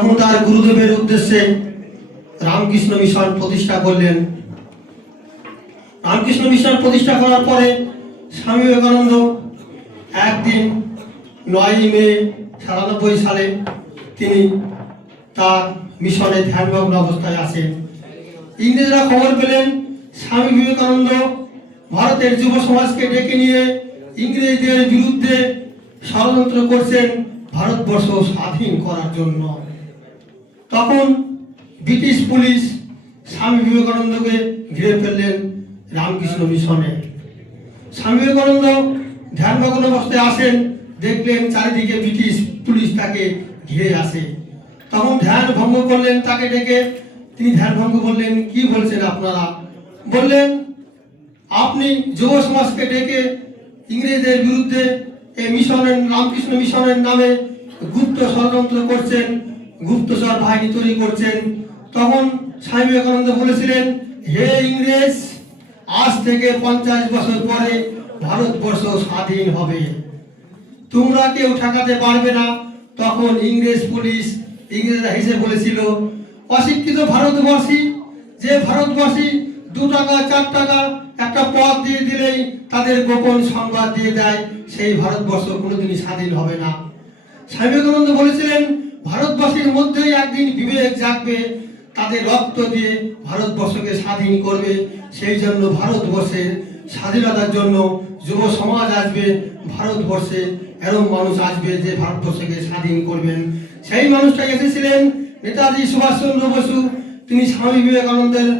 তখন তার গুরুদেবের উদ্দেশ্যে রামকৃষ্ণ মিশন প্রতিষ্ঠা করলেন। রামকৃষ্ণ মিশন প্রতিষ্ঠা করার পরে স্বামী বিবেকানন্দ একদিন 9ই মে 97 সালে তিনি তার মিশনে ধ্যানমগ্ন অবস্থায় আসেন। ইংরেজরা খবর পেলেন স্বামী বিবেকানন্দ ভারতের যুব সমাজকে ডেকে নিয়ে ইংরেজদের বিরুদ্ধে ষড়যন্ত্র করছেন ভারতবর্ষ স্বাধীন করার জন্য। তখন ব্রিটিশ পুলিশ স্বামী বিবেকানন্দকে ঘিরে ফেললেন রামকৃষ্ণ মিশনে। স্বামী বিবেকানন্দ ধ্যানমগ্ন অবস্থায় আসেন, দেখলেন চারিদিকে ব্রিটিশ পুলিশ তাকে ঘিরে আসে। তখন ধ্যান ভঙ্গ করলেন, তাকে ডেকে তিনি ধ্যান ভঙ্গ করলেন। কি বলছেন আপনারা? বললেন, আপনি যুব সমাজকে ডেকে ইংরেজদের বিরুদ্ধে এই মিশনের রামকৃষ্ণ মিশনের নামে গুপ্ত ষড়যন্ত্র করছেন, গুপ্তচর বাহিনী তৈরি করছেন। তখন স্বামী বিবেকানন্দ বলেছিলেন, হে ইংরেজ, আজ থেকে 50 বছর পরে ভারতবর্ষ স্বাধীন হবে, তোমরা কেউ ঠেকাতে পারবে না। তখন ইংরেজ পুলিশ, ইংরেজরা হেসে বলেছিল, অশিক্ষিত ভারতবাসী, যে ভারতবাসী 2 টাকা 4 টাকা একটা পদ দিয়ে দিলেই তাদের গোপন সংবাদ দিয়ে দেয়, সেই ভারতবর্ষ কোনোদিনই স্বাধীন হবে না। স্বামী বিবেকানন্দ বলেছিলেন, ভারতবাসীর মধ্যেই একদিন বিবেক জাগবে, তাদের রক্ত দিয়ে ভারতবর্ষকে স্বাধীন করবে। সেই জন্য ভারতবর্ষের স্বাধীনতার জন্য যুব সমাজ আসবে, ভারতবর্ষে এরকম মানুষ আসবে যে ভারতবর্ষকে স্বাধীন করবেন। সেই মানুষটা এসেছিলেন নেতাজি সুভাষচন্দ্র বসু। তিনি স্বামী বিবেকানন্দের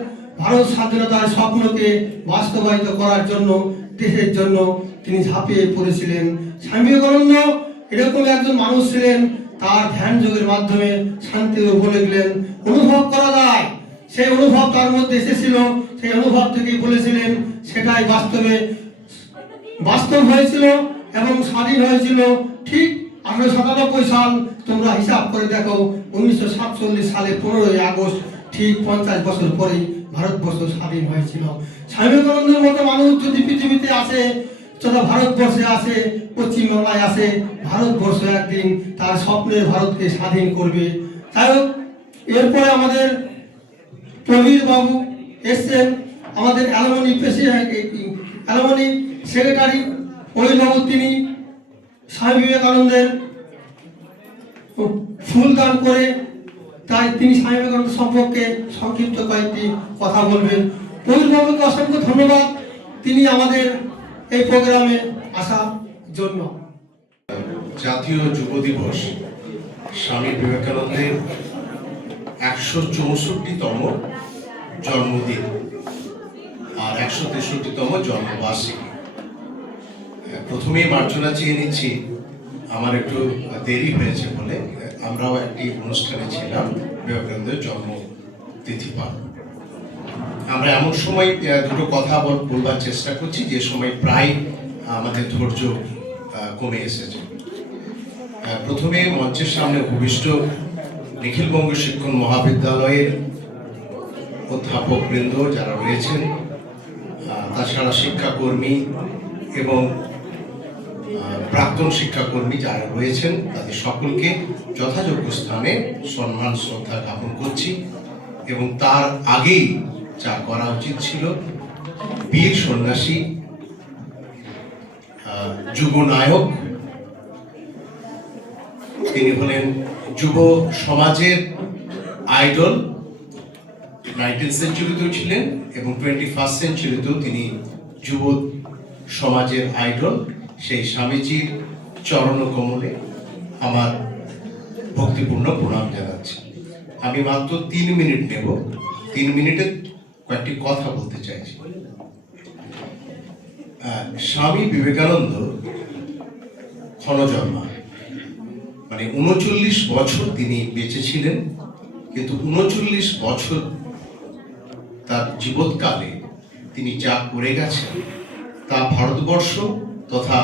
ভারত স্বাধীনতার স্বপ্নকে বাস্তবায়িত করার জন্য, দেশের জন্য তিনি ঝাঁপিয়ে পড়েছিলেন। স্বামী বিবেকানন্দ এরকম একজন মানুষ ছিলেন, তার ধ্যান যোগের মাধ্যমে শান্তি বলে গেলেন, অনুভব করা যায়। সেই অনুভব তার মধ্যে এসেছিল, সেই অনুভব থেকেই বলেছিলেন, সেটাই বাস্তব হয়েছিল এবং স্বাধীন হয়েছিল। ঠিক 1897 সাল, তোমরা হিসাব করে দেখো, 1947 সালে 15ই আগস্ট, ঠিক 50 বছর পরেই ভারতবর্ষ স্বাধীন হয়েছিল। স্বামী বিবেকানন্দের মতো মানুষ যদি পৃথিবীতে আসে, তথা ভারতবর্ষে আসে, পশ্চিমবাংলায় আসে, ভারতবর্ষ একদিন তার স্বপ্নের ভারতকে স্বাধীন করবে। তাই হোক, এরপরে আমাদের প্রবীর বাবু এসছেন, আমাদের অ্যালুমনি সেক্রেটারি প্রবীর বাবু। তিনি স্বামী বিবেকানন্দের ফুল দান করে, তাই তিনি স্বামী বিবেকানন্দ সম্পর্কে সংক্ষিপ্ত কয়েকটি কথা বলবেন। প্রবীর বাবুকে অসংখ্য ধন্যবাদ, তিনি আমাদের এই প্রোগ্রামে আসার জন্য। জাতীয় যুব দিবস স্বামী বিবেকানন্দের 164তম জন্মদিন আর 163তম জন্মবার্ষিকী। প্রথমেই মার্জনা চেয়ে নিচ্ছি, আমার একটু দেরি হয়েছে বলে। আমরাও একটি অনুষ্ঠানে ছিলাম বিবেকানন্দের জন্মতিথি পালন। আমরা এমন সময় দুটো কথা বলবার চেষ্টা করছি যে সময় প্রায় আমাদের ধৈর্য কমে এসেছে। প্রথমে মঞ্চের সামনে উপবিষ্ট নিখিলবঙ্গ শিক্ষণ মহাবিদ্যালয়ের অধ্যাপক বৃন্দ যারা রয়েছেন, তাছাড়া শিক্ষাকর্মী এবং প্রাক্তন শিক্ষাকর্মী যারা রয়েছেন, তাদের সকলকে যথাযোগ্য স্থানে সম্মান শ্রদ্ধা জ্ঞাপন করছি। এবং তার আগেই যা করা উচিত ছিল, বীর সন্ন্যাসী, যুবনায়ক, তিনি হলেন যুব সমাজের আইডল। 19th সেঞ্চুরিতেও ছিলেন এবং 21st সেঞ্চুরিতেও তিনি যুব সমাজের আইডল। সেই স্বামীজির চরণ কমলে আমার ভক্তিপূর্ণ প্রণাম জানাচ্ছি। আমি মাত্র 3 মিনিট নেব, 3 মিনিটে কয়েকটি কথা বলতে চাইছি। স্বামী বিবেকানন্দ ক্ষণজন্মা, মানে 39 বছর তিনি বেঁচে ছিলেন, কিন্তু 39 বছর তার জীবৎকালে তিনি যা করে গেছেন তা ভারতবর্ষ তথা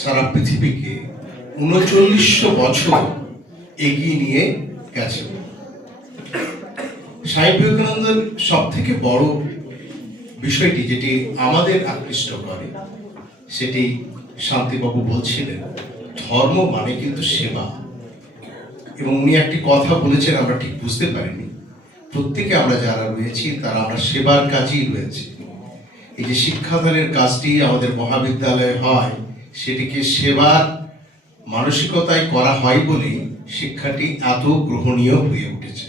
সারা পৃথিবীকে 3900 বছর এগিয়ে নিয়ে গেছেন। স্বামী বিবেকানন্দের সব থেকে বড় বিষয়টি যেটি আমাদের আকৃষ্ট করে, সেটি শান্তিবাবু বলছিলেন, ধর্ম মানে কিন্তু সেবা। এবং উনি একটি কথা বলেছেন, আমরা ঠিক বুঝতে পারিনি। প্রত্যেকে আমরা যারা রয়েছি তারা আমরা সেবার কাজেই রয়েছে। এই যে শিক্ষাদানের কাজটি আমাদের মহাবিদ্যালয়ে হয়, সেটিকে সেবার মানসিকতায় করা হয় বলেই শিক্ষাটি এত গ্রহণীয় হয়ে উঠেছে।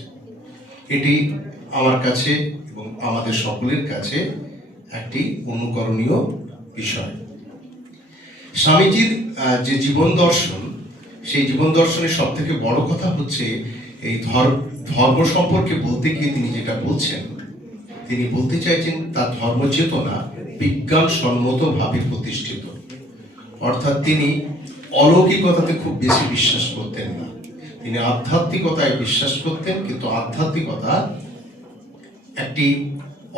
এটি আমার কাছে এবং আমাদের সকলের কাছে একটি অনুকরণীয় বিষয়। স্বামীজির যে জীবন দর্শন, সেই জীবন দর্শনের সব থেকে বড় কথা হচ্ছে এই ধর্ম সম্পর্কে বলতে গিয়ে তিনি যেটা বলছেন, তিনি বলতে চাইছেন তার ধর্ম চেতনা বিজ্ঞানসম্মতভাবে প্রতিষ্ঠিত। অর্থাৎ তিনি অলৌকিকতাতে খুব বেশি বিশ্বাস করতেন না, তিনি আধ্যাত্মিকতায় বিশ্বাস করতেন, কিন্তু আধ্যাত্মিকতা একটি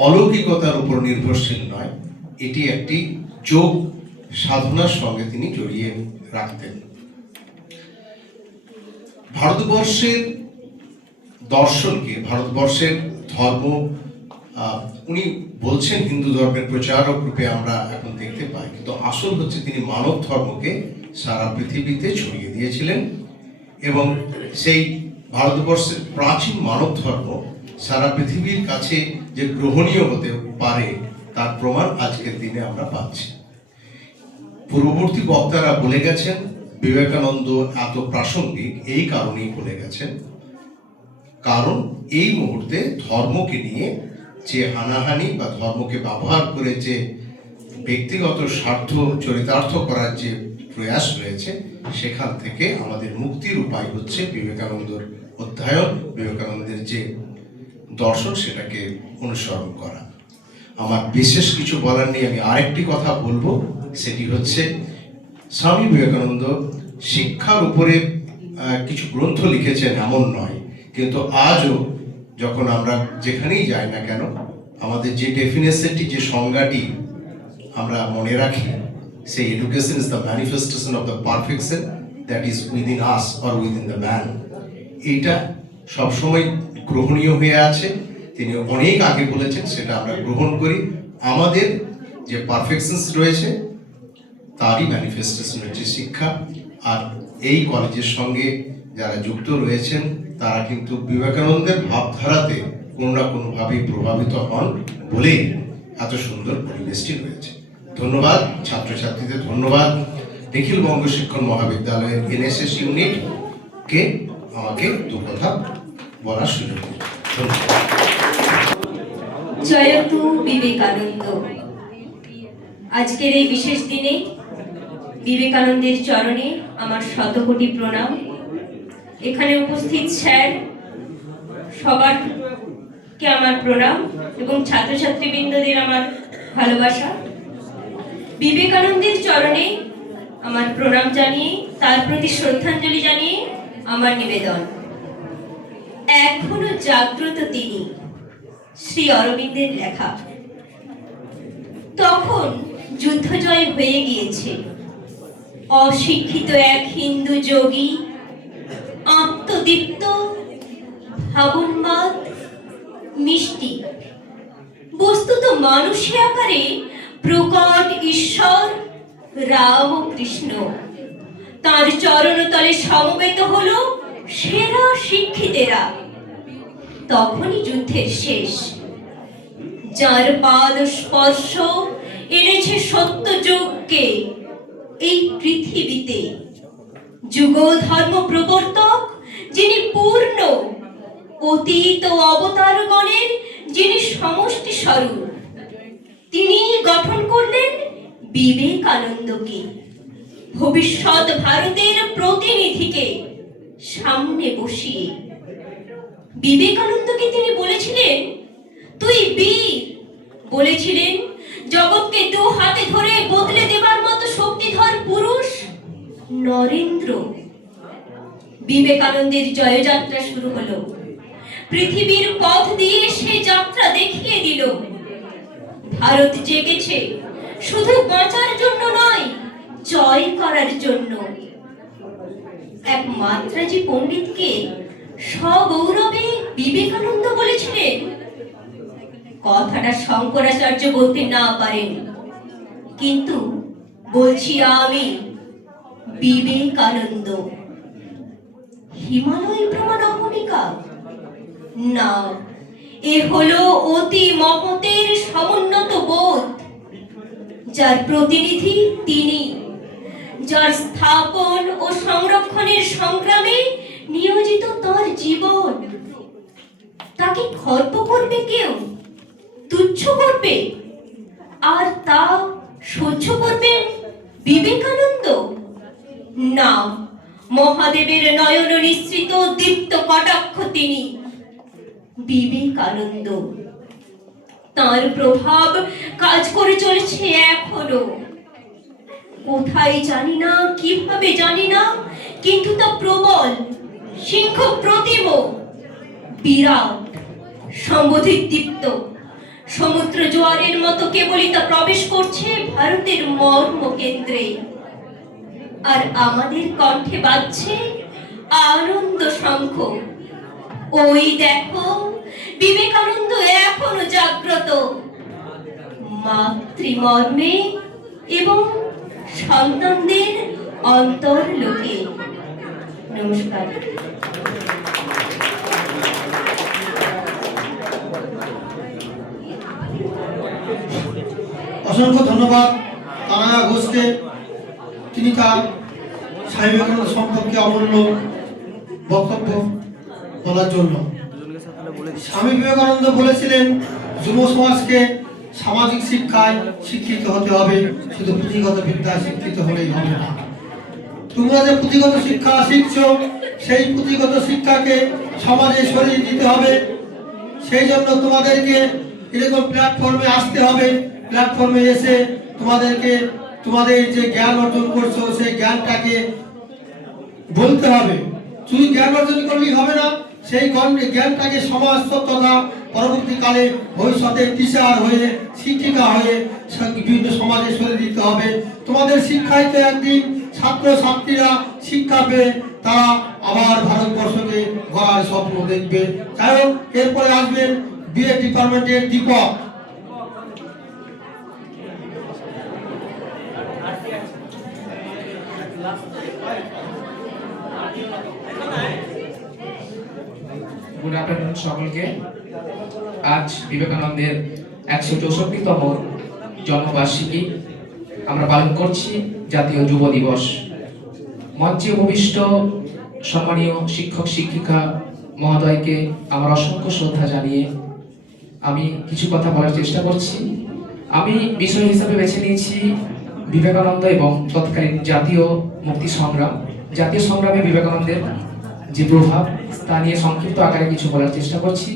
অলৌকিকতার উপর নির্ভরশীল নয়, এটি একটি যোগ সাধনার সঙ্গে তিনি জড়িয়ে রাখতেন। ভারতবর্ষের দর্শনকে, ভারতবর্ষের ধর্ম, উনি বলছেন হিন্দু ধর্মের প্রচারক রূপে আমরা এখন দেখতে পাই, কিন্তু আসল হচ্ছে তিনি মানব ধর্মকে সারা পৃথিবীতে ছড়িয়ে দিয়েছিলেন। এবং সেই ভারতবর্ষের প্রাচীন মানব ধর্ম সারা পৃথিবীর কাছে যে গ্রহণীয় হতে পারে তার প্রমাণ আজকের দিনে আমরা পাচ্ছি। পূর্ববর্তী বক্তারা বলে গেছেন বিবেকানন্দ এত প্রাসঙ্গিক এই কারণেই বলে গেছেন, কারণ এই মুহূর্তে ধর্মকে নিয়ে যে হানাহানি বা ধর্মকে ব্যবহার করে যে ব্যক্তিগত স্বার্থ চরিতার্থ করার যে প্রয়াস রয়েছে, সেখান থেকে আমাদের মুক্তির উপায় হচ্ছে বিবেকানন্দের অধ্যয়ন, বিবেকানন্দের যে দর্শন সেটাকে অনুসরণ করা। আমার বিশেষ কিছু বলার নেই, আমি আরেকটি কথা বলবো, সেটি হচ্ছে স্বামী বিবেকানন্দ শিক্ষার উপরে কিছু গ্রন্থ লিখেছেন এমন নয়, কিন্তু আজও যখন আমরা যেখানেই যাই না কেন আমাদের যে ডেফিনেশনটি, যে সংজ্ঞাটি আমরা মনে রাখি, সেই education is the manifestation of the perfection that is within us or within the man. এইটা সবসময় গ্রহণীয় হয়ে আছে, তিনি অনেক আগে বলেছেন, সেটা আমরা গ্রহণ করি। আমাদের যে পারফেকশনস রয়েছে তারই ম্যানিফেস্টেশন হচ্ছে শিক্ষা। আর এই কলেজের সঙ্গে যারা যুক্ত রয়েছেন তারা কিন্তু বিবেকানন্দের ভাবধারাতে কোনো না কোনোভাবেই প্রভাবিত হন বলেই এত সুন্দর পরিবেশটি রয়েছে। ধন্যবাদ ছাত্রছাত্রীদের, ধন্যবাদ নিখিল বঙ্গ শিক্ষণ মহাবিদ্যালয়ের এনএসএস ইউনিটকে আমাকে দু কথা বলার সুযোগ দিন। ধন্যবাদ। জয়তু বিবেকানন্দ। আজকের এই বিশেষ দিনে বিবেকানন্দের চরণে আমার শতকোটি প্রণাম। এখানে উপস্থিত স্যার সবারকে আমার প্রণাম এবং ছাত্রছাত্রীবৃন্দদের আমার ভালোবাসা। বিবেকানন্দের চরণে আমার প্রণাম জানিয়ে, তার প্রতি শ্রদ্ধাঞ্জলি জানিয়ে আমার নিবেদন, এখনো জাগ্রত তিনি, শ্রী অরবিন্দের লেখা। তখন যুদ্ধজয় হয়ে গিয়েছে, অশিক্ষিত এক হিন্দু যোগী, আত্মদীপ্ত, ভাবনবাদ, মিষ্টি, বস্তুত মানুষে আকারে প্রকট ঈশ্বর রাম ও কৃষ্ণ তাঁর চরণতলে সমবেত হলো সেরা শিক্ষিতেরা। তখনই যুদ্ধের শেষ। যার পাদ স্পর্শ এনেছে সত্য যুগকে এই পৃথিবীতে, যুগ ধর্ম প্রবর্তক যিনি পূর্ণ, অতীত ও অবতারগণের যিনি সমষ্টি স্বরূপ, তিনি গঠন করলেন বিবেকানন্দকে, ভবিষ্যৎ ভারতের প্রতিনিধিকে সামনে বসিয়ে। বিবেকানন্দকে তিনি বলেছিলেন, তুই বীর, বলেছিলেন জগৎকে দু হাতে ধরে বদলে দেবার মতো শক্তিধর পুরুষ নরেন্দ্র। বিবেকানন্দের জয়যাত্রা শুরু হলো। পৃথিবীর পথ দিয়ে সে যাত্রা দেখিয়ে দিল। ভারত জেগেছে শুধু বাঁচার জন্য নয়, জয় করার জন্য। এক মাত্রাজি পণ্ডিতকে সগৌরবে বিবেকানন্দ বলেছিলেন, কথাটা শঙ্করাচার্য বলতে না পারেন, কিন্তু বলছি আমি, বিবেকানন্দ। হিমালয় ভ্রমণ অহমিকা? না, এ হলো অতি মহতের সমুন্নত বোধ, যার প্রতিনিধি তিনি, যার স্থাপন ও সংরক্ষণের সংগ্রামে নিয়োজিত তার জীবন। তাকে খর্ব করবে কেউ, তুচ্ছ করবে, আর তা সহ্য করবেন বিবেকানন্দ? না, মহাদেবের নয়ন নিঃসৃত দীপ্ত কটাক্ষ তিনি বিবেকানন্দ। তার প্রভাব কাজ করে চলেছে এখনো, কোথায় জানি না, কিভাবে জানি না, কিন্তু তা প্রবল, সিংহ প্রতিম, বিরাট, সম্বোধিত দীপ্ত, সমুদ্র জোয়ারের মতো কেবলই তা প্রবেশ করছে ভারতের মর্ম কেন্দ্রে। আর আমাদের কণ্ঠে বাজছে আনন্দ শঙ্খ। ওই দেখো, বিবেকানন্দ এখনো জাগ্রত, মাতৃমর্মে এবং সন্তানদের অন্তর্লোকে। নমস্কার। অসংখ্য ধন্যবাদ তারা ঘোষকে, তিনি তার স্বামী বিবেকানন্দ সম্পর্কে অমূল্য বক্তব্য বলার জন্য। স্বামী বিবেকানন্দ বলেছিলেন, যুব সমাজকে সামাজিক শিক্ষায় শিক্ষিত হতে হবে, শুধু পুঁথিগত বিদ্যায় শিক্ষিত হলেই হবে না। তোমরা যে পুঁথিগত শিক্ষা শিখছো, সেই পুঁথিগত শিক্ষাকে সমাজে ছড়িয়ে দিতে হবে। সেই জন্য তোমাদেরকে এরকম প্ল্যাটফর্মে আসতে হবে। প্ল্যাটফর্মে এসে তোমাদেরকে তোমাদের যে জ্ঞান অর্জন করছো, সেই জ্ঞানটাকে বলতে হবে। শুধু জ্ঞান অর্জন করলেই হবে না, সেই জ্ঞানটাকে সমাজ তথা পরবর্তীকালে ভবিষ্যতে টিচার হয়ে, শিক্ষিকা হয়ে বিভিন্ন সমাজে ছড়িয়ে দিতে হবে। তোমাদের শিক্ষায় তো একদিন ছাত্র ছাত্রীরা শিক্ষা পেয়ে তারা আবার ভারতবর্ষকে গড়ার স্বপ্ন দেখবে। যাই হোক, এরপরে আসবেন বিএ ডিপার্টমেন্টের দীপক। গুড আফটারনুন সকলকে। আজ বিবেকানন্দের 164তম জন্মবার্ষিকী আমরা পালন করছি জাতীয় যুব দিবস। মঞ্চে উপবিষ্ট সম্মানীয় শিক্ষক শিক্ষিকা মহোদয়কে আমার অসংখ্য শ্রদ্ধা জানিয়ে আমি কিছু কথা বলার চেষ্টা করছি। আমি বিষয় হিসাবে বেছে নিয়েছি বিবেকানন্দ এবং তৎকালীন জাতীয় মুক্তি সংগ্রাম। জাতীয় সংগ্রামে বিবেকানন্দের যে প্রভাব তা নিয়ে সংক্ষিপ্ত আকারে কিছু বলার চেষ্টা করছি।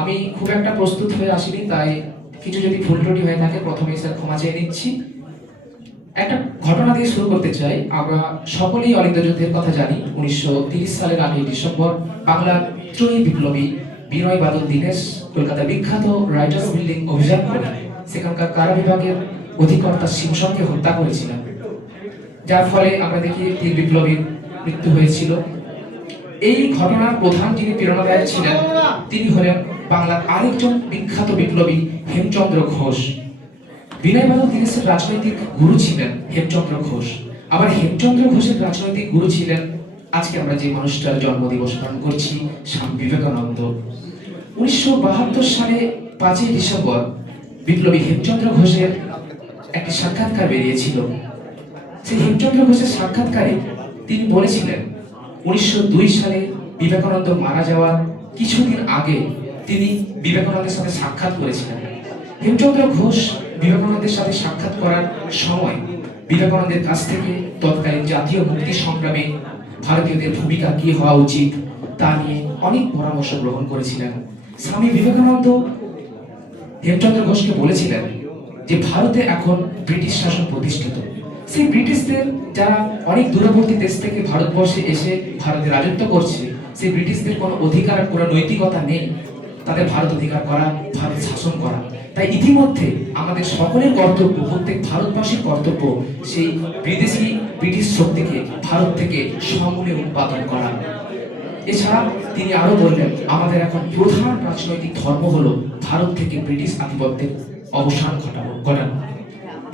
আমি খুব একটা প্রস্তুত হয়ে আসিনি, তাই কিছু যদি ভুল ত্রুটি হয়ে থাকে প্রথমে স্যার ক্ষমা চেয়ে নিচ্ছি। একটা ঘটনা দিয়ে শুরু করতে চাই। আমরা সকলেই অলিন্দ যুদ্ধের কথা জানি। 1930 সালের 8ই ডিসেম্বর বাংলার ত্রয়ী বিপ্লবী বিনয় বাদল দীনেশ কলকাতা বিখ্যাত রাইটার্স বিল্ডিং অভিযান করে সেখানকার কারা বিভাগের অধিকর্তা সিমসনকে হত্যা করেছিলেন, যার ফলে আমরা দেখি তিন বিপ্লবীর মৃত্যু হয়েছিল। এই ঘটনার প্রধান যিনি প্রেরণাদায়ক ছিলেন তিনি হলেন বাংলার আরেকজন বিখ্যাত বিপ্লবী হেমচন্দ্র ঘোষ। বিনয় বাদল দীনেশের রাজনৈতিক গুরু ছিলেন হেমচন্দ্র ঘোষ। আবার হেমচন্দ্র ঘোষের রাজনৈতিক গুরু ছিলেন আজকে আমরা যে মানুষটার জন্মদিবস পালন করছি, স্বামী বিবেকানন্দ। 1972 সালে 5ই ডিসেম্বর বিপ্লবী হেমচন্দ্র ঘোষের একটি সাক্ষাৎকার বেরিয়েছিল। সেই হেমচন্দ্র ঘোষের সাক্ষাৎকারে তিনি বলেছিলেন 1902 সালে বিবেকানন্দ মারা যাওয়ার কিছুদিন আগে তিনি বিবেকানন্দের সাথে সাক্ষাৎ করেছিলেন। হেমচন্দ্র ঘোষ বিবেকানন্দের সাথে সাক্ষাৎ করার সময় বিবেকানন্দের কাছ থেকে তৎকালীন জাতীয় মুক্তি সংগ্রামে ভারতীয়দের ভূমিকা কি হওয়া উচিত তা নিয়ে অনেক পরামর্শ গ্রহণ করেছিলেন। স্বামী বিবেকানন্দ হেমচন্দ্র ঘোষকে বলেছিলেন যে ভারতে এখন ব্রিটিশ শাসন প্রতিষ্ঠিত। সেই ব্রিটিশদের যারা অনেক দূরবর্তী দেশ থেকে ভারতবর্ষে এসে ভারতে রাজত্ব করছে, সেই ব্রিটিশদের কোনো অধিকার, কোনো নৈতিকতা নেই তাদের ভারত অধিকার করা, ভারত শাসন করা। তাই ইতিমধ্যে আমাদের সকলের কর্তব্য, প্রত্যেক ভারতবাসীর কর্তব্য সেই বিদেশি ব্রিটিশ শক্তিকে ভারত থেকে সমূলে উৎপাদন করা। এছাড়া তিনি আরো বললেন আমাদের এখন প্রধান রাজনৈতিক ধর্ম হলো ভারত থেকে ব্রিটিশ আধিপত্যের অবসান ঘটানো।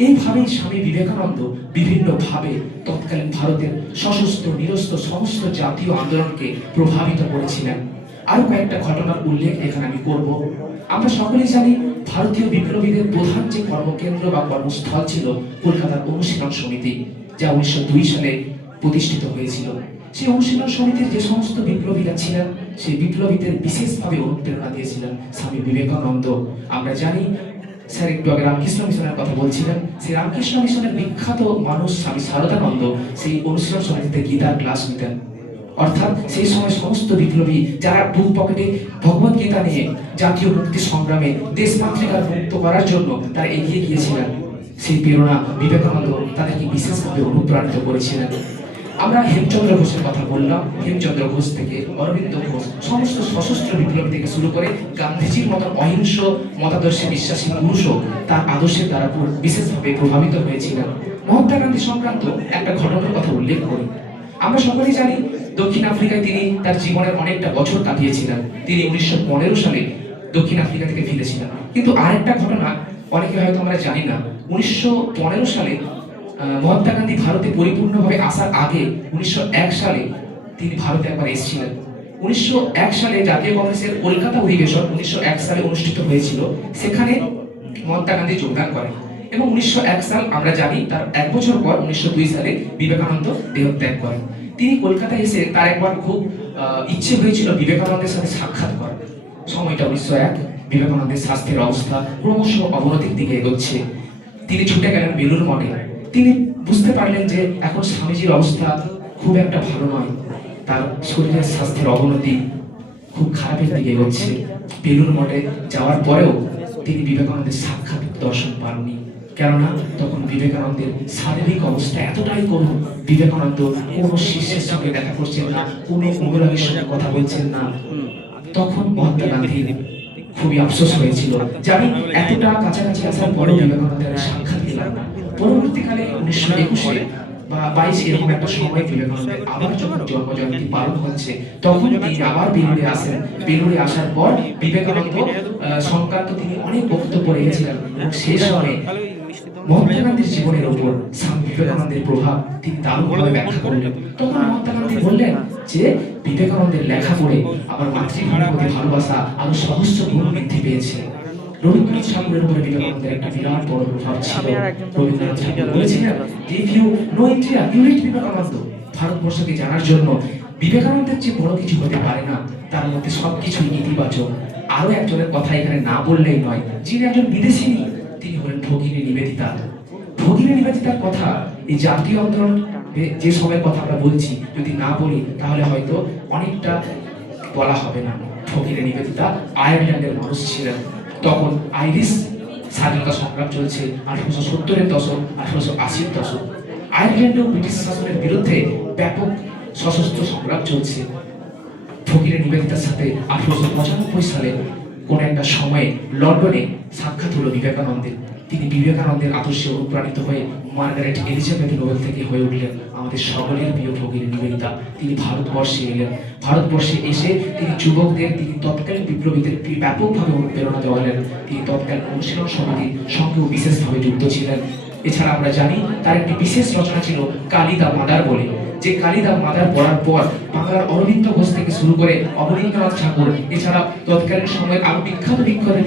এইভাবেই স্বামী বিবেকানন্দ বিভিন্নভাবে তৎকালীন ভারতের সশস্ত্র নিরস্ত্র সমস্ত জাতীয় আন্দোলনকে প্রভাবিত করেছিলেন। আরো কয়েকটা ঘটনার উল্লেখ এখানে আমি করব। আমরা সকলেই জানি ভারতীয় বিপ্লবীদের প্রধান যে কর্মকেন্দ্র বা কর্মস্থল ছিল কলকাতার অনুশীলন সমিতি, যা 1902 সালে প্রতিষ্ঠিত হয়েছিল। সেই অনুশীলন সমিতির যে সমস্ত বিপ্লবীরা ছিলেন, সেই বিপ্লবীদের বিশেষভাবে অনুপ্রেরণা দিয়েছিলেন স্বামী বিবেকানন্দ। আমরা জানি, স্যার একটু আগে রামকৃষ্ণ মিশনের কথা বলছিলেন, সেই রামকৃষ্ণ মিশনের বিখ্যাত মানুষ স্বামী শারদানন্দ সেই অনুশীলন সমিতিতে গীতার ক্লাস নিতেন। অর্থাৎ সেই সময় সমস্ত বিপ্লবী যারা বুক পকেটে ভগবত গীতা নিয়ে জাতীয় মুক্তি সংগ্রামে দেশ মাতৃকার মুক্ত করার জন্য তারা এগিয়ে গিয়েছিলেন, সেই প্রেরণা বিবেকানন্দ তাদেরকে বিশেষভাবে অনুপ্রাণিত করেছিলেন। আমরা হেমচন্দ্র ঘোষের কথা বললাম। হেমচন্দ্র ঘোষ থেকে অরবিন্দ ঘোষ, সমস্ত সশস্ত্র বিপ্লবী থেকে শুরু করে গান্ধীজির মতো অহিংস মতাদর্শে বিশ্বাসী পুরুষও তার আদর্শের দ্বারা বিশেষভাবে প্রভাবিত হয়েছিলেন। মহাত্মা গান্ধী সংক্রান্ত একটা ঘটনার কথা উল্লেখ করি। আমরা সকলেই জানি দক্ষিণ আফ্রিকায় তিনি তার জীবনের অনেকটা বছর কাটিয়েছিলেন। তিনি 1915 সালে দক্ষিণ আফ্রিকা থেকে ফিরেছিলেন। কিন্তু আরেকটা ঘটনা অনেকে হয়তো আমরা জানি না, 1915 সালে মহাত্মা গান্ধী ভারতে পরিপূর্ণভাবে আসার আগে 1901 সালে তিনি ভারতে একবার এসেছিলেন। 1901 সালে জাতীয় কংগ্রেসের কলকাতা অধিবেশন 1901 সালে অনুষ্ঠিত হয়েছিল, সেখানে মহাত্মা গান্ধী যোগদান করেন এবং 1901 সাল আমরা জানি তার এক বছর পর 1902 সালে বিবেকানন্দ দেহত্যাগ করেন। তিনি কলকাতায় এসে তার একবার খুব ইচ্ছে হয়েছিল বিবেকানন্দের সাথে সাক্ষাৎ করার। সময়টা 1901, বিবেকানন্দের স্বাস্থ্যের অবস্থা ক্রমশ অবনতির দিকে এগোচ্ছে। তিনি ছুটে গেলেন বেলুড় মঠে। তিনি বুঝতে পারলেন যে এখন স্বামীজির অবস্থা খুব একটা ভালো নয়, তার শরীরের স্বাস্থ্যের অবনতি খুব খারাপের দিকে এগোচ্ছে। বেলুড় মঠে যাওয়ার পরেও তিনি বিবেকানন্দের সাক্ষাৎ দর্শন পাননি, কেননা তখন বিবেকানন্দের শারীরিক অবস্থা এতটাই করুণ, বিবেকানন্দ কোনো শিষ্যের সঙ্গে দেখা করছেন না, কোনো অনুরাগীর সঙ্গে কথা বলছেন না। তখন মহাত্মা গান্ধী খুবই আফসোস হয়েছিল যে আমি এতটা কাছাকাছি আসার পরেও বিবেকানন্দের সাক্ষাৎ পেলাম না। পরবর্তীকালে 1921 বা 22 এরকম একটা সময় বিবেকানন্দের আবার যখন জন্মজয়ন্তী পালন হচ্ছে, তখন তিনি আবার বেলুড়ে আসেন। বেলুড়ে আসার পর বিবেকানন্দ সংক্রান্ত তিনি অনেক বক্তব্য রেখেছিলেন এবং সেই সময় মহাত্মা গান্ধীর জীবনের উপর স্বামী বিবেকানন্দের প্রভাব তিনি দারুণভাবে ব্যাখ্যা করলেন। তখন মহাত্মা গান্ধী বললেন যে বিবেকানন্দের লেখা পড়ে আমার মাতৃভূমির প্রতি ভালোবাসা আরো সহস্র গুণ বৃদ্ধি পেয়েছে। রবীন্দ্রনাথ ঠাকুরের উপরে বিবেকানন্দের একটা বিরাট বড় প্রভাব ছিল। রবীন্দ্রনাথ ঠাকুর বলেছিলেন, if you know India you read Vivekananda. ভারতবর্ষকে জানার জন্য বিবেকানন্দের যে বড় কিছু হতে পারে না, তার মধ্যে সবকিছুই ইতিবাচক। আরো একজনের কথা এখানে না বললেই নয়, যিনি একজন বিদেশিনী, তিনি হলেন ভগিনী নিবেদিতা। ভগিনী নিবেদিতার কথা এই জাতীয় আন্দোলন যে সময়ের কথা আমরা বলছি যদি না বলি তাহলে হয়তো অনেকটা বলা হবে না। ভগিনী নিবেদিতা আয়ারল্যান্ডের মানুষ ছিলেন। তখন আইরিশ স্বাধীনতা সংগ্রাম চলছে 1870-এর দশক, 1880-এর দশক। আয়ারল্যান্ডেও ব্রিটিশ শাসনের বিরুদ্ধে ব্যাপক সশস্ত্র সংগ্রাম চলছে। ভগিনী নিবেদিতার সাথে 1895 সালে কোন একটা সময়ে লন্ডনে সাক্ষাৎ হলো বিবেকানন্দের। তিনি বিবেকানন্দের আদর্শে অনুপ্রাণিত হয়ে মার্গারেট এলিজাবেথ নোবেল থেকে হয়ে উঠলেন আমাদের সকলের প্রিয় ভগিনী নিবেদিতা। তিনি ভারতবর্ষে এলেন। ভারতবর্ষে এসে তিনি যুবকদের, তিনি তৎকালীন বিপ্লবীদের ব্যাপকভাবে অনুপ্রেরণা দেওয়ালেন। তিনি তৎকালীন অনুশীলন সমিতির সঙ্গেও বিশেষভাবে যুক্ত ছিলেন। এছাড়া আমরা জানি তার একটি বিশেষ রচনা ছিল কালী দা মাদার বলে, যে কালী দা মাদার পড়ার পর বাংলার অরবিন্দ ঘোষ থেকে শুরু করে অবনীন্দ্রনাথ ঠাকুর, এছাড়া তৎকালীন সময়ের আরো বিখ্যাত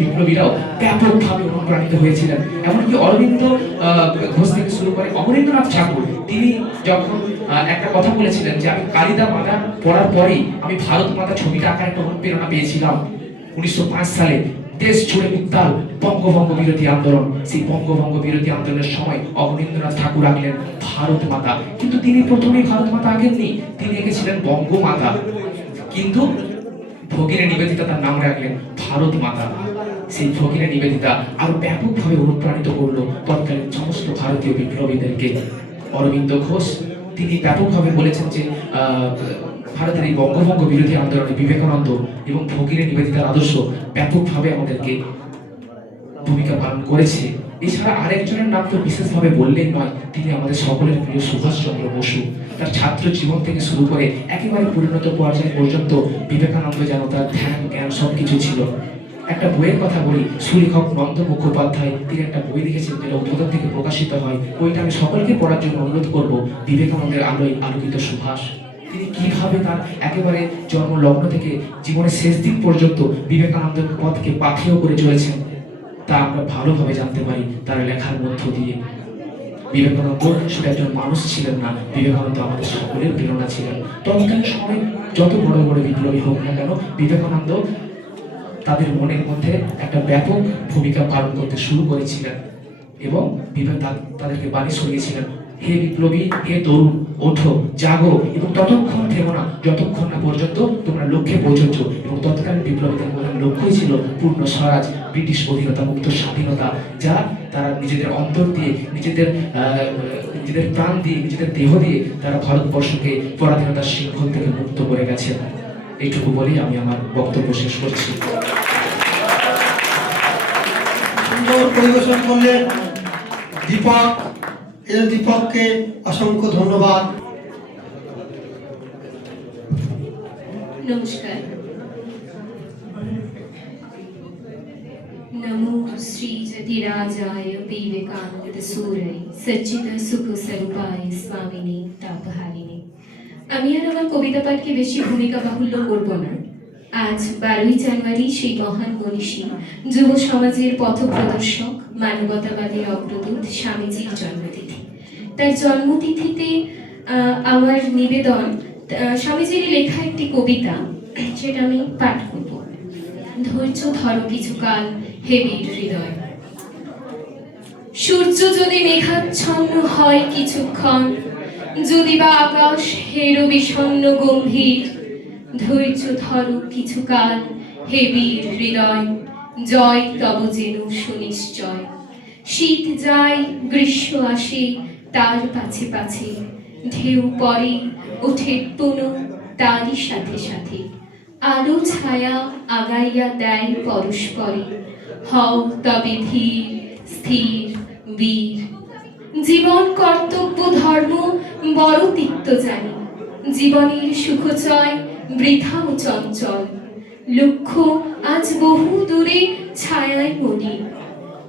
বিপ্লবীরাও ব্যাপকভাবে অনুপ্রাণিত হয়েছিলেন। এমনকি অরবিন্দ ঘোষ থেকে শুরু করে অবনীন্দ্রনাথ ঠাকুর, তিনি যখন একটা কথা বলেছিলেন যে আমি কালী দা মাদার পড়ার পরেই আমি ভারত মাতা ছবিটা আঁকার একটা অনুপ্রেরণা পেয়েছিলাম। 1905 সালে দেশ জুড়ে উত্তাল বঙ্গভঙ্গ বিরোধী আন্দোলন। সেই বঙ্গভঙ্গ বিরোধী আন্দোলনের সময় অবনীন্দ্রনাথ ঠাকুর আঁকলেন ভারত মাতা, কিন্তু তিনি প্রথমেই ভারত মাতা আঁকেননি, তিনি এঁকেছিলেন বঙ্গমাতা। কিন্তু ভগিনী নিবেদিতা তার নাম রাখলেন ভারত মাতা। সেই ভগিনী নিবেদিতা আরো ব্যাপকভাবে অনুপ্রাণিত করলো তৎকালীন সমস্ত ভারতীয় বিপ্লবীদেরকে। অরবিন্দ ঘোষ তিনি ব্যাপকভাবে বলেছেন যে ভারতের এই বঙ্গভঙ্গ বিরোধী আন্দোলনে বিবেকানন্দ এবং ভগিনী নিবেদিতার আদর্শ ব্যাপকভাবে আমাদেরকে ভূমিকা পালন করেছে। এছাড়া আরেকজনের নাম তো বিশেষভাবে বললেই নয়, তিনি আমাদের সকলের প্রিয় সুভাষচন্দ্র বসু। তার ছাত্র জীবন থেকে শুরু করে একেবারে পরিণত পর্যায় পর্যন্ত বিবেকানন্দ যেন তার ধ্যান জ্ঞান সবকিছু ছিল। একটা বইয়ের কথা বলি, সুলেখক নন্দ মুখোপাধ্যায় তিনি একটা বই লিখেছেন যেটা উদ্বোধন থেকে প্রকাশিত হয়। বইটা আমি সকলকে পড়ার জন্য অনুরোধ করব, বিবেকানন্দের আলোয় আলোকিত সুভাষ। তিনি কিভাবে তার একেবারে জন্মলগ্ন থেকে জীবনের শেষ দিন পর্যন্ত বিবেকানন্দের পথকে পাথেয় করে চলেছেন তা আমরা ভালোভাবে জানতে পারি তার লেখার মধ্য দিয়ে। বিবেকানন্দ শুধু একজন মানুষ ছিলেন না, বিবেকানন্দ আমাদের সকলের প্রেরণা ছিলেন। তৎকালীন সময়ে যত বড় বড় বিপ্লবী হোক না কেন, বিবেকানন্দ তাদের মনের মধ্যে একটা ব্যাপক ভূমিকা পালন করতে শুরু করেছিলেন এবং তাদেরকে বাণী শুনিয়েছিলেন, হে বিপ্লবী, হে তরুণ, ওঠো, জাগো এবং ততক্ষণ থেমো না যতক্ষণ না পর্যন্ত তোমরা লক্ষ্যে পৌঁছচ্ছ। এবং তৎকালীন বিপ্লবীদের প্রধান লক্ষ্যই ছিল পূর্ণ স্বরাজ, ব্রিটিশ অধীনতা মুক্ত স্বাধীনতা, যা তারা নিজেদের অন্তর দিয়ে, নিজেদের প্রাণ দিয়ে, নিজেদের দেহ দিয়ে তারা ভারতবর্ষকে পরাধীনতার শৃঙ্খল থেকে মুক্ত করে গেছেন। এইটুকু বলেই আমি আমার বক্তব্য শেষ করছি। সুন্দর পরিবেশন করলেন দীপক। দীপককে অসংখ্য ধন্যবাদ। নমস্কার। नमो श्री जतिराजाय विवेकानंद सूरय सच्चिद सुख स्वरूपाय स्वामिने तापहारिणे। আমি আর আমার কবিতা পাঠকে বেশি ভূমিকা বাহুল্য করব না। আজ 12ই জানুয়ারি সেই মহান মনীষী, যুব সমাজের পথপ্রদর্শক, মানবতাবাদের অগ্রদূত স্বামীজির জন্মতিথি। তার জন্মতিথিতে আমার নিবেদন স্বামীজির লেখা একটি কবিতা, যেটা আমি পাঠ করব। ধৈর্য ধরো কিছুকাল হে বীর হৃদয়। সূর্য যদি মেঘাচ্ছন্ন হয় কিছুক্ষণ, যদি বা আকাশ হেরো বিষণ্ণ গম্ভীর, ধৈর্য ধরো কিছুকাল হে বীর হৃদয়। জয় তব যেন সুনিশ্চয়। শীত যায় গ্রীষ্ম আসে তার পাছে পাছে, ঢেউ পরে ওঠে পুনঃ তারই সাথে সাথে। আলো ছায়া আগাইয়া দেয় পরস্পরে, হও তবে ধীর স্থির বীর। জীবন কর্তব্য ধর্ম বড় তিক্ত জানি, জীবনের সুখচয় বৃথাও চঞ্চল। লক্ষ্য আজ বহু দূরে ছায়ায় মলিন,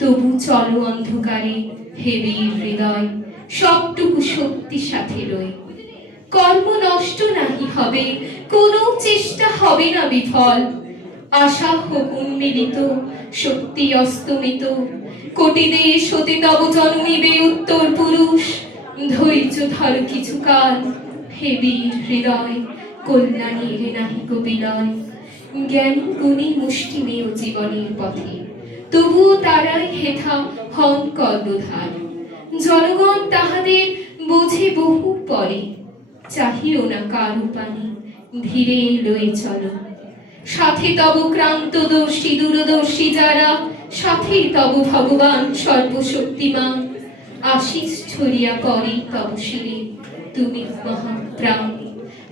তবু চলো অন্ধকারে হে বীর হৃদয়। সবটুকু শক্তি সাথে রই, কর্ম নষ্ট নাহি হবে, কোনো চেষ্টা হবে না বিফল। আশা হোক উন্মিলিত, শক্তি অস্তমিত, কোটি দেশ হতে তব জন্মিবে উত্তর পুরুষ। ধৈর্য ধর কিছুকাল হে বীর হৃদয়, কল্যাণের নাহিক বিলয়। জ্ঞানী গুণী মুষ্টিমেয় জীবনের পথে, তবুও তারাই হেথা হন কর্ণধার। জনগণ তাহাদের বোঝে বহু পরে, চাহিও না কারু পানি, ধীরে লয়ে চলো। সাথে তব ক্রান্ত দর্শী দূরদর্শী যারা, সাথে তব ভগবান সর্বশক্তিমান। আশিস ছড়িয়া পড়ে তব শিরে তুমি মহাপ্রাণ।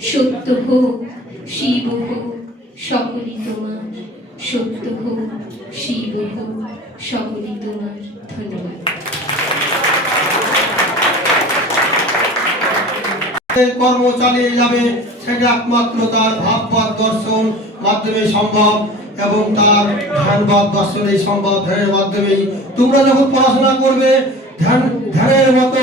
সত্য হোক শিব হোক সকলই তোমার, সত্য হোক শিব হোক সকলই তোমার। ধন্যবাদ। কর্ম চালিয়ে যাবে, সেটা একমাত্র তার ভাববাদ দর্শন মাধ্যমে সম্ভব এবং তার ধ্যানবাদ দর্শনেই সম্ভব। ধ্যানের মাধ্যমেই তোমরা যখন পড়াশোনা করবে, ধ্যানের মতো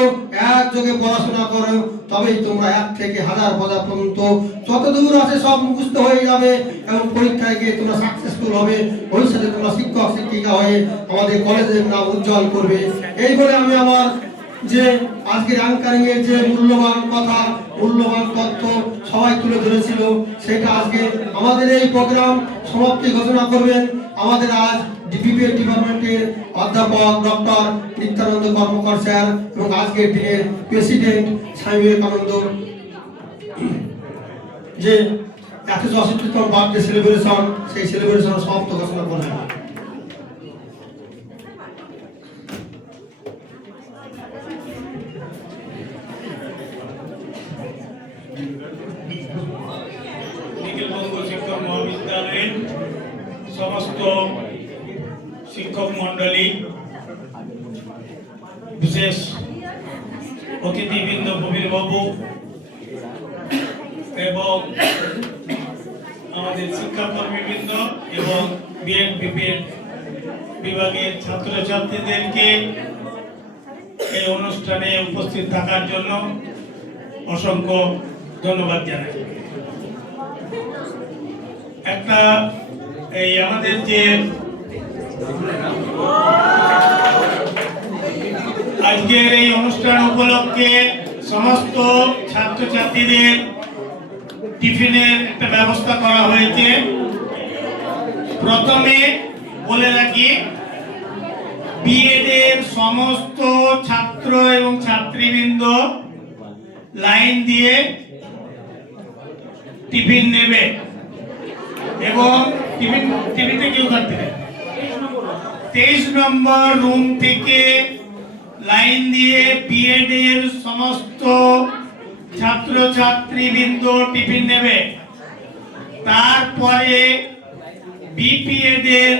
একযোগে পড়াশোনা করো, তবেই তোমরা 1 থেকে 1000 পর্যন্ত যত দূর আছে সব মুখস্থ হয়ে যাবে এবং পরীক্ষায় গিয়ে তোমরা সাকসেসফুল হবে। ভবিষ্যতে তোমরা শিক্ষক শিক্ষিকা হয়ে আমাদের কলেজের নাম উজ্জ্বল করবে। এই বলে আমি আমার যে আজকের অ্যাঙ্কারিং এর যে মূল্যবান কথা, মূল্যবান তথ্য সবাই তুলে ধরেছিল, সেটা আজকে আমাদের এই প্রোগ্রাম সমাপ্তি ঘোষণা করবেন আমাদের আজ বিবিএ ডিপার্টমেন্টের অধ্যাপক ডক্টর নিত্যানন্দ কর্মকার স্যার এবং আজকের দিনের প্রেসিডেন্ট স্বামী বিবেকানন্দ। যে 180তম বার্থডে সেলিব্রেশন, সেই সেলিব্রেশন সমাপ্ত ঘোষণা করবেন। নিখিলবঙ্গ শিক্ষক মহাবিদ্যালয়ের সমস্ত শিক্ষক মন্ডলী, বিশেষ অতিথিবৃন্দ, প্রবীরবাবু এবং আমাদের শিক্ষাকর্মীবৃন্দ এবং বিএনপিপির বিভাগের ছাত্রছাত্রীদেরকে এই অনুষ্ঠানে উপস্থিত থাকার জন্য অসংখ্য ধন্যবাদ জানাই। একটা এই আমাদের যে আজকের এই অনুষ্ঠান উপলক্ষে সমস্ত ছাত্রছাত্রীদের টিফিনের একটা ব্যবস্থা করা হয়েছে। প্রথমে বলে রাখি, বিএড এর সমস্ত ছাত্র এবং ছাত্রীবৃন্দ লাইন দিয়ে টিফিন নেবে এবং টিফিনটা কেউ কাটতে দেবে। 23 নম্বর রুম থেকে লাইন দিয়ে বিএড এর সমস্ত ছাত্র ছাত্রীবৃন্দ টিফিন নেবে। তারপরে বিপিএড এর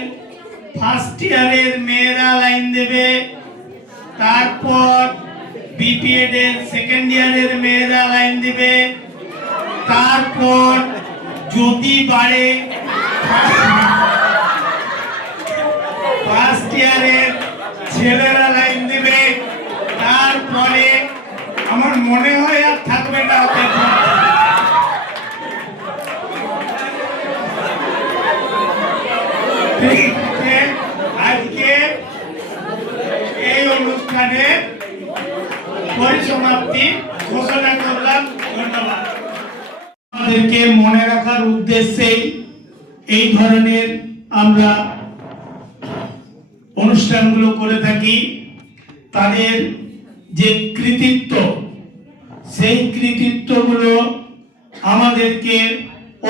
ফার্স্ট ইয়ারের মেয়েরা লাইন দেবে। তারপর বিপিএড এর সেকেন্ড ইয়ারের মেয়েরা লাইন দেবে। তারপর যদি বাড়ে ফার্স্ট ইয়ারের ছেলেরা লাইন দেবে। তারপরে আমার মনে হয় আর থাকবে না আজকে এই অনুষ্ঠানে পরিসমাপ্তি ঘোষণা করলাম। ধন্যবাদ। আমাদেরকে মনে রাখার উদ্দেশ্যে এই ধরনের আমরা অনুষ্ঠানগুলো করে থাকি। তাদের যে কৃতিত্ব, সেই কৃতিত্বগুলো আমাদেরকে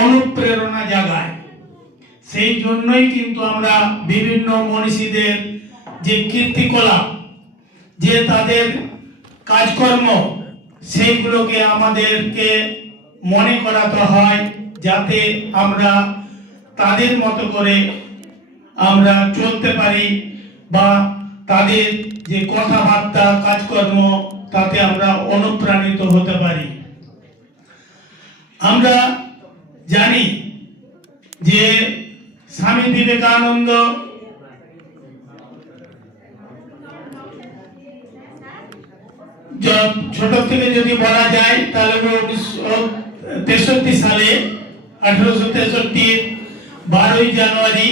অনুপ্রেরণা জাগায়। সেই জন্যই কিন্তু আমরা বিভিন্ন মনীষীদের যে কীর্তিকলাপ, যে তাদের কাজকর্ম, সেইগুলোকে আমাদেরকে মনে করাতে হয়, যাতে আমরা তাদের মতো করে আমরা চলতে পারি বা তাদের যে কথাবার্তা কাজকর্ম তাতে আমরা অনুপ্রাণিত হতে পারি। আমরা জানি যে স্বামী বিবেকানন্দ ছোট থেকে যদি বলা যায় তাহলে 1963 সালে 1863 12ই জানুয়ারি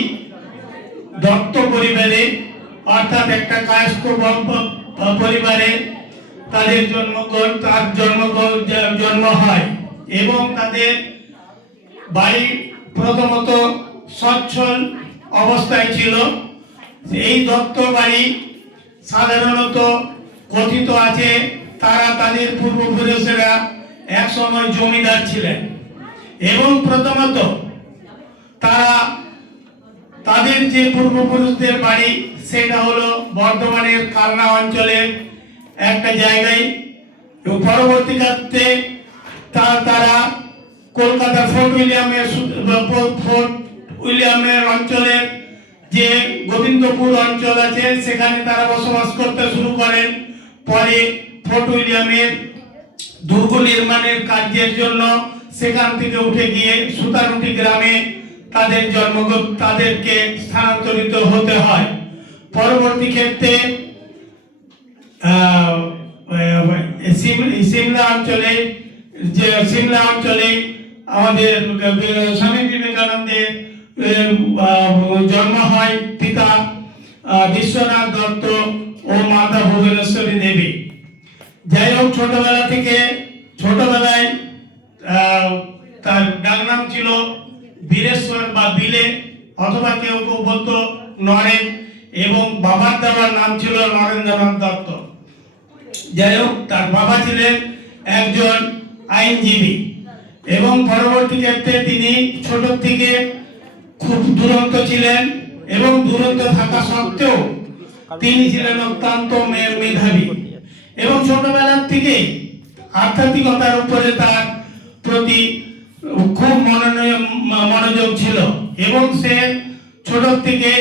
দত্ত পরিবারে, অর্থাৎ একটা কায়স্থ পরিবারে তাদের জন্ম হয় এবং তাদের বাড়ি প্রথমত সচ্ছল অবস্থায় ছিল। এই দত্ত বাড়ি সাধারণত কথিত আছে তারা তাদের পূর্বপুরুষেরা এক সময় জমিদার ছিলেন এবং প্রথমত তারা তাদের যে পূর্বপুরুষদের বাড়ি সেটা হলো বর্ধমানের কালনা অঞ্চলের একটা জায়গায়। পরবর্তীকালে তারা কলকাতা ফোর্ট উইলিয়ামের অঞ্চলের যে গোবিন্দপুর অঞ্চল আছে সেখানে তারা বসবাস করতে শুরু করেন। পরে ফোর্ট উইলিয়ামের দুর্গ নির্মাণের কার্যের জন্য সেখান থেকে উঠে গিয়ে সুতারুটি গ্রামে তাদেরকে স্থানান্তরিত হতে হয়। পরবর্তী ক্ষেত্রে সিমলা অঞ্চলে আমাদের স্বামী বিবেকানন্দের জন্ম হয়। পিতা বিশ্বনাথ দত্ত ও মাতা ভুবনেশ্বরী দেবী। যাই হোক, ছোটবেলায় তার ডাক নাম ছিল বীরেশ্বর বা বিলে, অথবা কেউ কেউ বলতো নরেন, এবং বাবার দেওয়ার নাম ছিল নরেন্দ্রনাথ দত্ত। যাই হোক, তার বাবা ছিলেন একজন আইনজীবী এবং পরবর্তী ক্ষেত্রে তিনি ছোট থেকে খুব দুরন্ত ছিলেন এবং দুরন্ত থাকা সত্ত্বেও তিনি ছিলেন অত্যন্ত মেধাবী এবং ছোটবেলার থেকে আধ্যাত্মিকতার উপরে তার প্রতি খুব মনোযোগ ছিল এবং সে ছোট থেকে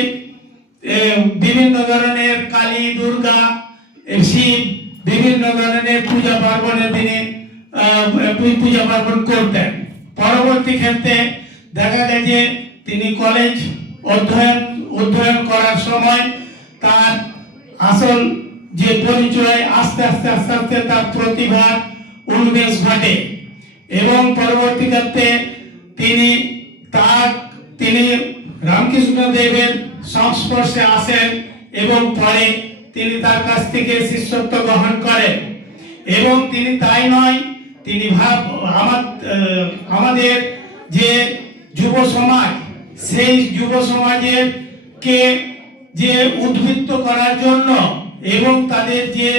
বিভিন্ন ধরনের কালী, দুর্গা, শিব, বিভিন্ন ধরনের পূজা পার্বণে তিনি পূজা পার্বণ করতেন। পরবর্তী ক্ষেত্রে দেখা গেছে তিনি কলেজ অধ্যয়ন করার সময় তার আসল যে পরিচয় আস্তে আস্তে তার প্রতিভার উন্মেষ ঘটে এবং পরবর্তীকালে তিনি রামকৃষ্ণ দেবের সংস্পর্শে আসেন এবং পরে তিনি তার কাছ থেকে শিষ্যত্ব গ্রহণ করেন এবং তিনি তাই নয়, তিনি আমাদের যে যুব সমাজ, সেই যুব সমাজের কে যে উদ্বুদ্ধ করার জন্য এবং তাদের যে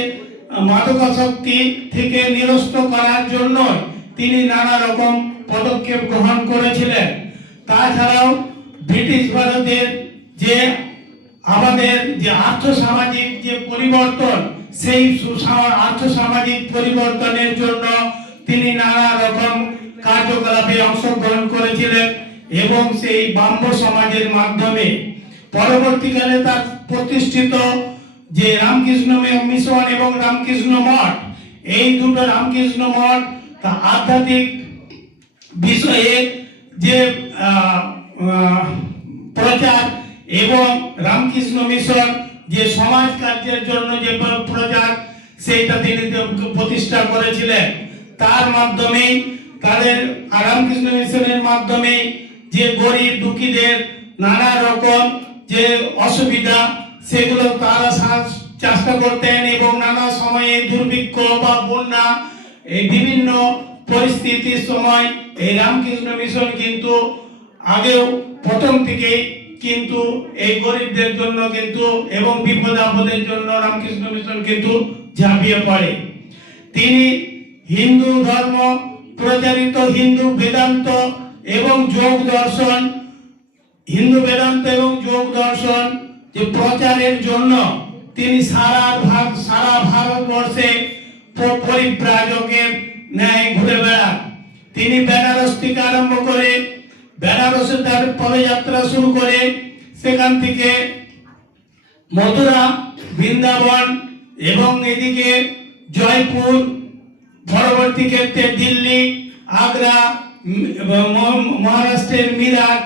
মাদকাসক্তি থেকে নিরস্ত করার জন্য তিনি নানা রকম পদক্ষেপ গ্রহণ করেছিলেন। তাছাড়াও ব্রিটিশ ভারতের যে আমাদের যে আর্থসামাজিক যে পরিবর্তন, সেই আর্থসামাজিক পরিবর্তনের জন্য তিনি নানা রকম কার্যকলাপে অংশগ্রহণ করেছিলেন এবং সেই ব্রাহ্ম সমাজের মাধ্যমে পরবর্তীকালে তার প্রতিষ্ঠিত যে রামকৃষ্ণ মিশন এবং রামকৃষ্ণ মঠ, এই দুটো রামকৃষ্ণ মঠ তা আধ্যাত্মিক বিষয়ে যে প্রচার এবং রামকৃষ্ণ মিশন যে সমাজ কার্যের জন্য যে প্রচার, সেইটা তিনি প্রতিষ্ঠা করেছিলেন। তার মাধ্যমে তাদের রামকৃষ্ণ মিশনের মাধ্যমে যে গরিব দুঃখীদের নানা রকম যে অসুবিধা সেগুলো তারা চেষ্টা করতেন এবং নানা সময়ে দুর্ভিক্ষ বা বন্যা, এই বিভিন্ন পরিস্থিতির সময় এই রামকৃষ্ণ মিশন কিন্তু আগেও প্রথম থেকেই কিন্তু এই গরিবদের জন্য কিন্তু এবং বিপদ আপদের জন্য রামকৃষ্ণ মিশন কিন্তু ঝাঁপিয়ে পড়ে। তিনি হিন্দু ধর্ম প্রচারিত হিন্দু বেদান্ত এবং যোগ দর্শন যে প্রচারের জন্য তিনি সারা ভারতবর্ষে পরিব্রাজকের ন্যায় ঘুরে বেড়ান। তিনি বেনারস থেকে আরম্ভ করে বেনারসে তার পদযাত্রা শুরু করে সেখান থেকে মথুরা, বৃন্দাবন এবং এদিকে জয়পুর, পরবর্তী ক্ষেত্রে দিল্লি, আগ্রা, মহারাষ্ট্রের মিরাট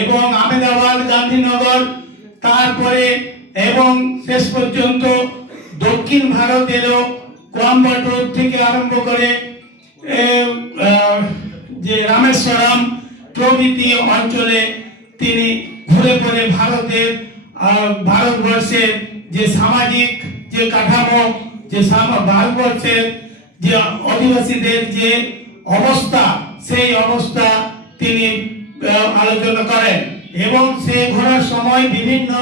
এবং আহমেদাবাদ, গান্ধীনগর, তারপরে এবং শেষ পর্যন্ত দক্ষিণ ভারতেরও কোয়েম্বাটোর থেকে আরম্ভ করে যে রামেশ্বরম প্রভৃতি অঞ্চলে তিনি ঘুরে পড়ে ভারতবর্ষের যে সামাজিক যে কাঠামো, যে ভারতবর্ষের যে আদিবাসীদের যে অবস্থা, সেই অবস্থা তিনি আলোচনা করেন এবং সে ঘোরার সময় বিভিন্ন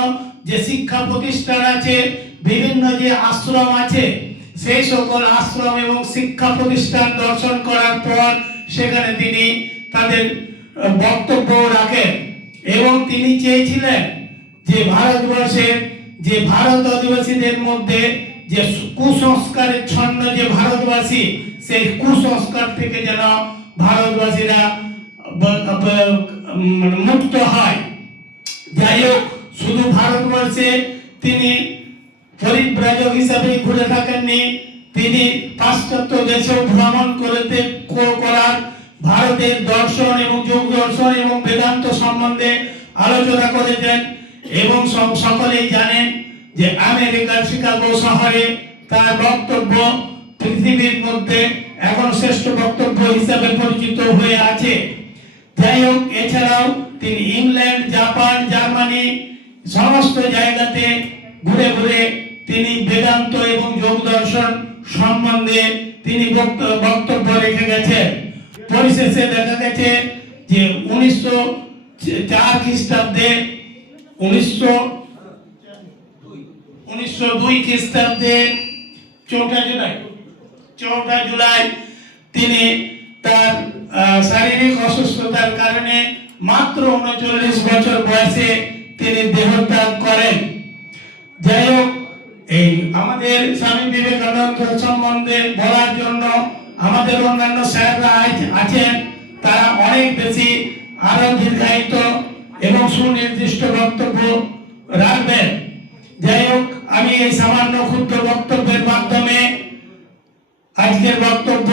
যে শিক্ষা প্রতিষ্ঠান আছে, বিভিন্ন যে আশ্রম আছে, সেই সকল আশ্রম এবং শিক্ষা প্রতিষ্ঠান দর্শন করার পর সেখানে তিনি তাদের বক্তব্য রাখেন এবং তিনি চেয়েছিলেন যে ভারতবর্ষের যে ভারত আদিবাসীদের মধ্যে যে কুসংস্কারের ছন্ন যে ভারতবাসী, সেই কুসংস্কার থেকে যেন ভারতবাসীরা মুক্ত হয়। যাই হোক, শুধু ভারতবর্ষে তিনি পরিব্রাজক হিসাবে ঘুরে থাকেননি, তিনি পাশ্চাত্য দেশেও ভ্রমণ করার ভারতের দর্শন এবং যোগ দর্শন এবং বেদান্ত সম্বন্ধে আলোচনা করেছেন এবং সকলেই জানেন যে আমেরিকার শিকাগো শহরে তার বক্তব্য পৃথিবীর মধ্যে এখন শ্রেষ্ঠ বক্তব্য হিসাবে পরিচিত হয়ে আছে। যাই হোক, এছাড়াও তিনি ইংল্যান্ড, জাপান, জার্মানি সমস্ত জায়গাতে ঘুরে ঘুরে তিনি বেদান্ত এবং যোগ দর্শন সম্বন্ধে তিনি বক্তব্য রেখে গেছেন। পরিশেষে দেখা গেছে যে 1904 খ্রিস্টাব্দে 1902 খ্রিস্টাব্দে 4 জুলাই তিনি তার শারীরিক অসুস্থতার কারণে মাত্র 39 বছর বয়সে তিনি দেহত্যাগ করেন। যাই হোক, এই আমাদের স্বামী বিবেকানন্দ সম্বন্ধে বলার জন্য আমাদের অন্যান্য স্যাররা আছেন, তারা অনেক বেশি আরো দীর্ঘায়িত এবং সুনির্দিষ্ট বক্তব্য রাখবেন। যাই হোক, আমি এই সামান্য ক্ষুদ্র বক্তব্যের মাধ্যমে আজকের বক্তব্য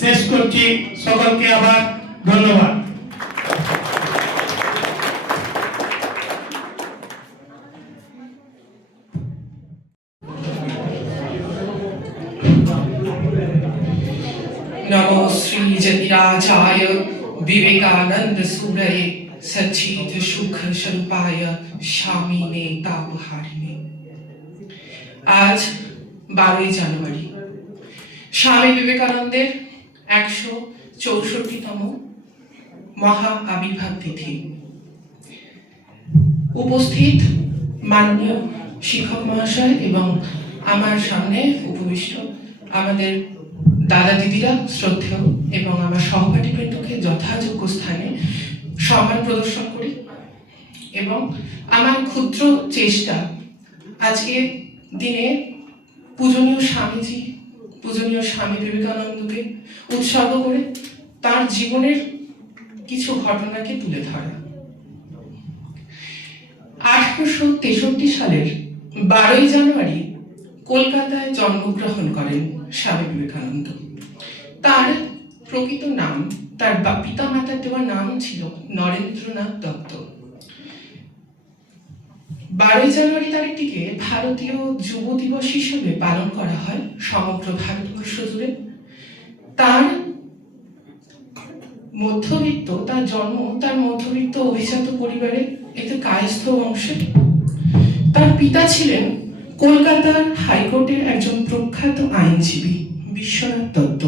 শেষ করছি। সকলকে আবার ধন্যবাদ। नमो श्री जतिराजाय विवेकानंद सूरये सच्चित सुख स्वरूपाय स्वामिने तापहारिणे। आज 12 জানুয়ারি স্বামী বিবেকানন্দের 164তম মহা আবির্ভাব তিথি। উপস্থিত মাননীয় শিক্ষক মহাশয় এবং আমার সামনে উপবিষ্ট আমাদের দাদা দিদিরা, শ্রদ্ধেয় এবং আমার সহপাঠীবৃন্দকে যথাযোগ্য স্থানে সম্মান প্রদর্শন করি এবং আমার ক্ষুদ্র চেষ্টা আজকের দিনে পূজনীয় স্বামীজি, পূজনীয় স্বামী বিবেকানন্দকে উৎসর্গ করে তার জীবনের কিছু ঘটনাকে তুলে ধরা। 1863 সালের 12 জানুয়ারি কলকাতায় জন্মগ্রহণ করেন স্বামী বিবেকানন্দ। তার প্রকৃত নাম, তার পিতামাতার দেওয়া নাম ছিল নরেন্দ্রনাথ দত্ত। 12 জানুয়ারি তারিখটিকে ভারতীয় যুব দিবস হিসেবে পালন করা হয় সমগ্র ভারতবর্ষ জুড়ে। তার মধ্যবিত্ত, তার জন্ম তার মধ্যবিত্ত অভিজাত পরিবারে, এতে কায়স্থ বংশে। তার পিতা ছিলেন কলকাতার হাইকোর্টের একজন প্রখ্যাত আইনজীবী বিশ্বনাথ দত্ত,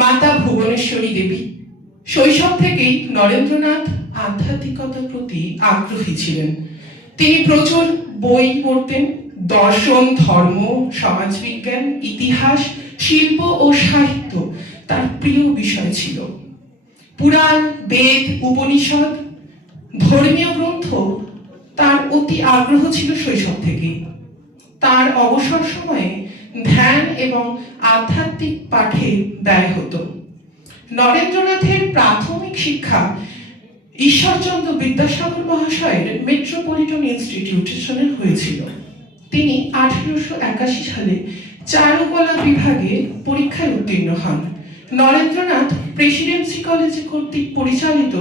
মাতা ভুবনেশ্বরী দেবী। শৈশব থেকেই নরেন্দ্রনাথ আধ্যাত্মিকতার প্রতি আগ্রহী ছিলেন। তিনি প্রচুর বই পড়তেন, দর্শন, ধর্ম, সমাজবিজ্ঞান, ইতিহাস, শিল্প ও সাহিত্য তার প্রিয় বিষয় ছিল। পুরাণ, বেদ, উপনিষদ, ধর্মীয় গ্রন্থ তার অতি আগ্রহ ছিল শৈশব থেকে। তার অবসর সময়ে ধ্যান এবং আধ্যাত্মিক পাঠে ব্যয় হতো। নরেন্দ্রনাথের প্রাথমিক শিক্ষা ঈশ্বরচন্দ্র বিদ্যাসাগর মহাশয়ের মেট্রোপলিটন ইনস্টিটিউশনে হয়েছিল। তিনি 1881 সালে চারুকলা বিভাগে পরীক্ষায় উত্তীর্ণ হন। নরেন্দ্রনাথ প্রেসিডেন্সি কলেজে কর্তৃক পরিচালিত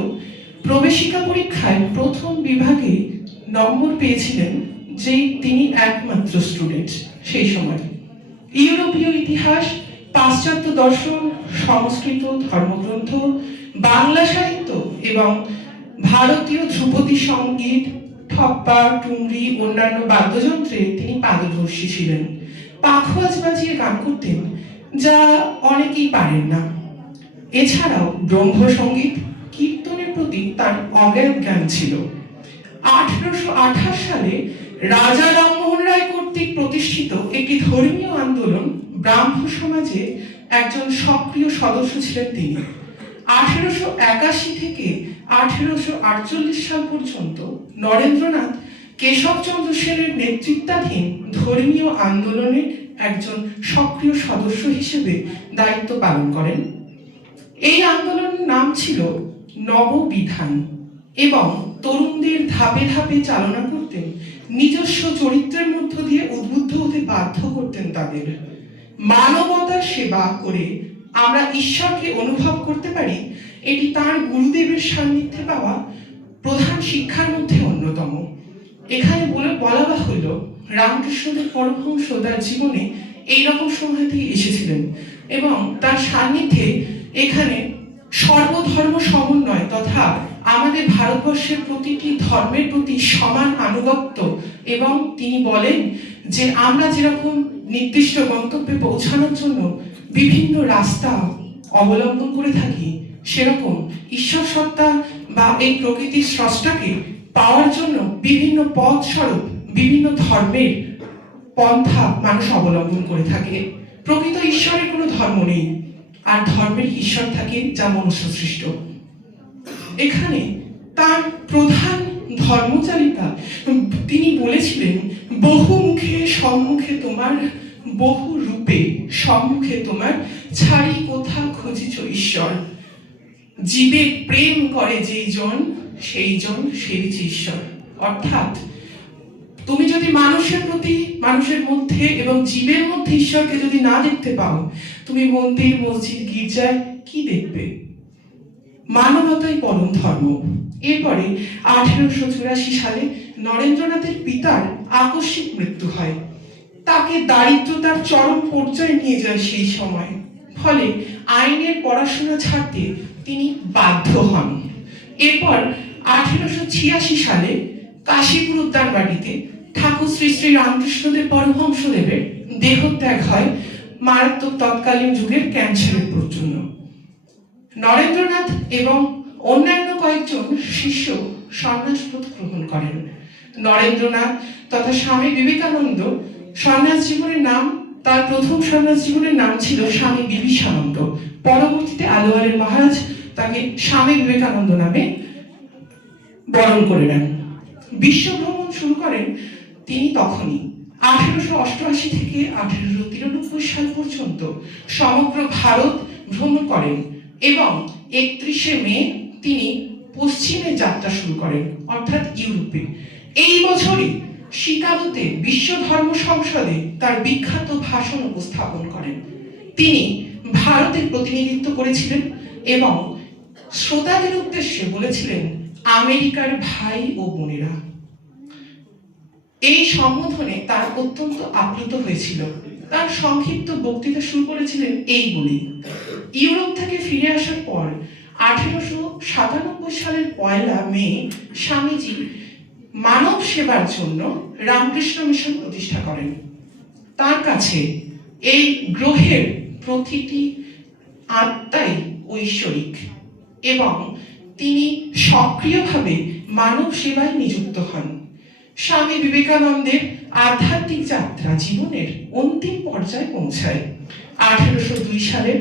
প্রবেশিকা পরীক্ষায় প্রথম বিভাগে নম্বর পেয়েছিলেন, যে তিনি একমাত্র স্টুডেন্ট সেই সময়। ইউরোপীয় ইতিহাস, পাশ্চাত্য দর্শন, সংস্কৃত ধর্মগ্রন্থ, বাংলা সাহিত্য এবং ভারতীয় ধ্রুপদী সঙ্গীত, ঠপ্পা, টুংরি, অন্যান্য বাদ্যযন্ত্রে তিনি পারদর্শী ছিলেন। পাখোয়াজ বাজিয়ে গান করতেন, যা অনেকেই পারেন না। এছাড়াও ব্রহ্মসঙ্গীত, কীর্তনের প্রতি তার অগাধ জ্ঞান ছিল। 1828 সালে রাজা রামমোহন রায় কর্তৃক প্রতিষ্ঠিত একটি ধর্মীয় আন্দোলন ব্রাহ্ম সমাজে একজন সক্রিয় সদস্য ছিলেন তিনি। 1881 থেকে 1848 সাল পর্যন্ত নরেন্দ্রনাথ কেশবচন্দ্র সেনের নেতৃত্বাধীন ধর্মীয় আন্দোলনের একজন সক্রিয় সদস্য হিসেবে দায়িত্ব পালন করেন। এই আন্দোলনের নাম ছিল নববিধান এবং তরুণদের ধাপে ধাপে চালনা করতেন, নিজস্ব চরিত্রের মধ্য দিয়ে উদ্বুদ্ধ হতে বাধ্য করতেন তাদের। মানবতার সেবা করে আমরা ঈশ্বরকে অনুভব করতে পারি, এটি তার গুরুদেবের সান্নিধ্যে পাওয়া প্রধান শিক্ষার মধ্যে অন্যতম। এখানে বলা বাহুল্য, রামকৃষ্ণদেব পরমহংস তার জীবনে এইরকম সময় থেকে এসেছিলেন এবং তার সান্নিধ্যে এখানে সর্বধর্ম সমন্বয় তথা আমাদের ভারতবর্ষের প্রতিটি ধর্মের প্রতি সমান আনুগত্য, এবং তিনি বলেন যে আমরা যেরকম নির্দিষ্ট গন্তব্যে পৌঁছানোর জন্য বিভিন্ন রাস্তা অবলম্বন করে থাকি, সেরকম ঈশ্বর সত্তা বা এই প্রকৃতির স্রষ্টাকে পাওয়ার জন্য বিভিন্ন পথ স্বরূপ বিভিন্ন ধর্মের পন্থা মানুষ অবলম্বন করে থাকে। প্রকৃত ঈশ্বরের কোনো ধর্ম নেই, আর ধর্মের ঈশ্বর থাকে যা মনুষ্য সৃষ্ট। এখানে তার প্রধান ধর্মচারিতা, তিনি বলেছিলেন, বহু মুখে সম্মুখে তোমার, বহু রূপে সম্মুখে তোমার, ছাড়ি কোথা খুঁজিছ ঈশ্বর। জীবে প্রেম করে যেই জন, সেই জন সেবিছে ঈশ্বর। অর্থাৎ তুমি যদি মানুষের প্রতি, মানুষের মধ্যে এবং জীবের মধ্যে ঈশ্বরকে যদি না দেখতে পাও, তুমি মন্দির, মসজিদ, গির্জায় কি দেখবে? মানবতাই পরম ধর্ম। এরপরে 1884 সালে নরেন্দ্রনাথের পিতার আকস্মিক মৃত্যু হয়। তাকে দারিদ্রতার চরম পর্যায়ে নিয়ে যায় সেই সময়। ফলে আইনের পড়াশোনা ছাড়তে তিনি বাধ্য হন। এরপর 1886 সালে কাশীপুর উদ্যানবাড়িতে ঠাকুর শ্রী শ্রী রামকৃষ্ণদেব পরমহংসদেবের দেহত্যাগ হয় মারাত্মক তৎকালীন যুগের ক্যান্সারের জন্য। নরেন্দ্রনাথ এবং অন্যান্য কয়েকজন শিষ্য সন্ন্যাস ব্রত গ্রহণ করেন। নরেন্দ্রনাথ তথা স্বামী বিবেকানন্দ সন্ন্যাস জীবনের নাম, তার প্রথম সন্ন্যাস জীবনের নাম ছিল স্বামী বিবেকানন্দ। পরবর্তীতে আলোয়ারের মহারাজ তাকে স্বামী বিবেকানন্দ নামে বরণ করে নেন। বিশ্ব ভ্রমণ শুরু করেন তিনি তখনই। 1888 থেকে 1893 সাল পর্যন্ত সমগ্র ভারত ভ্রমণ করেন এবং 31শে মে তিনি পশ্চিমে যাত্রা শুরু করেন, অর্থাৎ ইউরোপে। এই বছরই শিকাগোতে বিশ্ব ধর্ম সংসদে তার বিখ্যাত ভাষণ উপস্থাপন করেন। তিনি ভারতের প্রতিনিধিত্ব করেছিলেন এবং শ্রোতাদের উদ্দেশ্যে বলেছিলেন, আমেরিকার ভাই ও বোনেরা। এই সম্বোধনে তার অত্যন্ত আপ্লুত হয়েছিল। তার সংক্ষিপ্ত বক্তৃতা শুরু করেছিলেন এই বলে। ইউরোপ থেকে ফিরে আসার পর 1897 সালের 1 মে স্বামীজি মানব সেবার জন্য রামকৃষ্ণ মিশন প্রতিষ্ঠা করেন। তার কাছে এই গ্রহের প্রতিটি আত্মাই ঐশ্বরিক এবং তিনি সক্রিয়ভাবে মানব সেবায় নিযুক্ত হন। স্বামী বিবেকানন্দের আধ্যাত্মিক যাত্রা জীবনের অন্তিম পর্যায়ে পৌঁছায়। 1802 সালের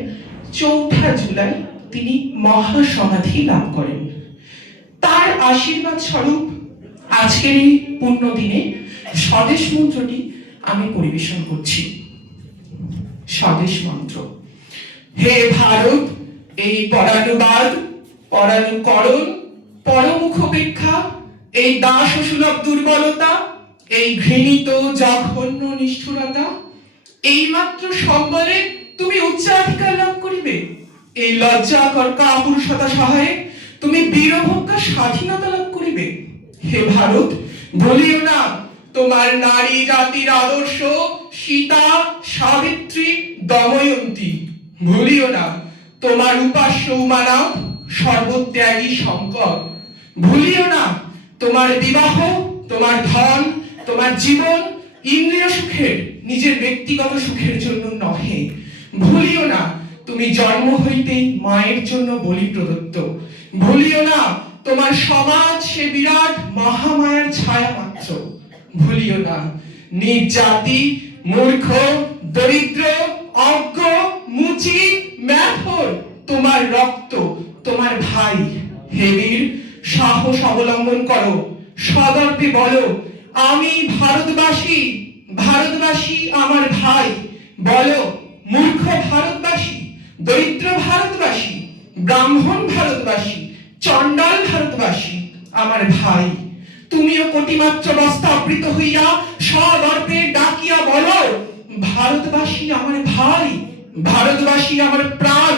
4 জুলাই তিনি মহাসমাধি লাভ করেন। তার আশীর্বাদ স্বরূপ আজকের এই পুণ্য দিনে স্বদেশ মন্ত্রটি আমি পরিবেশন করছি। স্বদেশ মন্ত্র। হে ভারত, এই পরানুবাদ, পরানুকরণ, পরমুখপেক্ষা, এই দাস সুলভ দুর্বলতা, এই ঘৃণিত জঘন্য নিষ্ঠুরতা, এই মাত্র সম্বলে তুমি উচ্চাধিকার লাভ করিবে। এই লজ্জাকর কাপুরুষতা সহায়ে তুমি বীরভঙ্কা স্বাধীনতা লাভ করিবে। হে ভারত, বলিও না তোমার নারী জাতির আদর্শ সীতা, সাবিত্রী, দময়ন্তী। ভুলিও না তোমার উপাস্য উমানাথ, সর্বত্যাগী শঙ্কর। ভুলিও না তোমার বিবাহ, তোমার ধন, তোমার জীবন ইন্দ্রিয় সুখের, নিজের ব্যক্তিগত সুখের জন্য নহে। ভুলিও না তুমি জন্ম হইতেই মায়ের জন্য বলি প্রদত্ত। ভুলিও না তোমার সমাজ সে বিরাট মহামায়ার ছায়া মাত্র। ভুলিও না নিজ জাতি, মূর্খ, দরিদ্র, অজ্ঞ, মুচি, ম্যাথর তোমার রক্ত, তোমার ভাই। হে বীর, সাহস অবলম্বন করো, সদর্পে বলো, আমি ভারতবাসী, ভারতবাসী আমার ভাই। বলো, মূর্খ ভারতবাসী, দরিদ্র ভারতবাসী, ব্রাহ্মণ ভারতবাসী, চণ্ডাল ভারতবাসী আমার ভাই। তুমিও কোটিমাত্র বস্ত্রাবৃত হইয়া সদর্পে ডাকিয়া বলো, ভারতবাসী আমার ভাই, ভারতবাসী আমার প্রাণ,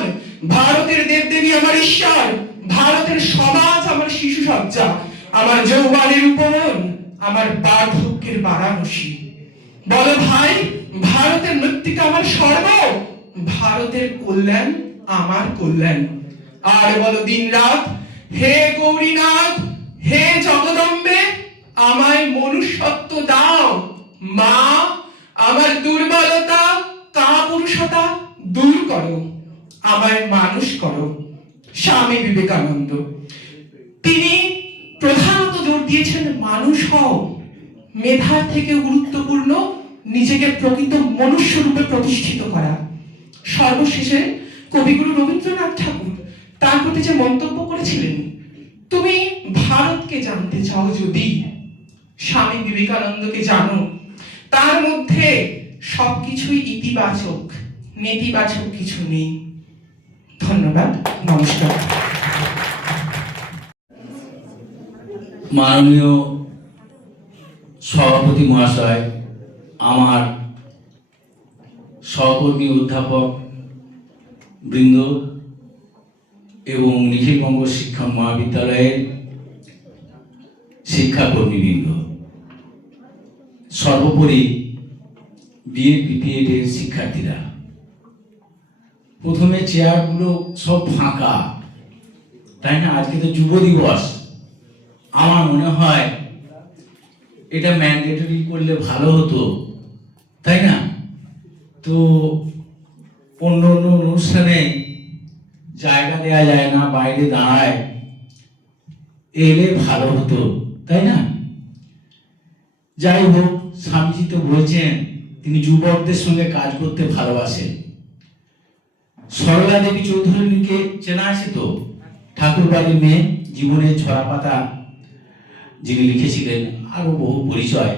ভারতের দেবদেবী আমার ঈশ্বর, ভারতের সমাজ আমার শিশু সজ্জা, আমার যৌবনের উপবন, আমার বার্ধক্যের বারাণসী। বলো ভাই, ভারতের মৃত্তিকা আমার সর্ব, ভারতের কল্যাণ আমার কল্যাণ। আর বলো দিন রাত, হে গৌরীনাথ, হে জগদম্বে, আমায় মনুষ্যত্ব দাও। মা, আমার দুর্বলতা, কাপুরুষতা দূর করো, আমায় মানুষ করো। স্বামী বিবেকানন্দ তিনি প্রধানত জোর দিয়েছেন মানুষ হও। মেধার থেকে গুরুত্বপূর্ণ নিজেকে প্রকৃত মনুষ্য রূপে প্রতিষ্ঠিত করা। সর্বশেষে কবিগুরু রবীন্দ্রনাথ ঠাকুর তার প্রতি যে মন্তব্য করেছিলেন, তুমি ভারতকে জানতে চাও যদি, স্বামী বিবেকানন্দকে জানো। তার মধ্যে সবকিছুই ইতিবাচক, নেতিবাচক কিছু নেই। ধন্যবাদ, নমস্কার। মাননীয় সভাপতি মহাশয়, আমার সহকর্মী অধ্যাপক বৃন্দ এবং নিখিলবঙ্গ শিক্ষা মহাবিদ্যালয়ের শিক্ষাকর্মীবৃন্দ, সর্বোপরি বিএ BPEড এর শিক্ষার্থীরা, প্রথমে চেয়ারগুলো সব ফাঁকা, তাই না? আজকে তো যুব দিবস, আমার মনে হয় এটা ম্যান্ডেটরি করলে ভালো হতো, তাই না? তো অন্য অন্য অনুষ্ঠানে জায়গা দেওয়া যায় না, বাইরে দাঁড়ায়, এলে ভালো হতো, তাই না? যাই হোক, স্বামীজি তো বলছেন তিনি যুবকদের সঙ্গে কাজ করতে ভালোবাসেন। সরলা দেবী চৌধুরীকে চেনা আছে তো? ঠাকুরবাড়ির মেয়ে, জীবনের ছড়া পাতা যিনি লিখেছিলেন, আরো বহু পরিচয়।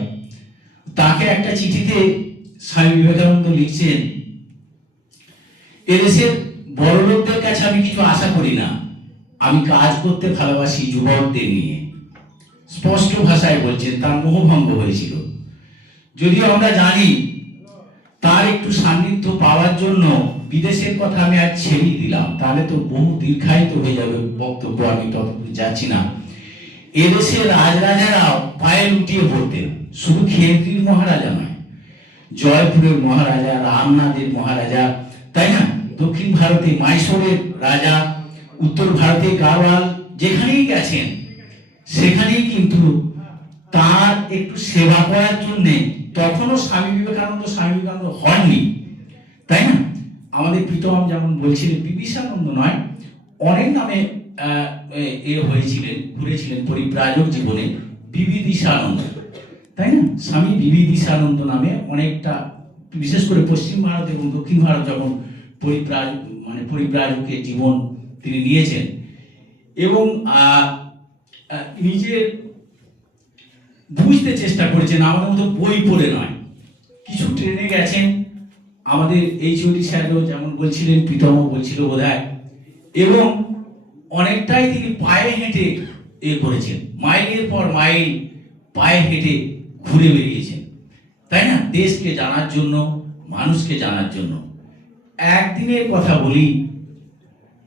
তাকে একটা চিঠিতে স্বামী বিবেকানন্দ লিখছেন, এদেশের বড় লোকদের কাছে আমি কিছু আশা করি না, আমি কাজ করতে ভালোবাসি যুবকদের নিয়ে। স্পষ্ট ভাষায় বলছেন, তার মোহভঙ্গ হয়েছিল। যদিও আমরা জানি তার একটু সান্নিধ্য পাওয়ার জন্য বিদেশের কথা আমি আর ছেড়েই দিলাম, তাহলে তো বহু দীর্ঘায়িত হয়ে যাবে বক্তব্য, আমি তত যাচ্ছি না। এদেশের রাজরাজারাও পায়ে লুটিয়ে পড়তেন, শুধু খেতড়ির মহারাজা নয়, জয়পুরের মহারাজা, রামনাথের মহারাজা, তাই না? দক্ষিণ ভারতে মাইসোরের রাজা, উত্তর ভারতে গাড়োয়াল, যেখানেই গেছেন সেখানেই কিন্তু তার একটু সেবা করার জন্যে তখনও স্বামী বিবেকানন্দ হননি, তাই না? আমাদের প্রীতম যেমন বলছিলেন, বিবিসানন্দ নয়, অনেক নামে হয়েছিলেন, ঘুরেছিলেন পরিব্রাজক জীবনে, বিবিদিশানন্দ, তাই না? স্বামী বিবিদিশানন্দ নামে অনেকটা, বিশেষ করে পশ্চিম ভারত এবং দক্ষিণ ভারত যখন পরিব্রাজকের জীবন তিনি নিয়েছেন এবং নিজের বুঝতে চেষ্টা করেছেন, আমাদের মতো বই পড়ে নয়। কিছু ট্রেনে গেছেন, আমাদের HOD স্যারও যেমন বলছিলেন, প্রীতম বলছিল বোধহয়, এবং অনেকটাই তিনি পায়ে হেঁটে করেছেন, মাইলের পর মাইল পায়ে হেঁটে ঘুরে বেরিয়েছেন, তাই না? দেশকে জানার জন্য, মানুষকে জানার জন্য। একদিনের কথা বলি,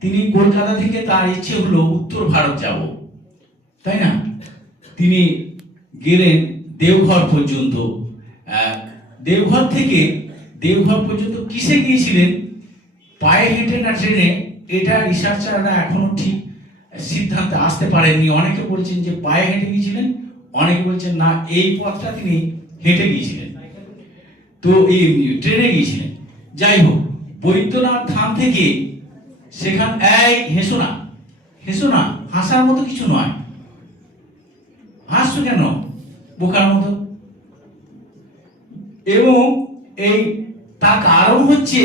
তিনি কলকাতা থেকে তার ইচ্ছে হলো উত্তর ভারত যাব, তাই না? তিনি গেলেন দেওঘর পর্যন্ত। দেওঘর পর্যন্ত কিসে গিয়েছিলেন, পায়ে হেঁটে না ট্রেনে, এটা রিসার্চাররা এখনো ঠিক সিদ্ধান্তে আসতে পারেননি। অনেকে বলছেন যে পায়ে হেঁটে গিয়েছিলেন, অনেকে বলছেন না, এই পথটা তিনি হেঁটে গিয়েছিলেন, তো এই ট্রেনে গিয়েছিলেন। যাই হোক, বৈদ্যনাথ ধাম থেকে সেখান, হেসো না, হাসার মতো কিছু নয়, হাসছো কেন বোকার মতো? এবং তার কারণ হচ্ছে,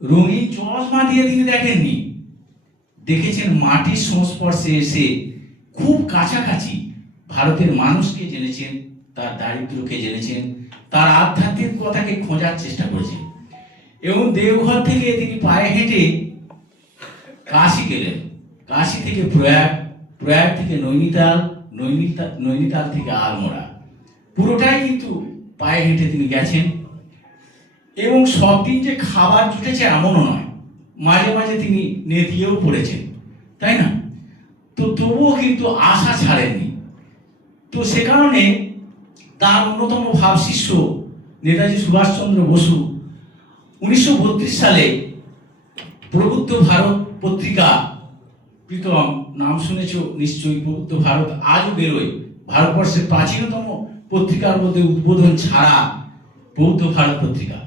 রঙিন চশমা দিয়ে তিনি দেখেননি, দেখেছেন মাটির সংস্পর্শে এসে খুব কাছাকাছি ভারতের মানুষকে জেনেছেন, তার দারিদ্র্যকে জেনেছেন, তার আধ্যাত্মিকতাকে খোঁজার চেষ্টা করেছেন। এবং দেওঘর থেকে তিনি পায়ে হেঁটে কাশী গেলেন, কাশী থেকে প্রয়াগ থেকে নৈনিতাল থেকে আলমোড়া, পুরোটাই কিন্তু পায়ে হেঁটে তিনি গেছেন। এবং সব দিন যে খাবার জুটেছে এমনও নয়, মাঝে মাঝে তিনি নেতিয়েও পড়েছেন, তাই না? তো তবুও কিন্তু আশা ছাড়েননি। তো সে কারণে তার অন্যতম ভাবশিষ্য নেতাজি সুভাষচন্দ্র বসু 1932 সালে প্রবুদ্ধ ভারত পত্রিকা, প্রীতম নাম শুনেছ নিশ্চয়ই, প্রবুদ্ধ ভারত আজও বেরোয়, ভারতবর্ষের প্রাচীনতম পত্রিকার মধ্যে উদ্বোধন ছাড়া প্রবুদ্ধ ভারত পত্রিকা।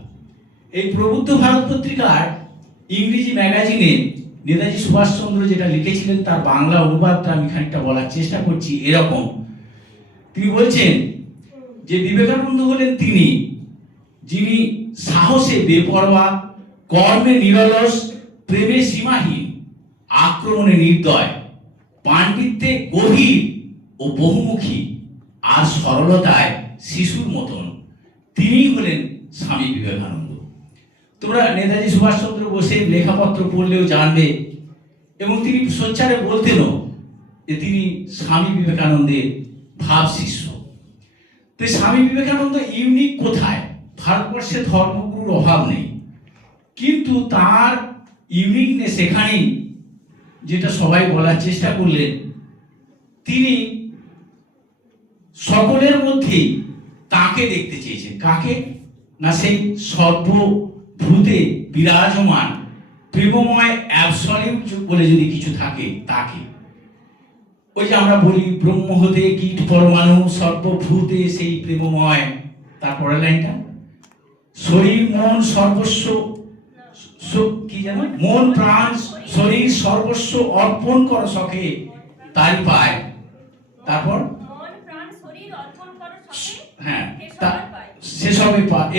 এই প্রবুদ্ধ ভারত পত্রিকার ইংরেজি ম্যাগাজিনে নেতাজি সুভাষচন্দ্র যেটা লিখেছিলেন তার বাংলা অনুবাদটা আমি খানিকটা বলার চেষ্টা করছি। এরকম তিনি বলছেন যে বিবেকানন্দ হলেন তিনি, যিনি সাহসে বেপরোয়া, কর্মে নিরলস, প্রেমে সীমাহীন, আক্রমণে নির্দয়, পাণ্ডিত্যে গভীর ও বহুমুখী, আর সরলতায় শিশুর মতন, তিনিই হলেন স্বামী বিবেকানন্দ। তোমরা নেতাজি সুভাষচন্দ্র বোসের লেখাপত্র পড়লেও জানবে, এবং তিনি সোচ্চারে বলতেনও যে তিনি স্বামী বিবেকানন্দের ভাব শিষ্য। তো স্বামী বিবেকানন্দ ইউনিক কোথায়? ভারতবর্ষে ধর্মগুরুর অভাব নেই, কিন্তু তার ইউনিকনেস এখানেই, যেটা সবাই বলার চেষ্টা করলেন, তিনি সকলের মধ্যেই তাকে দেখতে চেয়েছেন। কাকে? না সেই সর্বভূতে বিরাজমান প্রেমময় অ্যাবসলিউট বলে যদি কিছু থাকে তাকে। ওই যে আমরা বলি ব্রহ্ম হতে কীট পরমাণু সর্বভূতে সেই প্রেমময়, তারপরের লাইনটা শরীর মন সর্বস্ব কি যেন মন প্রাণ শরীর সর্বস্ব অর্পণ কর সখে তাই পায়। তারপর হ্যাঁ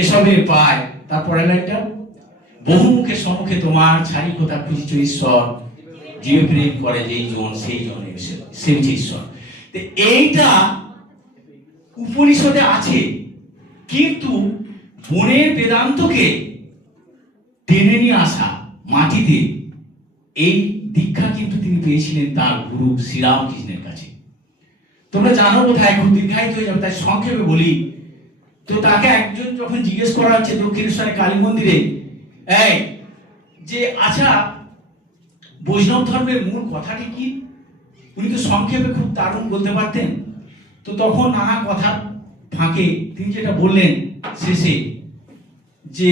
এসবের পায়। তারপরে লাইনটা বহুমুখে সম্মুখে তোমার ছাড়ি কথা খুঁজিছ ঈশ্বর, জীবে প্রেম করে যেই জন সেই জনে সে হচ্ছে ঈশ্বর। এইটা উপনিষদে আছে, কিন্তু বনের বেদান্তকে টেনে নিয়ে আসা মাটিতে, এই দীক্ষা কিন্তু তিনি পেয়েছিলেন তার গুরু শ্রীরামকৃষ্ণের কাছে। তোমরা জানো বোধহয়, খুব দীর্ঘায়িত হয়ে যাবে তাই সংক্ষেপে বলি। তো তাকে একজন যখন জিজ্ঞেস করা হচ্ছে দক্ষিণেশ্বরে কালী মন্দিরে, এই যে আচ্ছা বৈষ্ণব ধর্মের মূল কথাটি কি, উনি তো সংক্ষেপে খুব দারুণ বলতে পারতেন। তো তখন নানা কথা ফাঁকে তিনি যেটা বললেন শেষে, যে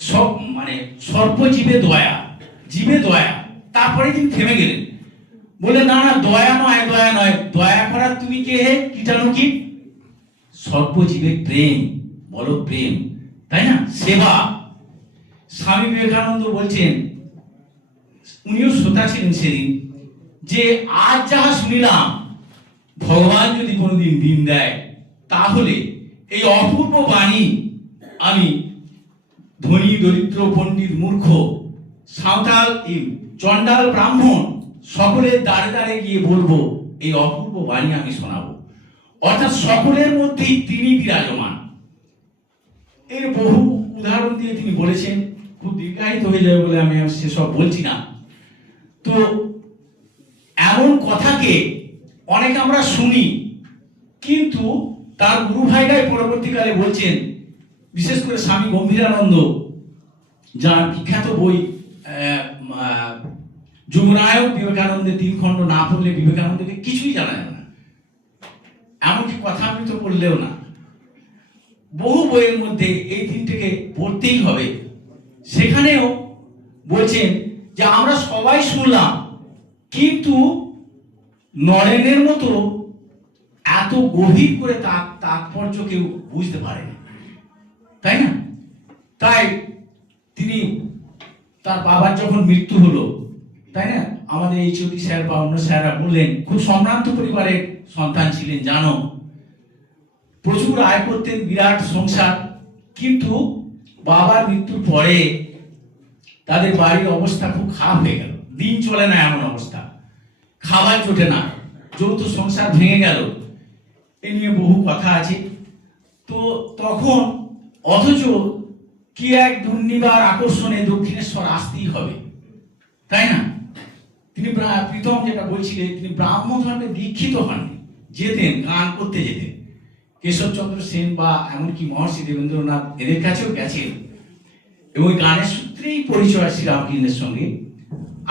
সব মানে সর্বজীবে দয়া, জীবে দয়া। তারপরে তিনি থেমে গেলেন, বলে না না দয়া নয়, দয়া নয়, দয়া করার তুমি কে হে, কীটাণু কি, সর্বজীবে প্রেম, বলো প্রেম, তাই না, সেবা। স্বামী বিবেকানন্দ বলছেন, উনিও শ্রোতা ছিলেন সেদিন, যে আজ যাহা শুনিলাম ভগবান যদি কোনোদিন দিন দেয়, তাহলে এই অপূর্ব বাণী আমি ধনী দরিদ্র পণ্ডিত মূর্খ সাঁওতাল চণ্ডাল ব্রাহ্মণ সকলের দ্বারে দ্বারে গিয়ে বলবো, এই অপূর্ব বাণী আমি শোনাবো। অর্থাৎ সকলের মধ্যেই তিনি বিরাজমান। এর বহু উদাহরণ দিয়ে তিনি বলেছেন, খুব দীর্ঘায়িত হয়ে যাবে বলে আমি সেসব বলছি না। তো এমন কথাকে অনেক আমরা শুনি, কিন্তু তার গুরু ভাইরাই পরবর্তীকালে বলছেন, বিশেষ করে স্বামী গম্ভীরানন্দ, যার বিখ্যাত বই যুগনায়ক বিবেকানন্দের 3 খণ্ড না পড়লে বিবেকানন্দকে কিছুই জানা যাবে না, এমনকি কথামৃত পড়লেও না। বহু বইয়ের মধ্যে এই 3টেকে পড়তেই হবে। সেখানেও বলছেন যে আমরা সবাই শুনলাম, কিন্তু নরেনের মতো এত গভীর করে তার তাৎপর্য কেউ বুঝতে পারেনি, তাই না? তাই তিনি তার বাবার যখন মৃত্যু হলো, তাই না, আমাদের এই চৌধুরী স্যার বা অন্য স্যাররা বললেন, খুব সম্ভ্রান্ত পরিবারের সন্তান ছিলেন, জানো, প্রচুর আয় করতেন, বিরাট সংসার, কিন্তু বাবার মৃত্যুর পরে তাদের বাড়ির অবস্থা খুব খারাপ হয়ে গেল, দিন চলে না এমন অবস্থা, খাবার জোটে না, যৌথ সংসার ভেঙে গেল। এ নিয়ে বহু কথা আছে। তো তখন অথচ কি এক দুর্নিবার আকর্ষণে দক্ষিণেশ্বর আসতেই হবে, তাই না? তিনি প্রীতম যেটা বলছিলেন, তিনি ব্রাহ্ম ধর্মে দীক্ষিত হননি, যেতেন গান করতে যেতেন, কেশবচন্দ্র সেন বা এমনকি মহর্ষি দেবেন্দ্রনাথ এদের কাছেও গেছেন, এবং গানের সূত্রেই পরিচয় শ্রীরামকৃষ্ণের সঙ্গে।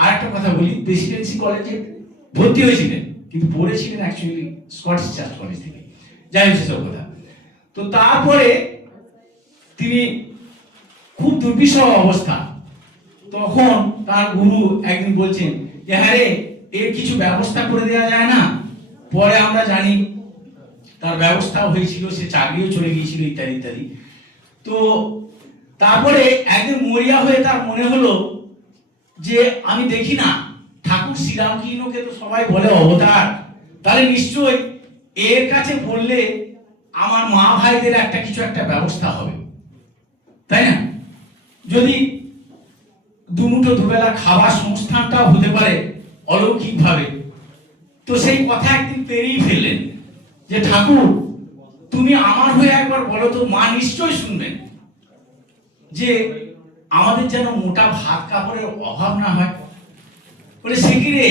আর একটা কথা বলি, প্রেসিডেন্সি কলেজে ভর্তি হয়েছিলেন, কিন্তু পড়েছিলেন অ্যাকচুয়ালি স্কটিশ চার্চ কলেজ থেকে, যাই হোক সেসব কথা। তো তারপরে তিনি খুব দুর্বিষহ অবস্থা, তখন তার গুরু একদিন বলছেন যে হ্যাঁ রে, এর কিছু ব্যবস্থা করে দেওয়া যায় না। পরে আমরা জানি তার ব্যবস্থাও হয়েছিল, সে চাকরিও চলে গিয়েছিল, ইত্যাদি ইত্যাদি। তো তারপরে একদিন মরিয়া হয়ে তার মনে হলো যে আমি দেখি না, ঠাকুর শ্রীরামকৃষ্ণকে তো সবাই বলে অবতার, তাহলে নিশ্চয়ই এর কাছে বললে আমার মা ভাইদের একটা কিছু একটা ব্যবস্থা হবে, তাই না? যদি দুমুঠো দুবেলা খাবার সংস্থানটাও হতে পারে অলৌকিক ভাবে। তো সেই কথা একদিন পেরিয়ে ফেললেন যে ঠাকুর তুমি আমার হয়ে একবার বলো তো, মা নিশ্চয়ই শুনবেন, যে আমাদের যেন মোটা ভাত কাপড়ের অভাব না হয়। বলে সে কি রে,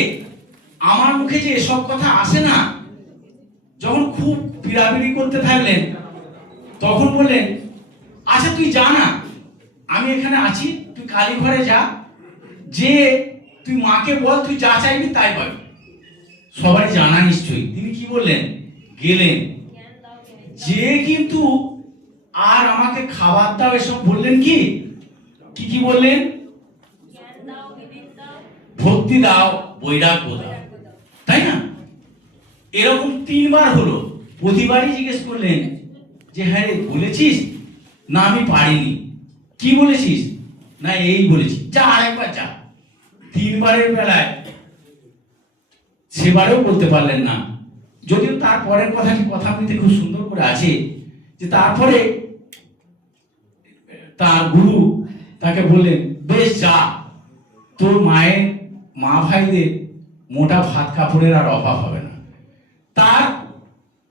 আমার মুখে যে এসব কথা আসে না। যখন খুব পিড়াপিড়ি করতে থাকলেন, তখন বললেন, আচ্ছা তুই যা না, আমি এখানে আছি, তুই কালী ঘরে যা, যে তুই মাকে বল তুই যা চাইবি তাই পাবি। সবাই জানা নিশ্চয়ই। তিনি কি বললেন, গেলেন, যে কিন্তু আর আমাকে খাবার দাও এসব বললেন কি কি কি বললেন? ভক্তি দাও, বৈরাগ্য দাও, তাই না? এরকম 3 বার হলো। প্রতিবারই জিজ্ঞেস করলেন যে হ্যাঁ রে বলেছিস? না আমি পারিনি। কি বলেছিস? না এই বলেছি। যা আরেকবার যা। 3 বারের বেলায় সেবারেও বলতে পারলেন না। যদিও তার পরের কথাটিতে খুব সুন্দর করে আছে যে তারপরে তার গুরু তাকে বললেন বেশ যা, তোর মায়ের মা ভাইদের মোটা ভাত কাপড়ের আর অভাব হবে না। তার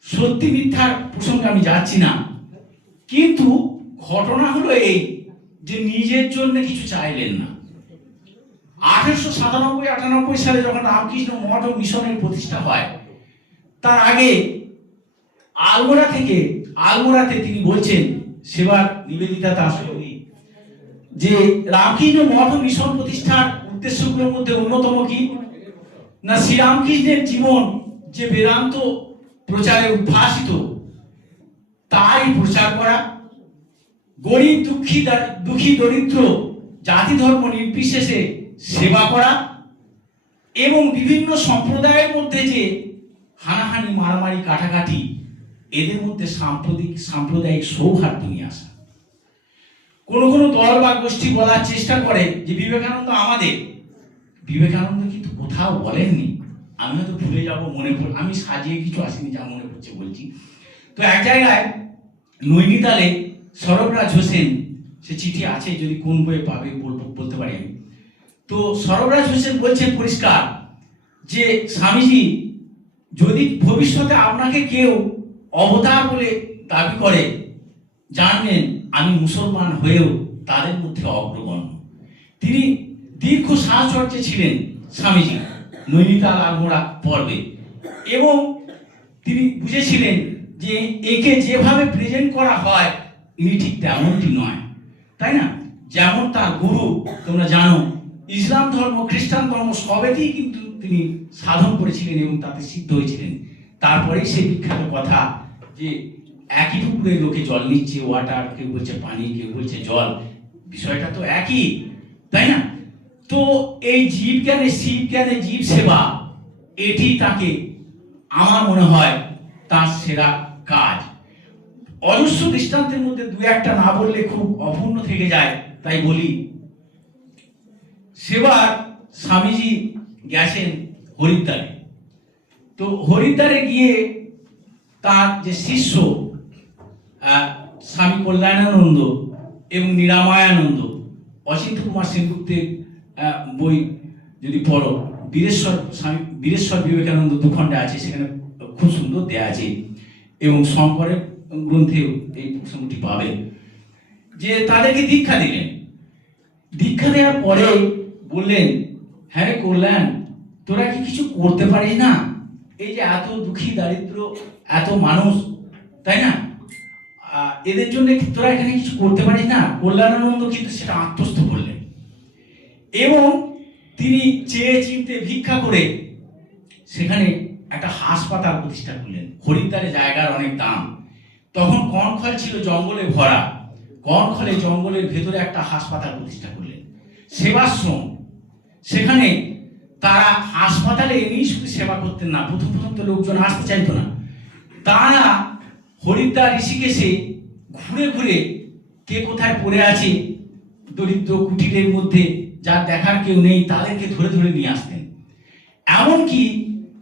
সত্যি মিথ্যার প্রসঙ্গে আমি যাচ্ছি না, কিন্তু ঘটনা হলো এই যে নিজের জন্য কিছু চাইলেন না। 1897-98 সালে যখন রামকৃষ্ণ মঠ ও মিশনের প্রতিষ্ঠা হয়, তার আগে আলমোড়াতে তিনি বলছেন সেবার নিবেদিতা দাস যে রামকৃষ্ণ মঠ ও মিশন প্রতিষ্ঠার উদ্দেশ্যগুলোর মধ্যে অন্যতম কি না শ্রীরামকৃষ্ণের জীবন যে বেদান্ত প্রচারে উদ্ভাসিত তাই প্রচার করা, গরিব দুঃখী দরিদ্র জাতি ধর্ম নির্বিশেষে সেবা করা এবং বিভিন্ন সম্প্রদায়ের মধ্যে যে হানাহানি মারামারি কাটাকাটি এদের মধ্যে সাম্প্রদায়িক সৌহার্দ্য নিয়ে আসা। কোনো দল বা গোষ্ঠী বলার চেষ্টা করে যে বিবেকানন্দ কিন্তু কোথাও বলেননি। আমি হয়তো ভুলে যাবো, আমি সাজিয়ে কিছু আসিনি, যা মনে পড়ছে বলছি। তো এক জায়গায় নৈনিতালে সরবরাজ হোসেন, সে চিঠি আছে, যদি কোন বইয়ে পাবে বলতে পারি আমি। তো সরবরাজ হোসেন বলছেন পরিষ্কার যে স্বামীজি, যদি ভবিষ্যতে আপনাকে কেউ অবতার বলে দাবি করে, জানবেন আমি মুসলমান হয়েও তাদের মধ্যে অগ্রগণ্য। তিনি দীর্ঘ সাহচর্যে ছিলেন স্বামীজি নৈনিতাল আলমোড়া পর্বে, এবং তিনি বুঝেছিলেন যে একে যেভাবে প্রেজেন্ট করা হয় ইনি ঠিক তেমনটি নয়, তাই না? যেমন তার গুরু, তোমরা জানো, ইসলাম ধর্ম খ্রিস্টান ধর্ম সবেতেই কিন্তু তিনি সাধন করেছিলেন এবং তাতে সিদ্ধ হয়েছিলেন। তারপরেই সেই বিখ্যাত কথা যে একই পুকুরে লোকে জল নিচ্ছে, ওয়াটার, কেউ বলছে পানি, কেউ বলছে জল, বিষয়টা তো একই, তাই না? তো এই জীব জ্ঞানে শিব জ্ঞানে জীব সেবা, এটি তাকে আমার মনে হয় তার সেরা কাজ। অজস্র দৃষ্টান্তের মধ্যে 2-1টা না বললে খুব অপূর্ণ থেকে যায়, তাই বলি। সেবার স্বামীজি গেছেন হরিদ্বারে। তো হরিদ্বারে গিয়ে তার যে শিষ্য স্বামী কল্যাণানন্দ এবং নিরাময়ানন্দ, অচিন্ত কুমার সেনগুপ্তের বই যদি পড়ো, বীরেশ্বর বিবেকানন্দ 2 খণ্ডে আছে, সেখানে খুব সুন্দর দেয়া আছে, এবং শঙ্করের গ্রন্থেও এই প্রসঙ্গটি পাবে, যে তাদেরকে দীক্ষা দিলেন। দীক্ষা দেওয়ার পরে বললেন, হ্যাঁ রে কল্যাণ, তোরা কি কিছু করতে পারিস না? এই যে এত দুঃখী দারিদ্র এত মানুষ, তাই না, এদের জন্য তোরা এখানে কিছু করতে পারিস না? কল্যাণানন্দ কিন্তু সেটা আত্মস্থ করলেন, এবং তিনি চেয়ে চিনতে ভিক্ষা করে সেখানে একটা হাসপাতাল প্রতিষ্ঠা করলেন। হরিদ্বারে জায়গার অনেক দাম, তখন কর্ণখল ছিল জঙ্গলে ভরা, কর্ণখলে জঙ্গলের ভেতরে একটা হাসপাতাল প্রতিষ্ঠা করলেন, সেবাশ্রম। সেখানে তারা হাসপাতালে এমনি শুধু সেবা করতেন না, প্রথম তো লোকজন আসতে চাইতো না, তারা হরিদ্বার ঋষিকেশে ঘুরে ঘুরে কে কোথায় পড়ে আছে দরিদ্র কুটিরের মধ্যে, যার দেখার কেউ নেই, তাদেরকে ধরে ধরে নিয়ে আসতেন। এমনকি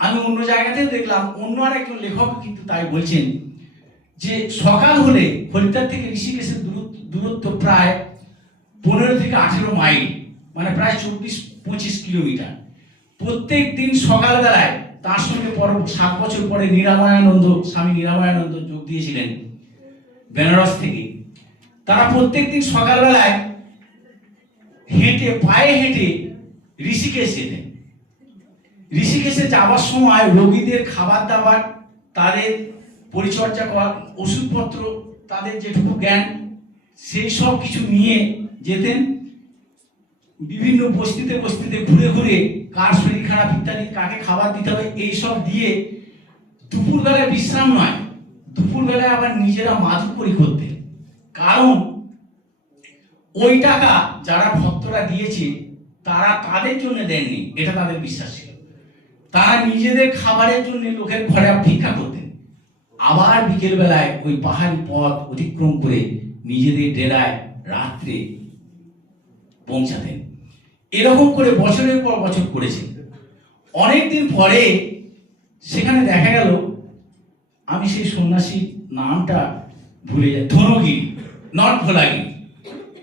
আমি অন্য জায়গাতেও দেখলাম, অন্য আর একজন লেখক কিন্তু তাই বলছেন যে সকাল হলে হরিদ্বার থেকে ঋষিকেশের দূরত্ব প্রায় 15 থেকে 18 মাইল, মানে প্রায় 24-25 কিলোমিটার। প্রত্যেক দিন সকালবেলায় তার সঙ্গে 7 বছর পরে স্বামী নিরাময়ানন্দ যোগ দিয়েছিলেন বেনারস থেকে। তারা প্রত্যেক দিন সকালবেলায় পায়ে হেঁটে ঋষিকেশ যেতেন। ঋষিকেশে যাওয়ার সময় রোগীদের খাবার দাবার, তাদের পরিচর্যা করা, ওষুধপত্র, তাদের যেটুকু জ্ঞান, সেই সব কিছু নিয়ে যেতেন। বিভিন্ন বস্তিতে ঘুরে ঘুরে কার শরীর খারাপ ইত্যাদি, কাকে খাবার দিতে হবে, এইসব দিয়ে দুপুরবেলায় বিশ্রাম নয়, দুপুরবেলায় আবার নিজেরা মাধুকরী করতেন। কারণ ওই টাকা যারা ভক্তরা দিয়েছে তারা তাদের জন্য দেননি, এটা তাদের বিশ্বাস ছিল। তারা নিজেদের খাবারের জন্য লোকের ঘরে ভিক্ষা করতেন, আবার বিকেল বেলায় ওই পাহাড়ি পথ অতিক্রম করে নিজেদের ডেরায় রাত্রে পৌঁছাতেন। এরকম করে বছরের পর বছর করেছেন। অনেকদিন পরে সেখানে দেখা গেল, আমি সেই সন্ন্যাসীর নামটা ভুলে যাই, ধনগিরি, নট ভোলাগিরি।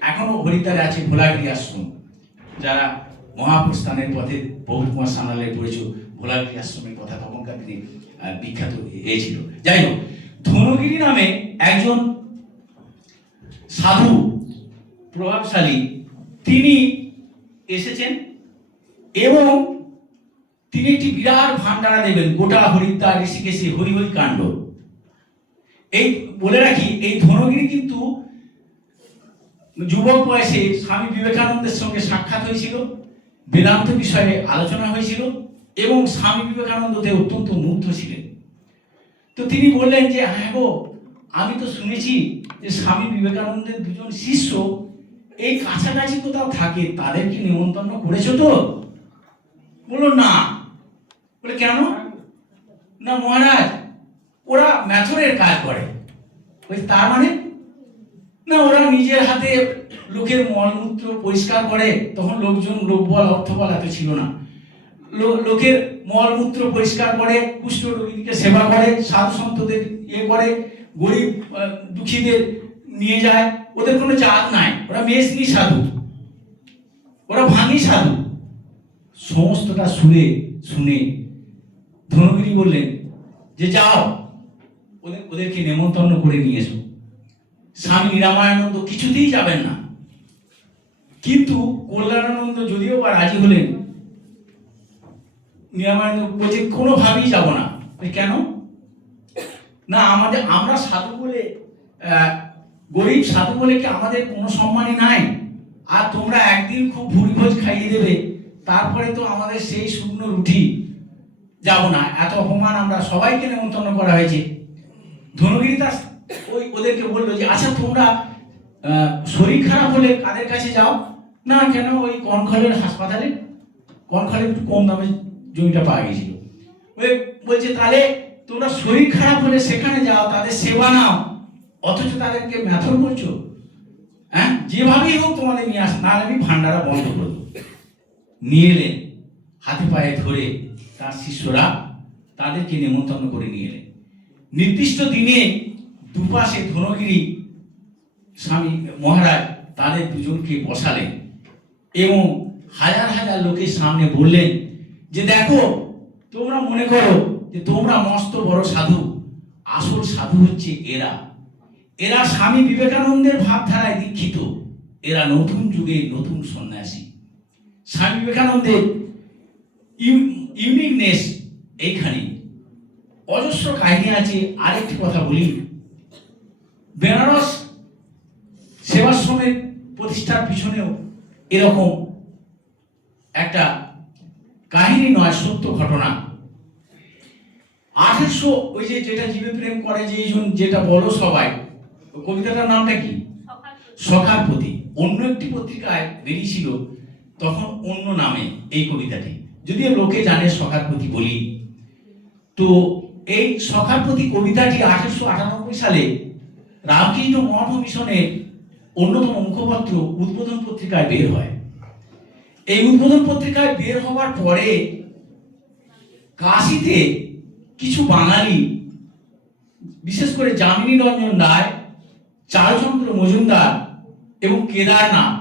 এখনো হরিদ্বারে আছে ভোলাগিরি আশ্রম, যারা মহাপ্রস্থানের পথে প্রভু কুমার সান্যালের পরিচয় ভোলাগিরি আশ্রমের কথা তখনকার দিনে বিখ্যাত হয়েছিল। যাই হোক, ধনগিরি নামে একজন সাধু প্রভাবশালী তিনি এসেছেন এবং তিনি একটি বিরাট ভান্ডারা দেবেন গোটা হরিদ্বার ঋষিকেশে, হরি হরি কাণ্ড। এই বলে রাখি, এই ধনগিরি কিন্তু যুবক বয়সে স্বামী বিবেকানন্দের সঙ্গে সাক্ষাৎ হয়েছিল, বেদান্ত বিষয়ে আলোচনা হয়েছিল এবং স্বামী বিবেকানন্দতে অত্যন্ত মুগ্ধ ছিলেন। তো তিনি বললেন যে হ্যাঁ গো, আমি তো শুনেছি যে স্বামী বিবেকানন্দের দুজন শিষ্য এই কাছাকাছি কোথাও থাকে, তাদেরকে নিমন্ত্রণ করেছো তো? বললো না। বলে কেন? না মহারাজ, ওরা মেথরের কাজ করে। তার মানে? না, ওরা নিজের হাতে লোকের মলমূত্র পরিষ্কার করে। তখন লোকবল অর্থবল এত ছিল না। লোকের মলমূত্র পরিষ্কার করে, কুষ্ঠ রোগীকে সেবা করে, সাধু সন্তদের করে, গরিব দুঃখীদের নিয়ে যায়। ওদের কোনো জাত নাই, ওরা মেসনি সাধু, ওরা ভাঙি সাধু। সমস্তটা শুনে ধনগিরি বললেন যে যাও, ওদেরকে নেমন্তন্ন করে নিয়ে এসো। স্বামী নিরাময়ানন্দ কিছুতেই যাবেন না, কিন্তু কল্যাণানন্দ যদিও বা রাজি হলেন, নিরাময়ানন্দ বলছে কোনোভাবেই যাব না। কেন? না, আমরা সাধু বলে, গরিব সাধু বলে কি আমাদের কোনো সম্মানই নাই? আর তোমরা একদিন খুব ভুরিভোজ খাইয়ে দেবে, তারপরে তো আমাদের সেই শুকনো রুটি, যাব না। এত অপমান, আমরা সবাইকে নেমন্তন্ন করা হয়েছে। ধনগিরি তার ওদেরকে বললো যে আচ্ছা, তোমরা শরীর খারাপ হলে কাদের কাছে যাও? না কেন, ওই কনখলের হাসপাতালে, কনখলে একটু কম দামে জমিটা পাওয়া গেছিল। ওই বলছে তাহলে তোমরা শরীর খারাপ হলে সেখানে যাও, তাদের সেবা নাও, অথচ তাদেরকে মেথর বলছো? হ্যাঁ, যেভাবেই হোক তোমাদের নিয়ে আস, না আমি ভান্ডারা বন্ধ করে দেবো। নিয়ে এলেন, হাতে পায়ে ধরে তার শিষ্যরা তাদেরকে নেমন্তন্ন করে নিয়ে এলেন। নির্দিষ্ট দিনে দুপাশে ধনগিরি স্বামী মহারাজ তাদের দুজনকে বসালেন এবং হাজার হাজার লোকের সামনে বললেন যে দেখো, তোমরা মনে করো যে তোমরা মস্ত বড় সাধু, আসল সাধু হচ্ছে এরা স্বামী বিবেকানন্দের ভাবধারায় দীক্ষিত, এরা নতুন যুগের নতুন সন্ন্যাসী। স্বামী বিবেকানন্দের ইউনিকনেস এইখানে। অজস্র কাহিনী আছে। আরেকটি কথা বলি, বেনারস সেবাশ্রমের প্রতিষ্ঠার পিছনেও এরকম একটা কাহিনী নয়, সত্য ঘটনা। 1800, ওই যে যেটা জীবে প্রেম করে যেটা বলো সবাই, কবিতাটার নামটা কি? সখার প্রতি। অন্য একটি পত্রিকায় বেরিয়েছিল তখন অন্য নামে এই কবিতাটি, যদিও লোকে জানে সখার প্রতি বলি। তো এই সখার প্রতি কবিতাটি 1898 সালে রামকৃষ্ণ মঠ মিশনের অন্যতম মুখপত্র উদ্বোধন পত্রিকায় বের হয়। এই উদ্বোধন পত্রিকায় বের হওয়ার পরে কাশীতে কিছু বাঙালি, বিশেষ করে যামিনী রঞ্জন রায়, চারুচন্দ্র মজুমদার এবং কেদারনাথ,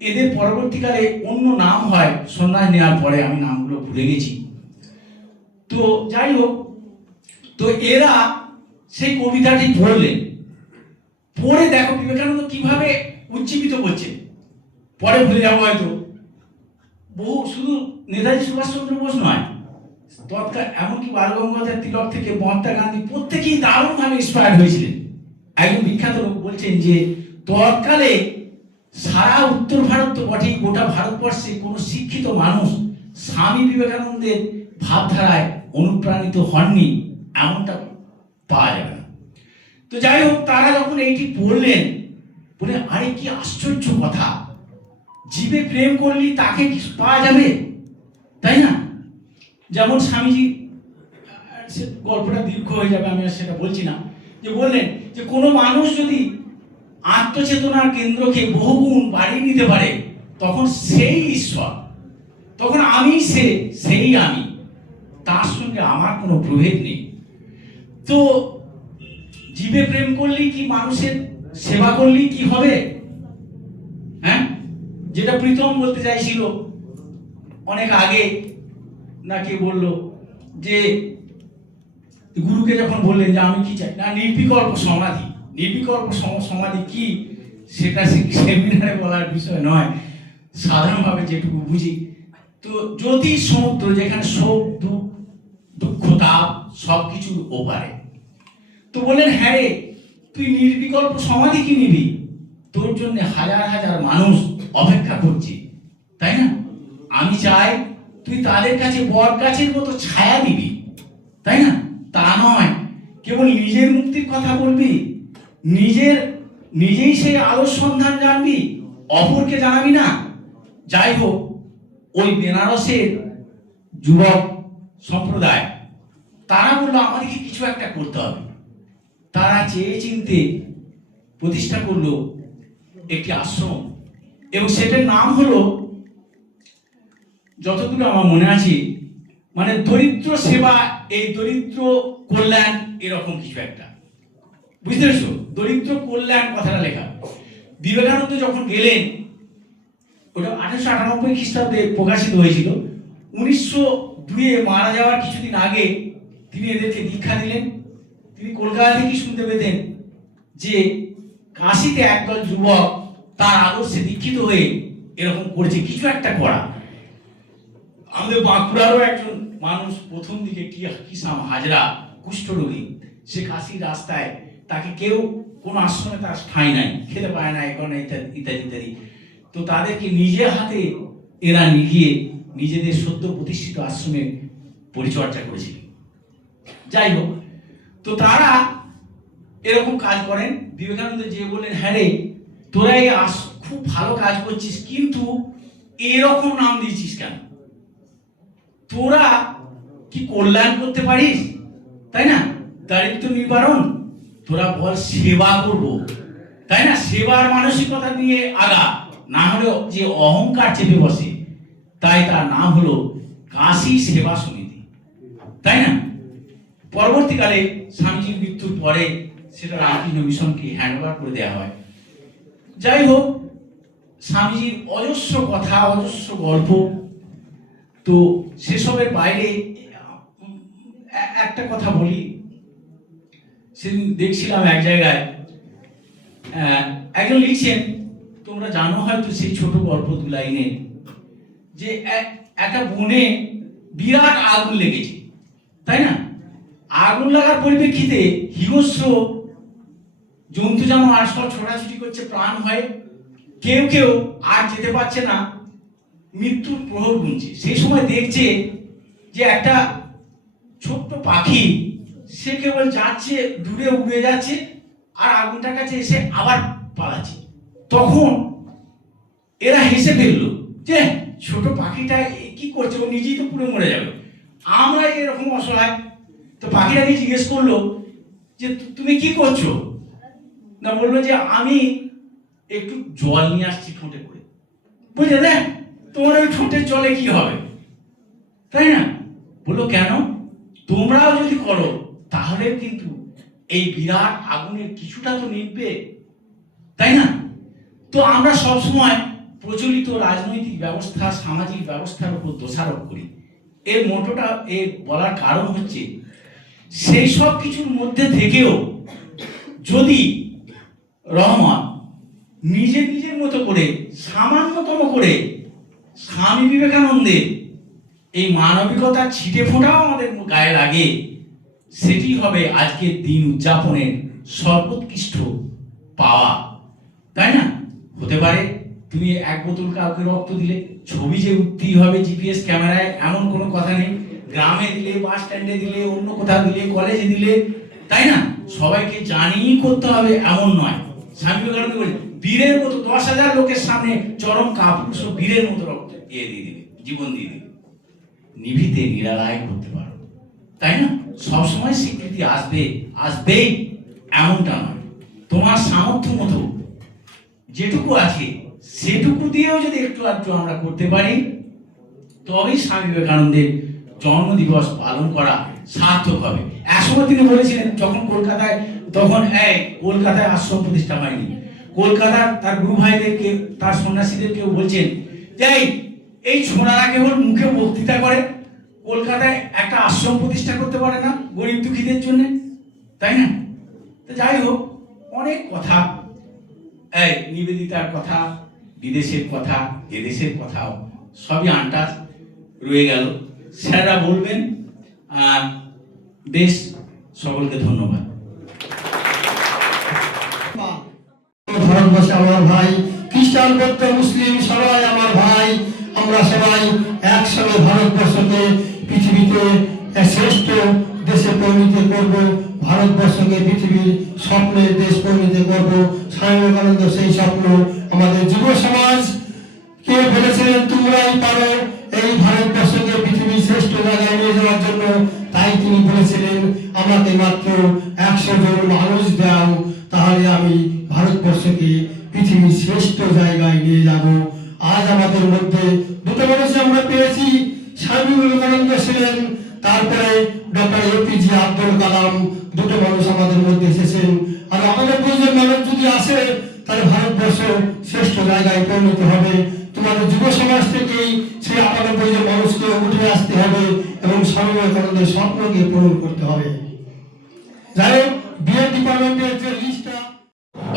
এদের পরবর্তীকালে অন্য নাম হয় সন্ন্যাস নেওয়ার পরে, আমি নামগুলো ভুলে গেছি। তো যাই হোক, তো এরা সেই কবিতাটি পড়লেন। পড়ে দেখো বিবেকানন্দ কিভাবে উজ্জীবিত করছে, পরে ভুলে যাবো হয়তো। বহু, শুধু নেতাজি সুভাষচন্দ্র বোস নয়, তৎকাল এমনকি বালগঙ্গাধর তিলক থেকে মহাত্মা গান্ধী প্রত্যেকেই দারুণভাবে ইন্সপায়ার্ড হয়েছিলেন। একজন বিখ্যাত লোক বলছেন যে তৎকালে সারা উত্তর ভারত তো বটেই, গোটা ভারতবর্ষে কোনো শিক্ষিত মানুষ স্বামী বিবেকানন্দের ভাবধারায় অনুপ্রাণিত হননি এমনটা পাওয়া যাবে না। তো যাই হোক, তারা যখন এইটি পড়লেন, বলে আরে কি আশ্চর্য কথা, জীবে প্রেম করলি তাকে কি পাওয়া যাবে, তাই না? যেমন স্বামীজি, সে গল্পটা দীর্ঘ হয়ে যাবে, আমি আর সেটা বলছি না, যে বললেন যে কোনো মানুষ যদি আত্মচেতনার কেন্দ্রকে বহুগুণ বাড়িয়ে নিতে পারে, তখন সেই ঈশ্বর, তখন আমি সেই আমি, তার সঙ্গে আমার কোনো প্রভেদ নেই। তো জীবে প্রেম করলেই কি মানুষের সেবা করলেই কি হবে? হ্যাঁ, যেটা প্রীতম বলতে চাইছিল অনেক আগে, না কে বললো যে গুরুকে যখন বললেন যে আমি কি চাই, না নির্বিকল্প সমাধি। নির্বিকল্প সমাধি কি সেটা সেমিনারে বলার বিষয় নয়, সাধারণভাবে যেটুকু বুঝি। তো জ্যোতির সমুদ্র, যেখানে শোক দুঃখ তাপ সবকিছুর ওপারে। তো বললেন হ্যাঁ রে, তুই নির্বিকল্প সমাধি কি নিবি? তোর জন্য হাজার হাজার মানুষ অপেক্ষা করছে, তাই না? আমি চাই তুই তাদের কাছে বট গাছের মতো ছায়া দিবি, তাই না? তা নয় কেবল নিজের মুক্তির কথা বলবি, নিজেই সেই আলোর সন্ধান জানবি, অপরকে জানাবি না। যাই হোক, ওই বেনারসের যুবক সম্প্রদায় তারা বললো আমাদেরকে কিছু একটা করতে হবে। তারা চেয়ে চিনতে প্রতিষ্ঠা করলো একটি আশ্রম, এবং সেটার নাম হলো, যতদূর আমার মনে আছে, মানে দরিদ্র সেবা, এই দরিদ্র কল্যাণ, এরকম কিছু একটা, বুঝতে পেরেছো? দরিদ্র কল্যাণ কথাটা লেখা। বিবেকানন্দ যখন গেলেন, ওটা 1898 খ্রিস্টাব্দে প্রকাশিত হয়েছিল। 1902 মারা যাওয়ার কিছুদিন আগে তিনি এদেরকে দীক্ষা দিলেন। তিনি কলকাতা থেকে শুনতে পেতেন যে কাশিতে একদল যুবক তার আদর্শে দীক্ষিত হয়ে এরকম করেছে, কিছু একটা করা। আমাদের বাঁকুড়ারও একজন মানুষ প্রথম দিকে কিসাম হাজরা, কুষ্ঠরোগী, সে কাশির রাস্তায়, তাকে কেউ কোনো আশ্রমে তার ঠাঁই নাই, খেতে পায় না, এখন ইত্যাদি ইত্যাদি ইত্যাদি। তো তাদেরকে নিজের হাতে এরা নিয়ে নিজেদের সদ্য প্রতিষ্ঠিত আশ্রমে পরিচর্যা করেছিল। যাই হোক, তো তারা এরকম কাজ করেন। বিবেকানন্দ যে বললেন হ্যাঁ রে, তোরা এই খুব ভালো কাজ করছিস, কিন্তু এরকম নাম দিয়েছিস কেন? তোরা কি কল্যাণ করতে পারিস, তাই না? দারিদ্র নিবারণ, তোরা বল সেবা করব, তাই না? সেবার মানসিকতা নিয়ে আগা, না হলে যে অহংকার চেপে বসে, তাই তার নাম হলো কাশী সেবা সমিতি, তাই না? পরবর্তীকালে স্বামীজির মৃত্যুর পরে সেটা রামকৃষ্ণ মিশনকে হ্যান্ডওভার করে দেওয়া হয়। যাই হোক, স্বামীজির অজস্র কথা, অজস্র গল্প। তো সেসবের বাইরে একটা কথা বলি। সেদিন দেখছিলাম এক জায়গায় একজন লিখছেন, তোমরা জানো হয়তো সেই ছোট গল্প 2 লাইনে, যে একটা বনে বিরাট আগুন লেগেছে, তাই না? আগুন লাগার পরিপ্রেক্ষিতে হিংস্র জন্তু জানোয়ার সব ছোটাছুটি করছে প্রাণ ভয়ে, কেউ কেউ আর যেতে পারছে না, মৃত্যুর প্রহর গুনছে। সেই সময় দেখছে যে একটা ছোট্ট পাখি, সে কেবল যাচ্ছে, দূরে উড়ে যাচ্ছে, আর আগুনটার কাছে এসে আবার পালাচ্ছে। তখন এরা হেসে ফেললো যে ছোট পাখিটা কি করছে, ও নিজেই তো পুড়ে মরে যাবে, আমরা এরকম অসহায়। তো পাখিটাকে জিজ্ঞেস করলো যে তুমি কি করছো? না, বললো যে আমি একটু জল নিয়ে আসছি ঠোঁটে করে। বুঝলে, দেখ তোমার ওই ঠোঁটের জলে কি হবে, তাই না? বললো কেন? তোমরাও যদি করো তাহলে কিন্তু এই বিরাট আগুনের কিছুটা তো নিভবে, তাই না? তো আমরা সবসময় প্রচলিত রাজনৈতিক ব্যবস্থা, সামাজিক ব্যবস্থার উপর দোষারোপ করি। এর মোটোটা, এর বলার কারণ হচ্ছে, সেই সব কিছুর মধ্যে থেকেও যদি রহমান নিজের মতো করে, সামান্যতম করে স্বামী বিবেকানন্দের এই মানবিকতার ছিটে ফোঁটাও আমাদের গায়ে লাগে, সেটি হবে আজকের দিন উদযাপনের সর্বোৎকৃষ্ট পাওয়া, তাই না? হতে পারে তুমি 1 বোতল কাউকে রক্ত দিলে, ছবি যে উঠতেই হবে জিপিএস ক্যামেরায়, এমন কোনো কথা নেই। গ্রামে দিলে, বাস স্ট্যান্ডে দিলে, অন্য কোথাও দিলে, কলেজে দিলে, তাই না? সবাইকে জানিয়ে করতে হবে এমন নয়। স্বামী বিবেকানন্দ বলে বীরের মতো 10,000 লোকের সামনে চরম কাপুরুষ বীরের মতো রক্ত দিয়ে দিবে, জীবন দিয়ে দিবে। নিভিতে নিরালায় করতে পারো, তাই না? সবসময় স্বীকৃতি আসবেই এমনটা নয়। তোমার সামর্থ্য মতো যেটুকু আছে সেটুকু দিয়েও যদি একটু আধটু আমরা করতে পারি, তবেই স্বামী বিবেকানন্দের জন্মদিবস পালন করা সার্থক হবে। একসময় তিনি বলেছিলেন, যখন কলকাতায় আশ্রম প্রতিষ্ঠা হয়নি, কলকাতার তার গুরু ভাইদেরকে, তার সন্ন্যাসীদেরকেও বলছেন যে এই ছোড়ারা কেবল মুখে বক্তৃতা করে, কলকাতায় একটা আশ্রম প্রতিষ্ঠা করতে পারে না গরিব দুঃখীদের জন্য, তাই না? তো যাই হোক, অনেক কথা, নিবেদিতার কথা, বিদেশের কথা, এদেশের কথাও সবই আন্টাজ রয়ে গেল। স্যাররা বলবেন। বেশ, সকলকে ধন্যবাদ। ভারতবর্ষে আমার ভাই, খ্রিস্টান বৌদ্ধ মুসলিম সবাই আমার ভাই। আমরা সবাই একসঙ্গে ভারতবর্ষকে পৃথিবীতে শ্রেষ্ঠ দেশে পরিণত করব, ভারতবর্ষকে পৃথিবীর স্বপ্নের দেশ পরিণত করব। স্বামী বিবেকানন্দ সেই স্বপ্ন আমাদের যুব সমাজ কে বলেছিলেন, তোমরাই পারো এই ভারতবর্ষকে পৃথিবীর শ্রেষ্ঠ জায়গায় নিয়ে যাওয়ার জন্য। তাই তিনি বলেছিলেন, আমাকে মাত্র 100 জন মানুষ দাও, তাহলে আমি ভারতবর্ষকে পৃথিবীর শ্রেষ্ঠ জায়গায় নিয়ে যাব। আজ আমাদের মধ্যে দুটো মানুষ আমরা পেয়েছি, স্বামী বিবেকানন্দ ছিলেন, তারপরে ডক্টর এপিজে আব্দুল কালাম, দুটো মানুষ আমাদের মধ্যে এসেছেন। আর আমাদের প্রয়োজন মানুষ যদি আসে, তাহলে ভারতবর্ষ শ্রেষ্ঠ জায়গায় পরিণত হবে। তোমাদের যুব সমাজ থেকেই সেই আমাদের প্রয়োজন মানুষকে উঠে আসতে হবে এবং স্বামী বিবেকানন্দের স্বপ্নকে পূরণ করতে হবে। যাই হোক, বিএড ডিপার্টমেন্টের যে লিস্টটা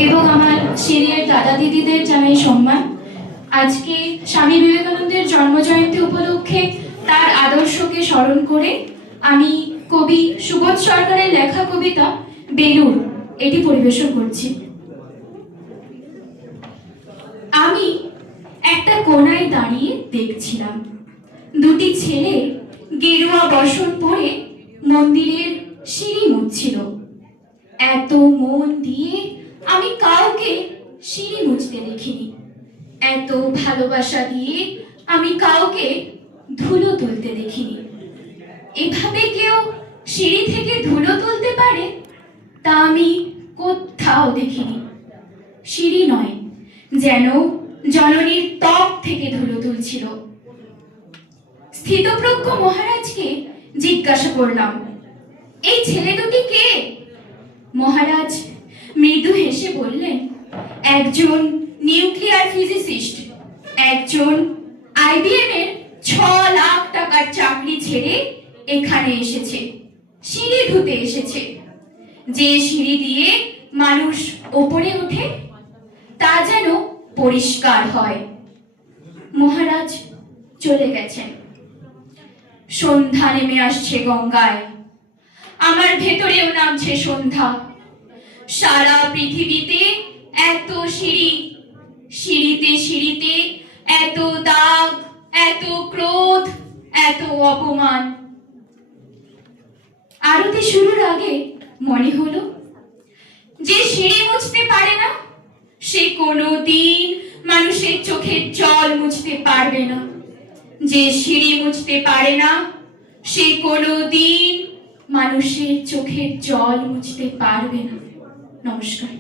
এবং আমার সিনিয়র দাদা দিদিদের জানাই সম্মান। আজকে স্বামী বিবেকানন্দের জন্মজয়ন্তী উপলক্ষে তার আদর্শকে স্মরণ করে আমি কবি সুবোধ সরকারের লেখা কবিতা বেলুড় এটি পরিবেশন করছি। আমি একটা কোণায় দাঁড়িয়ে দেখছিলাম, দুটি ছেলে গেরুয়া বসন পরে মন্দিরের সিঁড়ি মুছছিল। এত মন দিয়ে আমি কাউকে সিঁড়ি মুছতে দেখিনি, এত ভালোবাসা দিয়ে আমি কাউকে ধুলো তুলতে দেখিনি। এভাবে কেউ সিঁড়ি থেকে ধুলো তুলতে পারে তা আমি কোথাও দেখিনি। সিঁড়ি নয়, যেন জননীর ত্বক থেকে ধুলো তুলছিল। স্থিতপ্রজ্ঞ মহারাজকে জিজ্ঞাসা করলাম, এই ছেলে দুটি কে? মহারাজ মৃদু হেসে বললেন, একজন নিউক্লিয়ার ফিজিসিস্ট, একজন IBM এর 6 লাখ টাকার চাকরি ছেড়ে এখানে এসেছে, সিঁড়ি ধুতে এসেছে। যে সিঁড়ি দিয়ে মানুষ ওপরে ওঠে তা যেন পরিষ্কার হয়। মহারাজ চলে গেছেন। সন্ধ্যা নেমে আসছে গঙ্গায়, আমার ভেতরেও নামছে সন্ধ্যা। সারা পৃথিবীতে এত সিঁড়ি, সিঁড়িতে সিঁড়িতে এত দাগ, এত ক্রোধ, এত অপমান। আরতি শুরুর আগে মনে হলো, যে সিঁড়ি মুছতে পারে না সে কোনোদিন মানুষের চোখের জল মুছতে পারবে না। যে সিঁড়ি মুছতে পারে না সে কোনোদিন মানুষের চোখের জল মুছতে পারবে না। নমস্কার।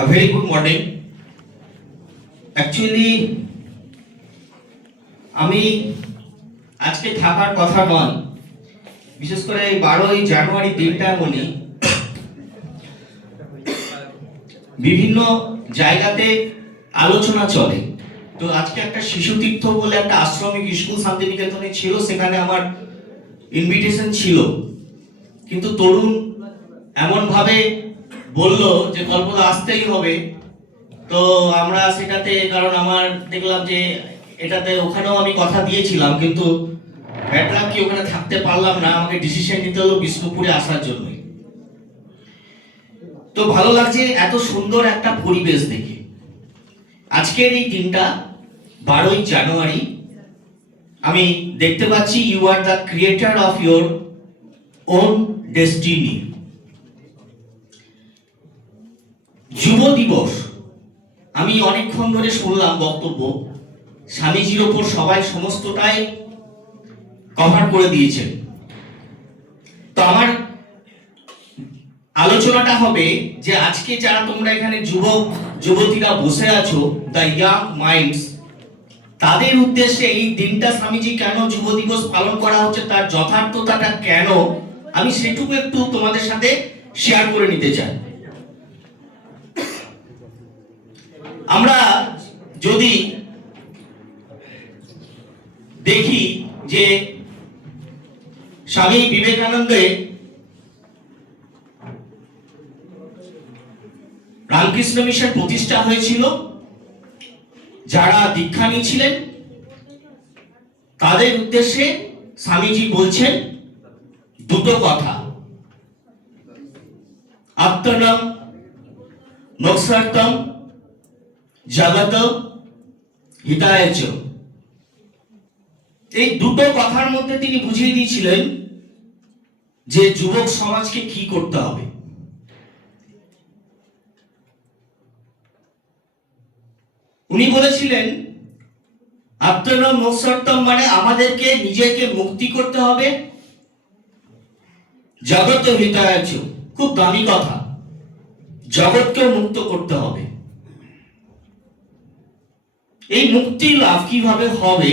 A very good morning. Actually, আমি আজকে থাকার কথা নয়, বিশেষ করে এই 12ই জানুয়ারি দিনটা এমনই বিভিন্ন জায়গাতে আলোচনা চলে। তো আজকে একটা শিশু তীর্থ বলে একটা আশ্রমিক স্কুল শান্তিনিকেতনে ছিল, সেখানে আমার ইনভিটেশন ছিল, কিন্তু তরুণ এমন ভাবে বলল যে কল্পনা আসতেই হবে। তো আমরা সেটাতে, কারণ আমার দেখলাম যে এটাতে ওখানেও আমি কথা দিয়েছিলাম, কিন্তু ব্যাড কি ওখানে থাকতে পারলাম না, আমাকে ডিসিশন নিতে হলো বিষ্ণুপুরে আসার জন্যই। তো ভালো লাগছে এত সুন্দর একটা পরিবেশ দেখে। আজকের এই দিনটা 12ই জানুয়ারি আমি দেখতে পাচ্ছি you are the creator of your own destiny. যুব দিবস, আমি অনেকক্ষণ ধরে শুনলাম বক্তব্য, স্বামীজির ওপর সবাই সমস্তটাই কভার করে দিয়েছেন। তো আমার আলোচনাটা হবে যে আজকে যারা তোমরা এখানে যুবক যুবতীরা বসে আছো, দ্য ইয়াং মাইন্ডস, তাদের উদ্দেশ্যে এই দিনটা স্বামীজি কেন যুব দিবস পালন করা হচ্ছে, তার যথার্থতাটা কেন, আমি সেটুকু একটু তোমাদের সাথে শেয়ার করে নিতে চাই। আমরা যদি দেখি যে স্বামী বিবেকানন্দের রামকৃষ্ণ মিশন প্রতিষ্ঠা হয়েছিল, যারা দীক্ষা নিয়েছিলেন তাদের উদ্দেশ্যে স্বামীজি বলছেন দুটো কথা, আত্মনম মোক্ষার্থম জগত হিতায়চ। এই দুটো কথার মধ্যে তিনি বুঝিয়ে দিয়েছিলেন যে যুবক সমাজকে কি করতে হবে। উনি বলেছিলেন আত্মনম মোক্ষার্থম মানে আমাদেরকে নিজেকে মুক্তি করতে হবে, জগত হিতায়চ, খুব দামি কথা, জগৎকেও মুক্ত করতে হবে। এই মুক্তি লাভ কিভাবে হবে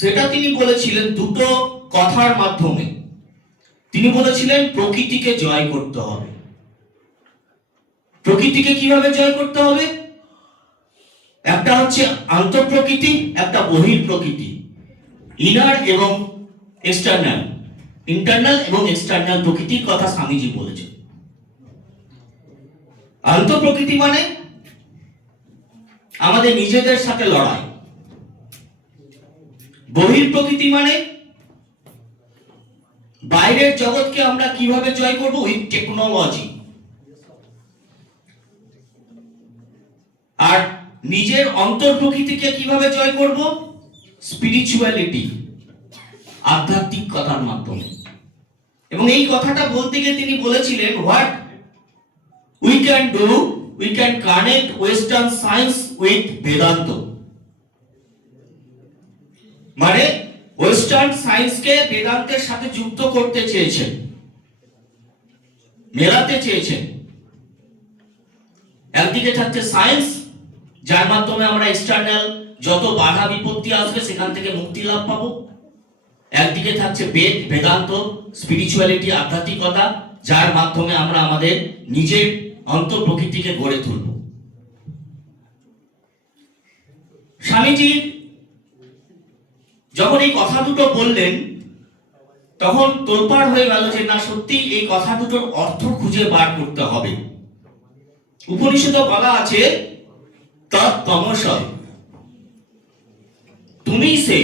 সেটা তিনি বলেছিলেন দুটো কথার মাধ্যমে। তিনি বলেছিলেন প্রকৃতিকে জয় করতে হবে। প্রকৃতিকে কিভাবে জয় করতে হবে? একটা হচ্ছে আন্তঃপ্রকৃতি, একটা বহির প্রকৃতি, ইনার এবং এক্সটার্নাল, ইন্টারনাল এবং এক্সটার্নাল প্রকৃতির কথা স্বামীজি বলেছেন। আন্তঃপ্রকৃতি মানে আমাদের নিজেদের সাথে লড়াই, বহির প্রকৃতি মানে বাইরের জগৎকে আমরা কিভাবে জয় করব উইথ টেকনোলজি, আর নিজের অন্তর প্রকৃতিকে কিভাবে জয় করব স্পিরিচুয়ালিটি, আধ্যাত্মিকতার মাধ্যমে। এবং এই কথাটা বলতে গিয়ে তিনি বলেছিলেন what we can do, we can connect western science with Vedanta, মানে ওয়েস্টার্ন সায়েন্সকে বেদান্তের সাথে যুক্ত করতে চেয়েছেন, মেলাতে চেয়েছেন। একদিকে থাকছে সায়েন্স, যার মাধ্যমে আমরা এক্সটার্নাল যত বাধা বিপত্তি আসবে সেখান থেকে মুক্তি লাভ পাবো। একদিকে থাকছে বেদান্ত, স্পিরিচুয়ালিটি, আধ্যাত্মিকতা, যার মাধ্যমে আমরা আমাদের নিজের অন্তঃপ্রকৃতিকে গড়ে তুলব। স্বামীজি যখন এই কথা দুটো বললেন তখন তোলপাড় হয়ে গেল যে না, সত্যি এই কথা দুটোর অর্থ খুঁজে বার করতে হবে। উপনিষদে বলা আছে তৎতমসয়, তুমি সে।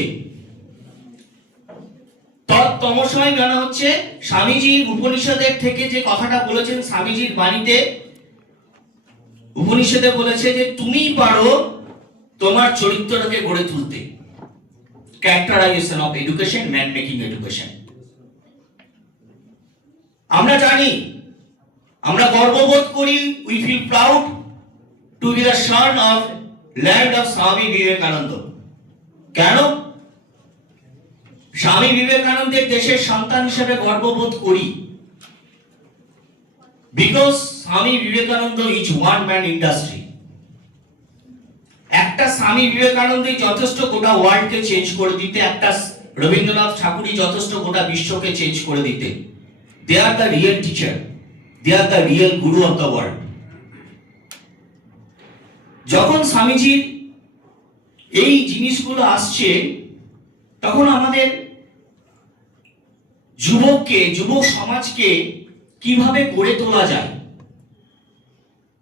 তৎতমসয় মানে হচ্ছে স্বামীজি উপনিষদের থেকে যে কথাটা বলেছেন, স্বামীজির বাণীতে উপনিষদে বলেছে যে তুমি পারো তোমার চরিত্রটাকে গড়ে তুলতে, characterization of education, man making education. আমরা জানি, আমরা গর্ববোধ করি, we feel proud to be the son of land of Swami Vivekananda. কেন? স্বামী বিবেকানন্দের দেশের সন্তান হিসেবে গর্ববোধ করি, because Swami Vivekananda is one man industry. একটা স্বামী বিবেকানন্দই যথেষ্ট গোটা ওয়ার্ল্ডকে চেঞ্জ করে দিতে, একটা রবীন্দ্রনাথ ঠাকুরই যথেষ্ট গোটা বিশ্বকে চেঞ্জ করে দিতে। They are the real teacher, they are the real guru of the world. যখন স্বামীজির এই জিনিসগুলো আসছে তখন আমাদের যুবককে, যুব সমাজকে কিভাবে গড়ে তোলা যায়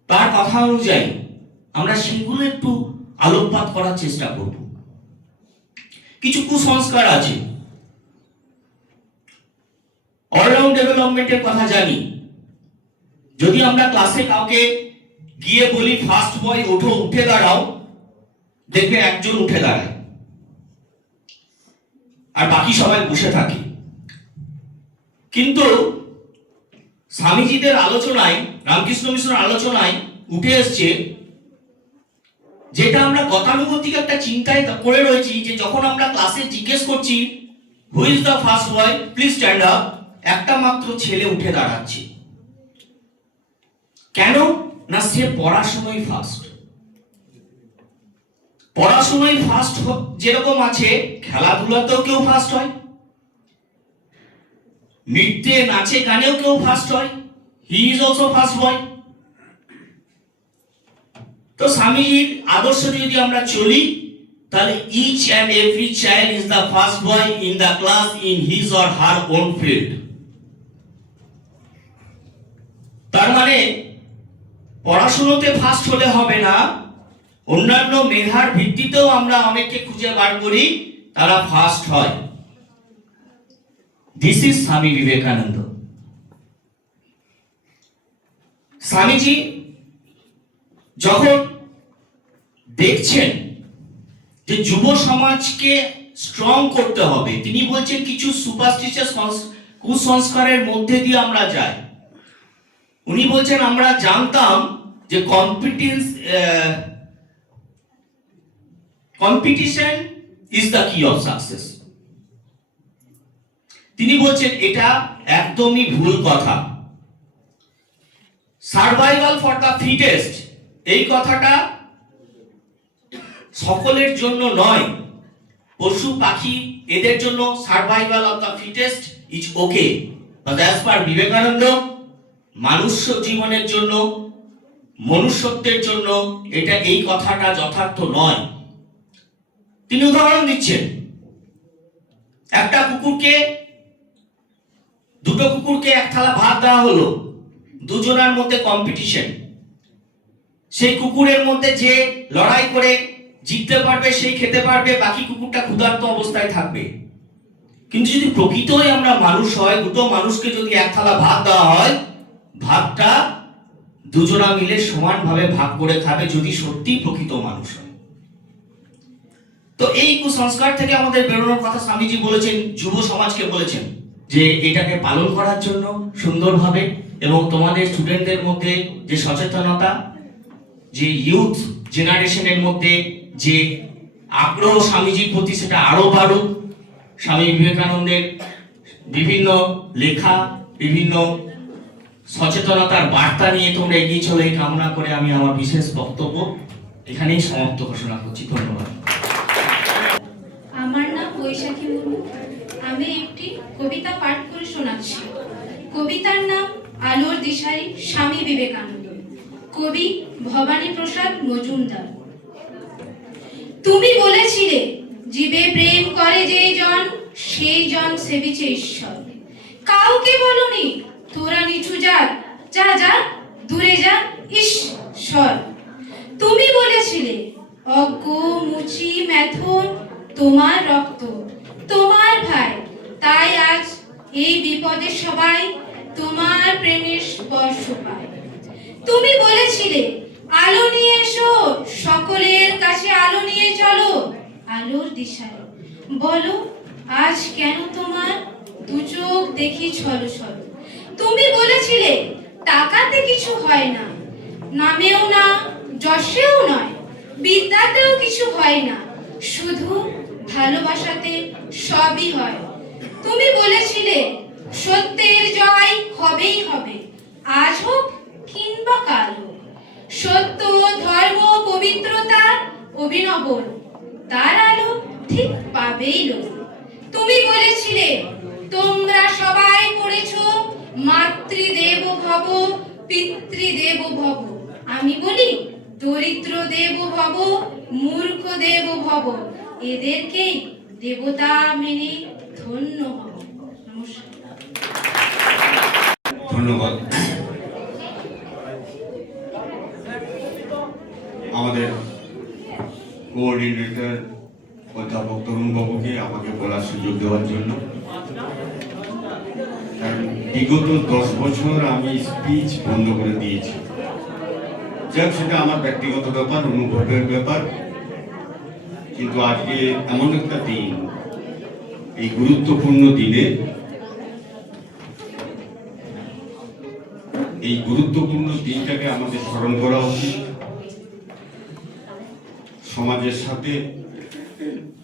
তার কথা অনুযায়ী আমরা সেগুলো একটু আলোকপাত করার চেষ্টা করব। কিছু কুসংস্কার আছে, অলরাউন্ড ডেভেলপমেন্টের কথা জানি। যদি আমরা ক্লাসে কাউকে গিয়ে বলি ফার্স্ট বয় ওঠো, উঠে দাঁড়াও, দেখবে একজন উঠে দাঁড়ায়। আর বাকি সবাই বসে থাকি। কিন্তু স্বামীজিদের আলোচনায়, রামকৃষ্ণ মিশনের আলোচনায় উঠে এসছে, যেটা আমরা গতানুগতিক একটা চিন্তায় করে রয়েছি, যে যখন আমরা ক্লাসে জিজ্ঞেস করছি who is the first boy, please stand up, একটা মাত্র ছেলে উঠে দাঁড়াচ্ছে। কেন না সে পড়াশোনায় ফার্স্ট। পড়াশোনায় ফার্স্ট যেরকম আছে, খেলাধুলাতেও কেউ ফার্স্ট হয়, নৃত্যে নাচে গানেও কেউ ফার্স্ট হয়, he is also first boy. তো স্বামীজির আদর্শ যদি আমরা চলি, তাহলে each and every child is the first boy in the class in his or her own field. তার মানে পড়াশোনাতে ফার্স্ট হলে হবে না, অন্যান্য মেধার ভিত্তিতেও আমরা অনেককে খুঁজে বার করি, তারা ফার্স্ট হয়। This is Swami Vivekananda. স্বামীজি যখন দেখছেন যে যুব সমাজকে স্ট্রং করতে হবে, তিনি বলছেন কিছু সুপারস্টিশিয়াস কুসংস্কারের মধ্যে দিয়ে আমরা যাই। উনি বলছেন আমরা জানতাম যে কম্পিটিশন ইজ দ্য কি অফ সাকসেস। তিনি বলছেন এটা একদমই ভুল কথা। সার্ভাইভাল ফর দ্য ফিটেস্ট, এই কথাটা সকলের জন্য নয়। পশু পাখি এদের জন্য survival of the fittest is okay, but as per Vivekananda, মানুষ জীবনের জন্য, মনুষ্যত্বের জন্য এটা এই কথাটা যথার্থ নয়। তিনি উদাহরণ দিচ্ছেন, একটা কুকুরকে, দুটো কুকুরকে এক থালা ভাত দেওয়া হলো, দুজনের মধ্যে কম্পিটিশন। সেই কুকুরের মধ্যে যে লড়াই করে জিততে পারবে সেই খেতে পারবে, বাকি কুকুরটা ক্ষুধার্ত অবস্থায় থাকবে। কিন্তু যদি প্রকৃতই আমরা মানুষ হয়, দুটো মানুষকে যদি এক থালা ভাত দেওয়া হয়, ভাতটা দুজনা মিলে সমানভাবে ভাগ করে খাবে, যদি সত্যি প্রকৃত মানুষ হয়। তো এই কুসংস্কার থেকে আমাদের বেরোনোর কথা স্বামীজি বলেছেন, যুব সমাজকে বলেছেন যে এটাকে পালন করার জন্য সুন্দরভাবে, এবং তোমাদের স্টুডেন্টদের মধ্যে যে সচেতনতা, যে ইউথ জেনারেশনের মধ্যে যে আগ্রহ স্বামীজির প্রতি, সেটা আরো বাড়ুক। স্বামী বিবেকানন্দের বিভিন্ন লেখা, বিভিন্ন সচেতনতার বার্তা নিয়ে তোমরা এগিয়ে চলে, এই কামনা করে আমি আমার বিশেষ বক্তব্য এখানেই সমাপ্ত ঘোষণা করছি। ধন্যবাদ। আমার নাম বৈশাখী মুর্মু। আমি একটি কবিতা পাঠ করে শোনাচ্ছি। কবিতার নাম আলোর দিশারি, স্বামী বিবেকানন্দ। কবি ভবানী প্রসাদ মজুমদার। তুমি বলেছিলে জীবে প্রেম করে যেই জন, সেই জন সেবিছে ঈশ্বর। কাউকে বলনি তোরা নিচু জাত, যা যা দূরে যা ঈশ্বর। তুমি বলেছিলে অজ্ঞ মুচি মেথর তোমার রক্ত, তোমার ভাই, তাই আজ এই বিপদে সবাই তোমার প্রেমের স্পর্শ পায়। তুমি বলেছিলে আলো নিয়ে এসো, সকলের কাছে আলো নিয়ে চলো, আলোর দিশায় বলো আজ কেন তোমার দু চোখ দেখি ছলো ছলো। তুমি বলেছিলে টাকাতে কিছু হয় না, নামেও না যশেও নয়, বিদ্যাতেও কিছু হয় না, শুধু ভালোবাসাতে সবই হয়। তুমি বলেছিলে সত্যের জয় হবেই হবে, আজ হোক কিংবা কাল হোক। সত্য ধর্ম পবিত্রতা অভিনব, তার আলো ঠিক পাবেই লোক। তুমি বলেছিলে তোমরা সবাই পড়েছো মাতৃদেব ভব পিতৃদেব ভব। আমি বলি দরিদ্র দেব ভব মূর্খ দেব ভব, এদেরকেই দেবতা মেনে ধন্য হব। নমস্কার। ধন্যবাদ। আমাদের কোঅর্ডিনেটর অধ্যাপক তরুণবাবুকে আমাকে বলার সুযোগ দেওয়ার জন্য। কারণ বিগত 10 বছর আমি স্পিচ বন্ধ করে দিয়েছি। যাক, সেটা আমার ব্যক্তিগত ব্যাপার, অনুভবের ব্যাপার। কিন্তু আজকে এমন একটা দিন এই গুরুত্বপূর্ণ দিনে এই গুরুত্বপূর্ণ দিনটাকে আমাদের স্মরণ করা উচিত। সমাজের সাথে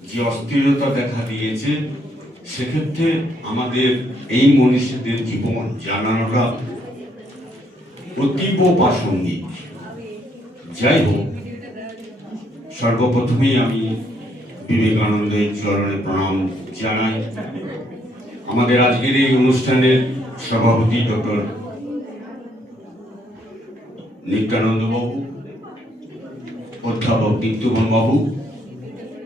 যে অস্থিরতা দেখা দিয়েছে, সেক্ষেত্রে আমাদের এই মনীষীদের জীবন জানানোটা অতীব প্রাসঙ্গিক। যাই হোক, সর্বপ্রথমেই আমি বিবেকানন্দের চরণে প্রণাম জানাই। আমাদের আজকের এই অনুষ্ঠানের সভাপতি ডক্টর নিত্যানন্দ বাবু, অধ্যাপক দীপ্তমন বাবু,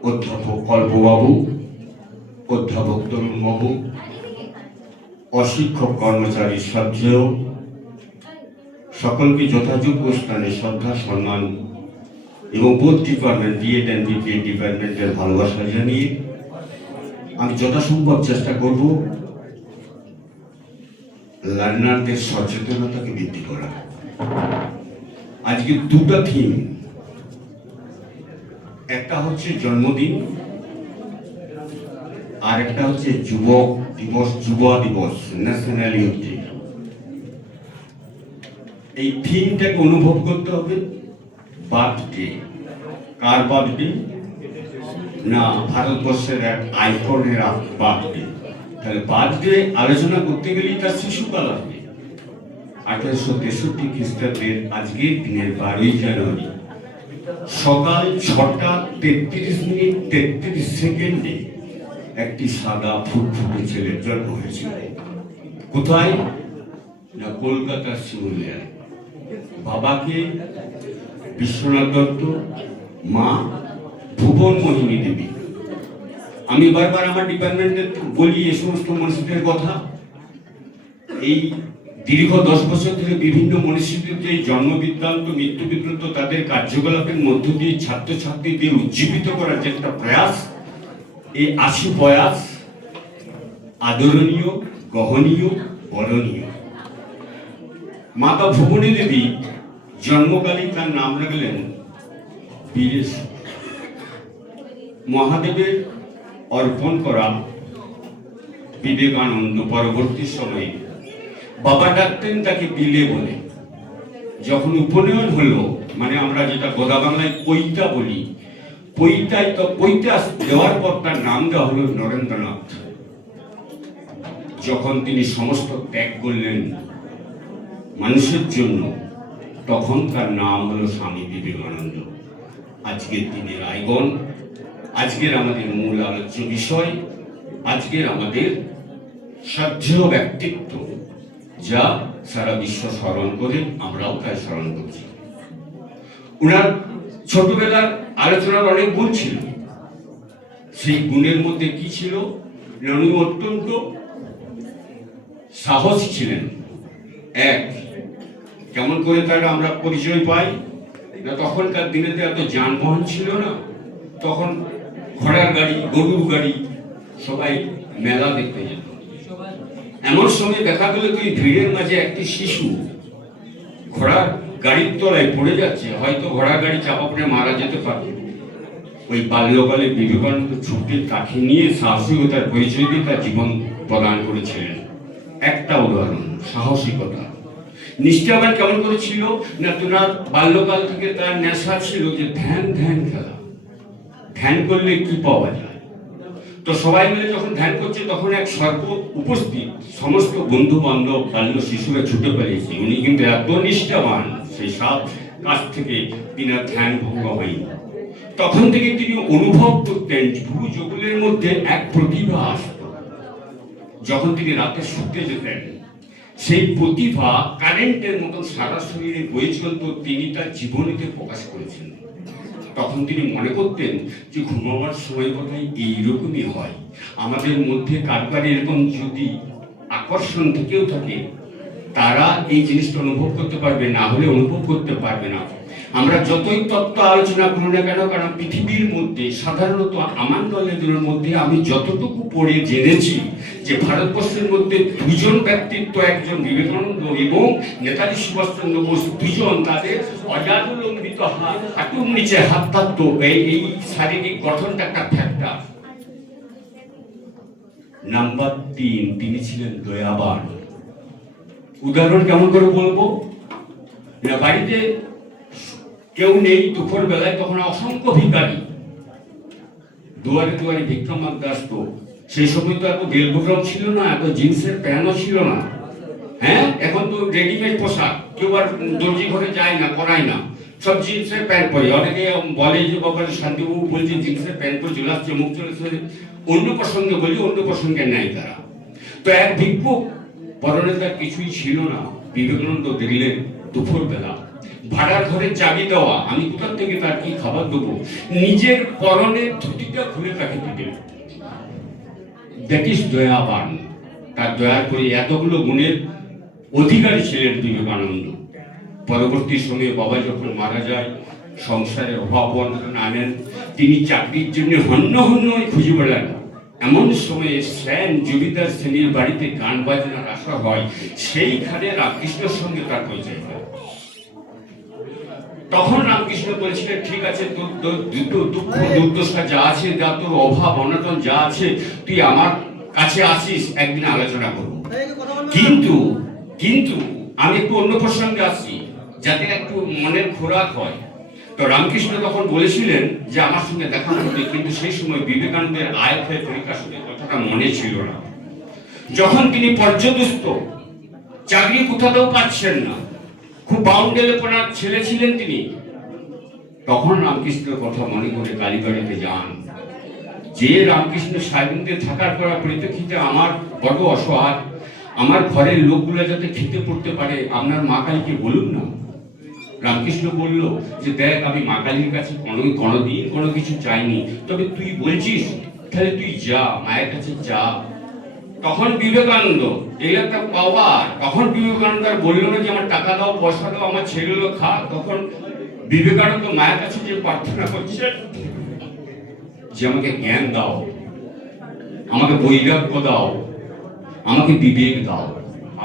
অধ্যাপক কল্পবাবু, অধ্যাপক তরুণ বাবু, অশিক্ষক কর্মচারী শ্রদ্ধেয় সকলকে যথাযোগ্য স্থানে শ্রদ্ধা সম্মান এবং বোধ ডিপার্টমেন্ট, বিএড অ্যান্ড বিপিএড ডিপার্টমেন্টের ভালোবাসা জানিয়ে আমি যথাসম্ভব চেষ্টা করব লার্নারদের সচেতনতাকে বৃদ্ধি করা। আজকে দুটো থিম, একটা হচ্ছে জন্মদিন আর একটা হচ্ছে যুবক দিবস, যুবা দিবস, ন্যাশনাল ইউথ ডে। এই থিমটাকে অনুভব করতে হবে। বার্থডে, কার বার্থডে? না, ভারতবর্ষের এক আইকনের বার্থডে। তাহলে বার্থডে আলোচনা করতে গেলেই তার শিশুকাল আসবে। 1863 খ্রিস্টাব্দের আজকের দিনের 12ই জানুয়ারি সকাল 6:33 একটি সাদা ফুটফুটে ছেলের জন্ম হয়েছিল। কোথায়? না, কলকাতার শিমুলিয়ায়। বাবাকে বিশ্বনাথ দত্ত, মা ভুবন মোহিনী দেবী। আমি বারবার আমার ডিপার্টমেন্টে বলি এই সমস্ত মনীষীদের কথা। এই দীর্ঘ 10 বছর ধরে বিভিন্ন মনীষীদের যে জন্ম বৃত্তান্ত, মৃত্যু বৃত্তান্ত, তাদের কার্যকলাপের মধ্য দিয়ে ছাত্রছাত্রীদের উজ্জীবিত করার যে একটা প্রয়াস, এই 80 প্রয়াস আদরণীয়, গ্রহণীয়, বরণীয়। মাতা ভুবনী দেবী জন্মকালীন তার নাম রাখলেন বীরেশ। মহাদেবের অর্পণ করা বিবেকানন্দ পরবর্তী সময়ে বাবা ডাকতেন তাকে বিলে বলে। যখন উপনয়ন হলো, মানে আমরা যেটা গোদা বাংলায় পৈতা বলি, পৈতা দেওয়ার পর তার নাম দেওয়া হলো নরেন্দ্রনাথ। যখন তিনি সমস্ত ত্যাগ করলেন মানুষের জন্য, তখন তার নাম হলো স্বামী বিবেকানন্দ। আজকের দিনের আইকন, আজকের আমাদের মূল আলোচ্য বিষয়, আজকের আমাদের শ্রদ্ধেয় ব্যক্তিত্ব, যা সারা বিশ্ব স্মরণ করে, আমরাও তাই স্মরণ করছি। উনার ছোটবেলার আলোচনার অনেক গুণ ছিল। সেই গুণের মধ্যে কি ছিল? উনি অত্যন্ত সাহস ছিলেন। এক, কেমন করে তার আমরা পরিচয় পাই না, তখনকার দিনে তো এত যানবাহন ছিল না। তখন ঘোড়ার গাড়ি, গরুর গাড়ি, সবাই মেলা দেখতে যেত। এমন সময় দেখা গেল তুই ভিড়ের মাঝে একটি শিশু ঘোড়ার গাড়ির তলায় পড়ে যাচ্ছে, হয়তো ঘোড়ার গাড়ি চাপা পড়ে মারা যেতে পারত। ওই বাল্যকালে বিবেকানন্দ ছুটে তাকে নিয়ে সাহসিকতার পরিচয় দিয়ে তার জীবন প্রদান করেছিলেন। একটা উদাহরণ, সাহসিকতা। নিষ্ঠা আবার কেমন করেছিল না, তোমার বাল্যকাল থেকে তার নেশা ছিল যে ধ্যান খেলা। ধ্যান করলে কি পাওয়া যায়? তো সবাই মিলে যখন ধ্যান করছে, তখন এক সর্প উপস্থিত, সমস্ত বন্ধু বান্ধব, বাল্য শিশুরা ছুটে পেরেছে। উনি কিন্তু এত নিষ্ঠাবান, সেই সব কাছ থেকে তিনার ধ্যান ভঙ্গ হয়নি। তখন থেকে তিনি অনুভব করতেন ভ্রু যোগলের মধ্যে এক প্রতিভা আসত। যখন তিনি রাতে শুতে যেতেন, সেই প্রতিভা কারেন্টের মতন সারা শরীরে বয়ে চলত, তিনি তার জীবনীতে প্রকাশ করেছেন। তখন তিনি মনে করতেন যে ঘুমাবার সময় বোধহয় এইরকমই হয়। আমাদের মধ্যে কারবার এরকম যদি আকর্ষণ থেকেও থাকে, তারা এই জিনিসটা অনুভব করতে পারবে, না হলে অনুভব করতে পারবে না। আমরা যতই তত্ত্ব আলোচনা করি না কেন, কারণ পৃথিবীর মধ্যে সাধারণত আমার নলেজের মধ্যে আমি যতটুকু পড়ে জেনেছি যে ভারতবর্ষের মধ্যে দুজন ব্যক্তিত্ব, একজন বিবেকানন্দ এবং নেতাজি সুভাষচন্দ্র বোস, দুজন তাদের অজানুলম্বিত হাঁটুর নিচে হাত থাকতো। এই শারীরিক গঠনটা একটা ফ্যাক্টর। নাম্বার 3, তিনি ছিলেন দয়াবান। উদাহরণ কেমন করে বলবো না, বাড়িতে কেউ নেই দুপুর বেলায়, তখন অসংখ্য ভিখারি দুয়ারে দুয়ারে ভিক্ষা মাগতে আসতো। সেই সময় তো এত বেলবুটম ছিল না, এত জিন্সের প্যান্টও ছিল না। হ্যাঁ, এখন তো রেডিমেড পোশাক, কেউ আর দর্জি ঘরে যায় না, করায় না, সব জিন্সের প্যান্ট পরে। অনেকে বলে যে বাবা শান্তিবাবু বলছে জিন্সের প্যান্ট পরে চলে আসছে, মুখ চলেছে অন্য প্রসঙ্গে, বলি অন্য প্রসঙ্গে নেয় তারা। তো এক ভিক্ষুক, পরনে তার কিছুই ছিল না, বিবেকানন্দ দেখলেন দুপুর বেলা ভাড়ার ঘরে চাবি দেওয়া, আমি কোথা থেকে তার কি খাবার দেবো, নিজের পরনের ধুতিটা খুলে তাকে দিলেন। দ্যাট ইজ দয়াবান। তার দয়ার করে এতগুলো গুণের অধিকারী ছিলেন বিবেকানন্দ। পরবর্তী সময়ে বাবা যখন মারা যায়, সংসারের অভাব অনটন আনেন, তিনি চাকরির জন্য হন্য হন্য খুঁজে বেড়ান। এমন সময়ে সেন জমিদার শ্রেণীর বাড়িতে গান বাজনার আশা হয়, সেইখানে রামকৃষ্ণের সঙ্গে তার পরিচয় হয়। তখন রামকৃষ্ণ বলেছিলেন, ঠিক আছে, তোর দুঃখ দুর্দশা যা আছে, যা তোর অভাব অনটন যা আছে, তুই আমার কাছে আসিস, একদিন আলোচনা করবো। কিন্তু কিন্তু আমি একটু অন্য প্রসঙ্গে আসছি, যাতে একটু মনের খোরাক হয়। তো রামকৃষ্ণ তখন বলেছিলেন যে আমার সঙ্গে দেখা করতে, কিন্তু সেই সময় বিবেকানন্দের আয়ত্তের পরিকাশনের কথাটা মনে ছিল না। যখন তিনি পর্যদুস্ত, চাকরি কোথাও পাচ্ছেন না, খুব বাউন্ডেলে পড়ার ছেলে ছিলেন তিনি, তখন রামকৃষ্ণের কথা মনে করে কালীবাড়িতে যান। যে রামকৃষ্ণ সাহিত্যে থাকার পর পরিপ্রেক্ষিতে আমার বড় অসহায়, আমার ঘরের লোকগুলো যাতে খেতে পড়তে পারে, আপনার মা কালীকে বলুন না। রামকৃষ্ণ বলল যে দেখ, আমি মা কালীর কাছে কোনোদিন কোনো কিছু চাইনি, তবে তুই বলছিস, তাহলে তুই যা, মায়ের কাছে যা। তখন বিবেকানন্দ, এই একটা পাওয়ার, তখন বিবেকানন্দ আর বললো না যে আমার টাকা দাও, পয়সা দাও, আমার ছেলেগুলো খা। তখন বিবেকানন্দ মায়ের কাছে যে প্রার্থনা করছে যে আমাকে জ্ঞান দাও, আমাকে বৈরাগ্য দাও, আমাকে বিবেক দাও,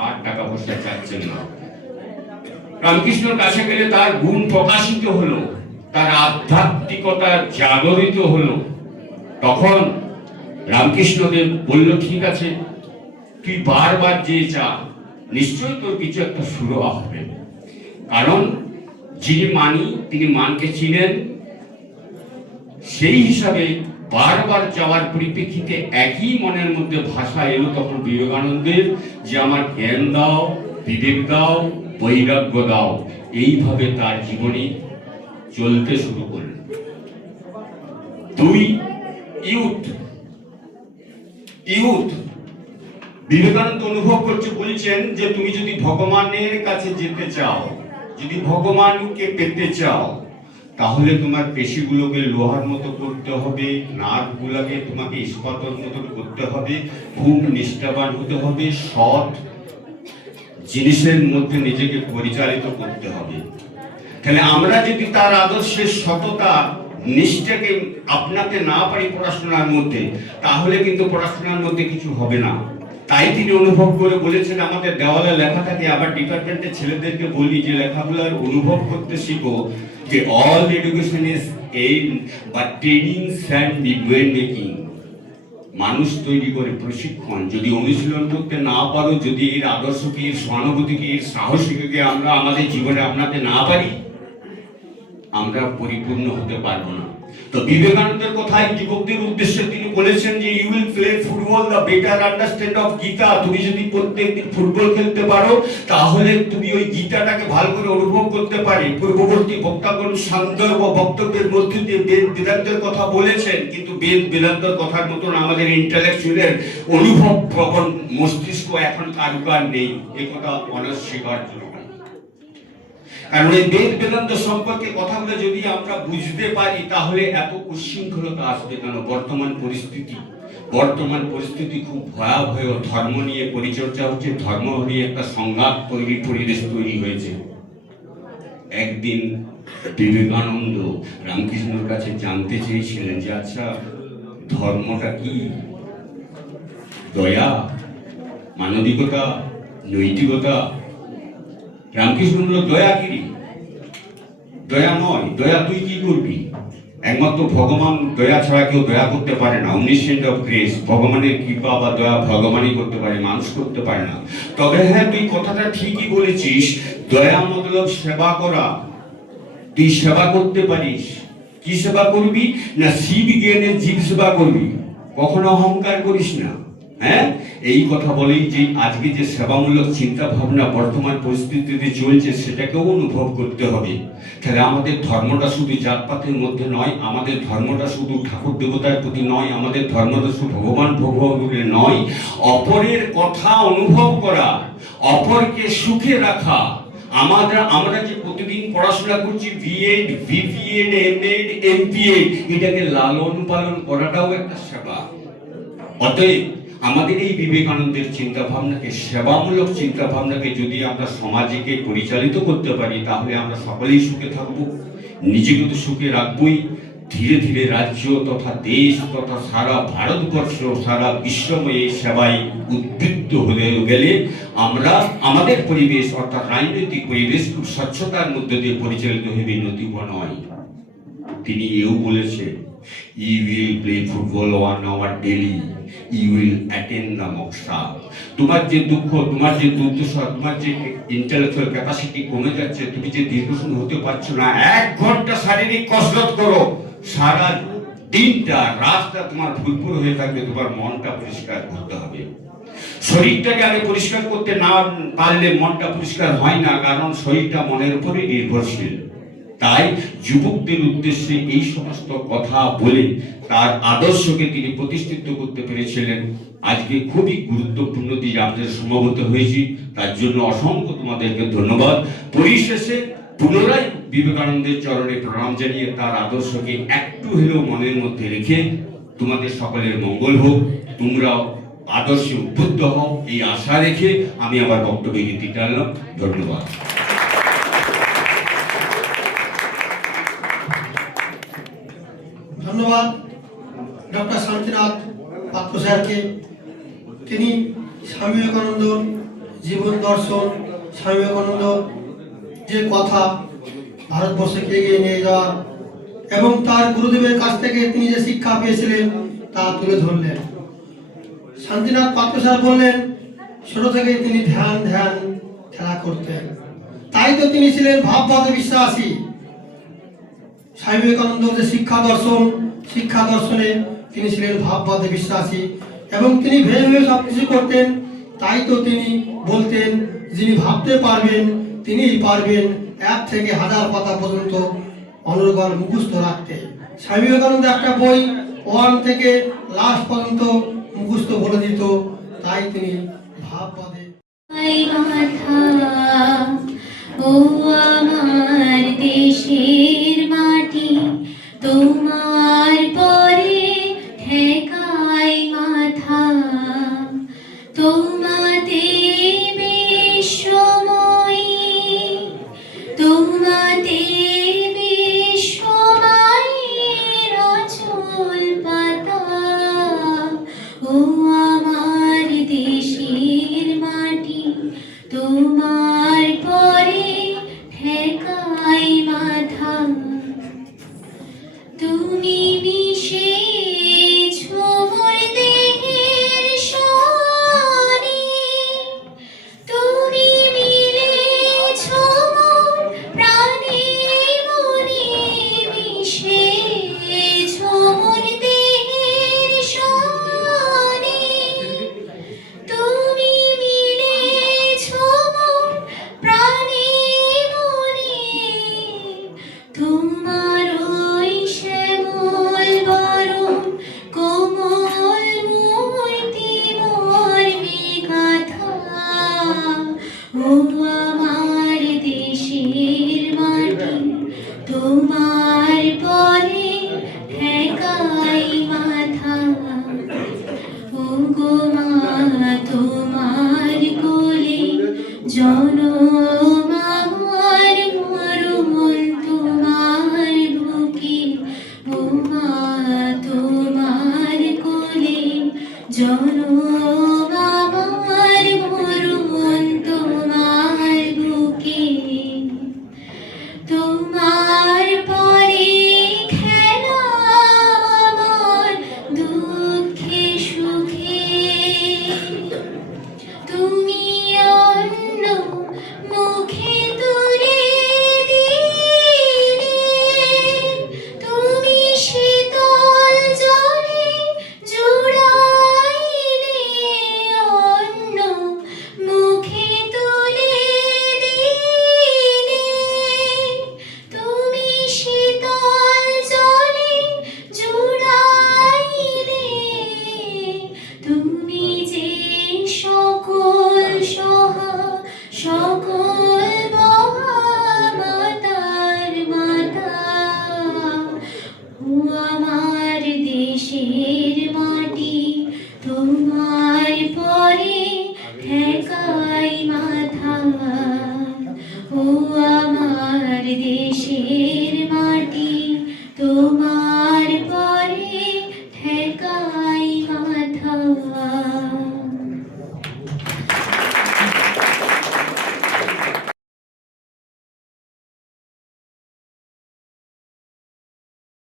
আর টাকা পয়সা চাচ্ছেন না। রামকৃষ্ণের কাছে গেলে তার গুণ প্রকাশিত হলো, তার আধ্যাত্মিকতা জাগরিত হলো। তখন রামকৃষ্ণদেব বলল, ঠিক আছে, তুই বারবার যে চা, নিশ্চয়ই তোর কিছু একটা শুরু হবে। কারণ যিনি মানি, তিনি মানকে চিনেন। সেই হিসাবে বারবার যাওয়ার পরিপ্রেক্ষিতে একই মনের মধ্যে ভাষা এলো তখন বিবেকানন্দের, যে আমার জ্ঞান দাও, বিবেক দাও, বৈরাগ্য দাও। এইভাবে তার জীবনে চলতে শুরু করল। 2, ইউথ। বিবেকানন্দ অনুভব করছে, বলছেন যে তুমি যদি ভগবানের কাছে যেতে চাও, যদি ভগবানকে পেতে চাও, তাহলে তোমার পেশিগুলোকে লোহার মতো করতে হবে, নার্ভগুলোকে তোমাকে ইস্পাতের মতো করতে হবে, খুব নিষ্ঠাবান হতে হবে, সৎ জিনিসের মধ্যে নিজেকে পরিচালিত করতে হবে। তাহলে আমরা যদি তার আদর্শের সততা নিষ্ঠাকে আপনাতে না পারি পড়াশোনার মধ্যে, তাহলে কিন্তু পড়াশোনার মধ্যে কিছু হবে না। তাই তিনি অনুভব করে বলেছেন, আমাদের দেওয়ালে লেখা থাকে, আবার ডিপার্টমেন্টের ছেলেদেরকে বলি যে লেখাগুলোর অনুভব করতে শিখো, যে all education is aim but training and brain making. মানুষ তৈরি করে প্রশিক্ষণ। যদি অনুশীলন করতে না পারো, যদি এর আদর্শকে, এর সহানুভূতিকে, এর সাহসিককে আমরা আমাদের জীবনে আপনাতে না পারি, আমরা পরিপূর্ণ হতে পারবো না। তো বিবেকানন্দের কথায় যুবকদের উদ্দেশ্যে তিনি বলেছেন যে you will play football the better understand of Gita. তুমি যদি প্রত্যেকদিন ফুটবল খেলতে পারো, তাহলে তুমি ওই গীতাটাকে ভালো করে অনুভব করতে পারি। পূর্ববর্তী বক্তাগণ সান্দর্ভ বক্তব্যের মধ্যে দিয়ে বেদ বেদান্তের কথা বলেছেন, কিন্তু বেদ বেদান্তের কথার মতন আমাদের ইন্টালেকচুয়ালের অনুভব প্রবণ মস্তিষ্ক এখন কারুকার নেই। এ কথা অনস্বীকার জন্য। কারণ এই বেদ বেদান্ত সম্পর্কে কথাগুলো যদি আমরা বুঝতে পারি, তাহলে এত উচ্ছৃঙ্খলতা আসবে কেন? বর্তমান পরিস্থিতি খুব ভয়াবহ। ধর্ম নিয়ে পরিচর্যা হচ্ছে, ধর্ম নিয়ে একটা সংঘাত পরিবেশ তৈরি হয়েছে। একদিন বিবেকানন্দ রামকৃষ্ণের কাছে জানতে চেয়েছিলেন যে আচ্ছা, ধর্মটা কি? দয়া, মানবিকতা, নৈতিকতা? রামকৃষ্ণ বলল, দয়া কি? দয়া নয়। দয়া তুই কি করবি? একমাত্র ভগবান দয়া ছাড়া কেউ দয়া করতে পারে না। omniscient অফ গ্রেস, ভগবানের কৃপা বা দয়া ভগবানই করতে পারে, মানুষ করতে পারে না। তবে হ্যাঁ, তুই কথাটা ঠিকই বলেছিস, দয়া মতলব সেবা করা। তুই সেবা করতে পারিস। কি সেবা করবি না? শিব জ্ঞানে জীব সেবা করবি, কখনো অহংকার করিস না। হ্যাঁ, এই কথা বলেই যে আজকে যে সেবামূলক চিন্তা ভাবনা বর্তমান পরিস্থিতিতে চলছে সেটাকেও অনুভব করতে হবে। তাহলে আমাদের ধর্মটা শুধু জাতপাতের মধ্যে নয়, আমাদের ধর্মটা শুধু ঠাকুর দেবতার প্রতি নয়, আমাদের ধর্মটা শুধু ভগবান ভগবানের নয়, অপরের কথা অনুভব করা, অপরকে সুখে রাখা। আমরা যে প্রতিদিন পড়াশোনা করছি বিএড, বিপিএড, এমএড, এমপিএড, এটাকে লালন পালন করাটাও একটা সেবা। অতএব আমাদের এই বিবেকানন্দের চিন্তা ভাবনাকে, সেবামূলক চিন্তা ভাবনাকে যদি আমরা সমাজকে পরিচালিত করতে পারি, তাহলে আমরা সকলেই সুখে থাকবো, নিজেকে তো সুখে রাখবোই। ধীরে ধীরে রাজ্য তথা দেশ তথা সারা ভারতবর্ষ, সারা বিশ্বময় এই সেবায় উদ্বৃত্ত হয়ে গেলে আমরা আমাদের পরিবেশ অর্থাৎ রাজনৈতিক পরিবেশ খুব স্বচ্ছতার মধ্যে দিয়ে পরিচালিত হবে, নতুবা নয়। তিনি এও বলেছেন, You will play football 1 hour daily. You will attain the moksha. তোমার যে দুঃখ, তোমার যে দুর্দশা, তোমার যে ইন্টেলেকচুয়াল ক্যাপাসিটি কমে যাচ্ছে, তুমি যে দীর্ঘদিন হতে পারছো না, 1 ঘন্টা শারীরিক কসরত করো, সারা দিনটা রাতটা তোমার ভরপুর হয়ে থাকবে। তোমার মনটা পরিষ্কার করতে হবে। শরীরটাকে আগে পরিষ্কার করতে না পারলে মনটা পরিষ্কার হয় না, কারণ শরীরটা মনের উপরে নির্ভরশীল। তাই যুবকদের উদ্দেশ্যে এই সমস্ত কথা বলে তার আদর্শকে তিনি প্রতিষ্ঠিত করতে পেরেছিলেন। আজকে খুবই গুরুত্বপূর্ণ দিন আমাদের সমবেত হয়েছি, তার জন্য অসংখ্য তোমাদেরকে ধন্যবাদ। পরিশেষে পুনরায় বিবেকানন্দের চরণে প্রণাম জানিয়ে তার আদর্শকে একটু হলেও মনের মধ্যে রেখে তোমাদের সকলের মঙ্গল হোক, তোমরা আদর্শে উদ্বুদ্ধ হও, এই আশা রেখে আমি আমার বক্তব্য নীতি টানলাম। ধন্যবাদ। ধন্যবাদ ডক্টর শান্তিনাথ পাত্র স্যারকে। তিনি স্বামী বিবেকানন্দ জীবন দর্শন, স্বামী বিবেকানন্দ যে কথা ভারতবর্ষকে এগিয়ে নিয়ে যাওয়ার এবং তার গুরুদেবের কাছ থেকে তিনি যে শিক্ষা পেয়েছিলেন তা তুলে ধরলেন। শান্তিনাথ পাত্র স্যার বললেন ছোট থেকে তিনি ধ্যান খেলা করতেন, তাই তো তিনি ছিলেন ভাববাদে বিশ্বাসী। স্বামী বিবেকানন্দ যে শিক্ষা দর্শনে তিনি ছিলেন ভাববাদে বিশ্বাসী এবং তিনি ভেবে সবকিছু করতেন। তাই তো তিনি বলতেন, যিনি ভাবতে পারবেন তিনিই পারবেন 1 থেকে 1000 পাতা পর্যন্ত অনর্গল মুখস্থ রাখতে। স্বামী বিবেকানন্দ একটা বই 1 থেকে লাস্ট পর্যন্ত মুখস্থ বলে দিত। তাই তিনি ভাববাদে। ও আমার দেশের মাটি, তোমার পরে ঠেকাই মাথা, তোমাতে বিশ্বময়ী, তোমাতে বিশ্বময়ীর অচল পাতা। ও আমার দেশের মাটি, তোমার পরে ঠেকাই মাথা। তুমি মিশেছ মোর দেহের সনে, তুমি মিলেছ মোর প্রাণে মনে, মিশেছ মোর দেহের সনে, তুমি মিলেছ মোর প্রাণে মনে। তোমার ওই শ্যামল বরণ কোমল মূর্তি মর্মে গাথা। ও আমার দেশের মাটি, তোমার পরে ঠেকাই মাথা। ও গো মা, তোমার কোলে জন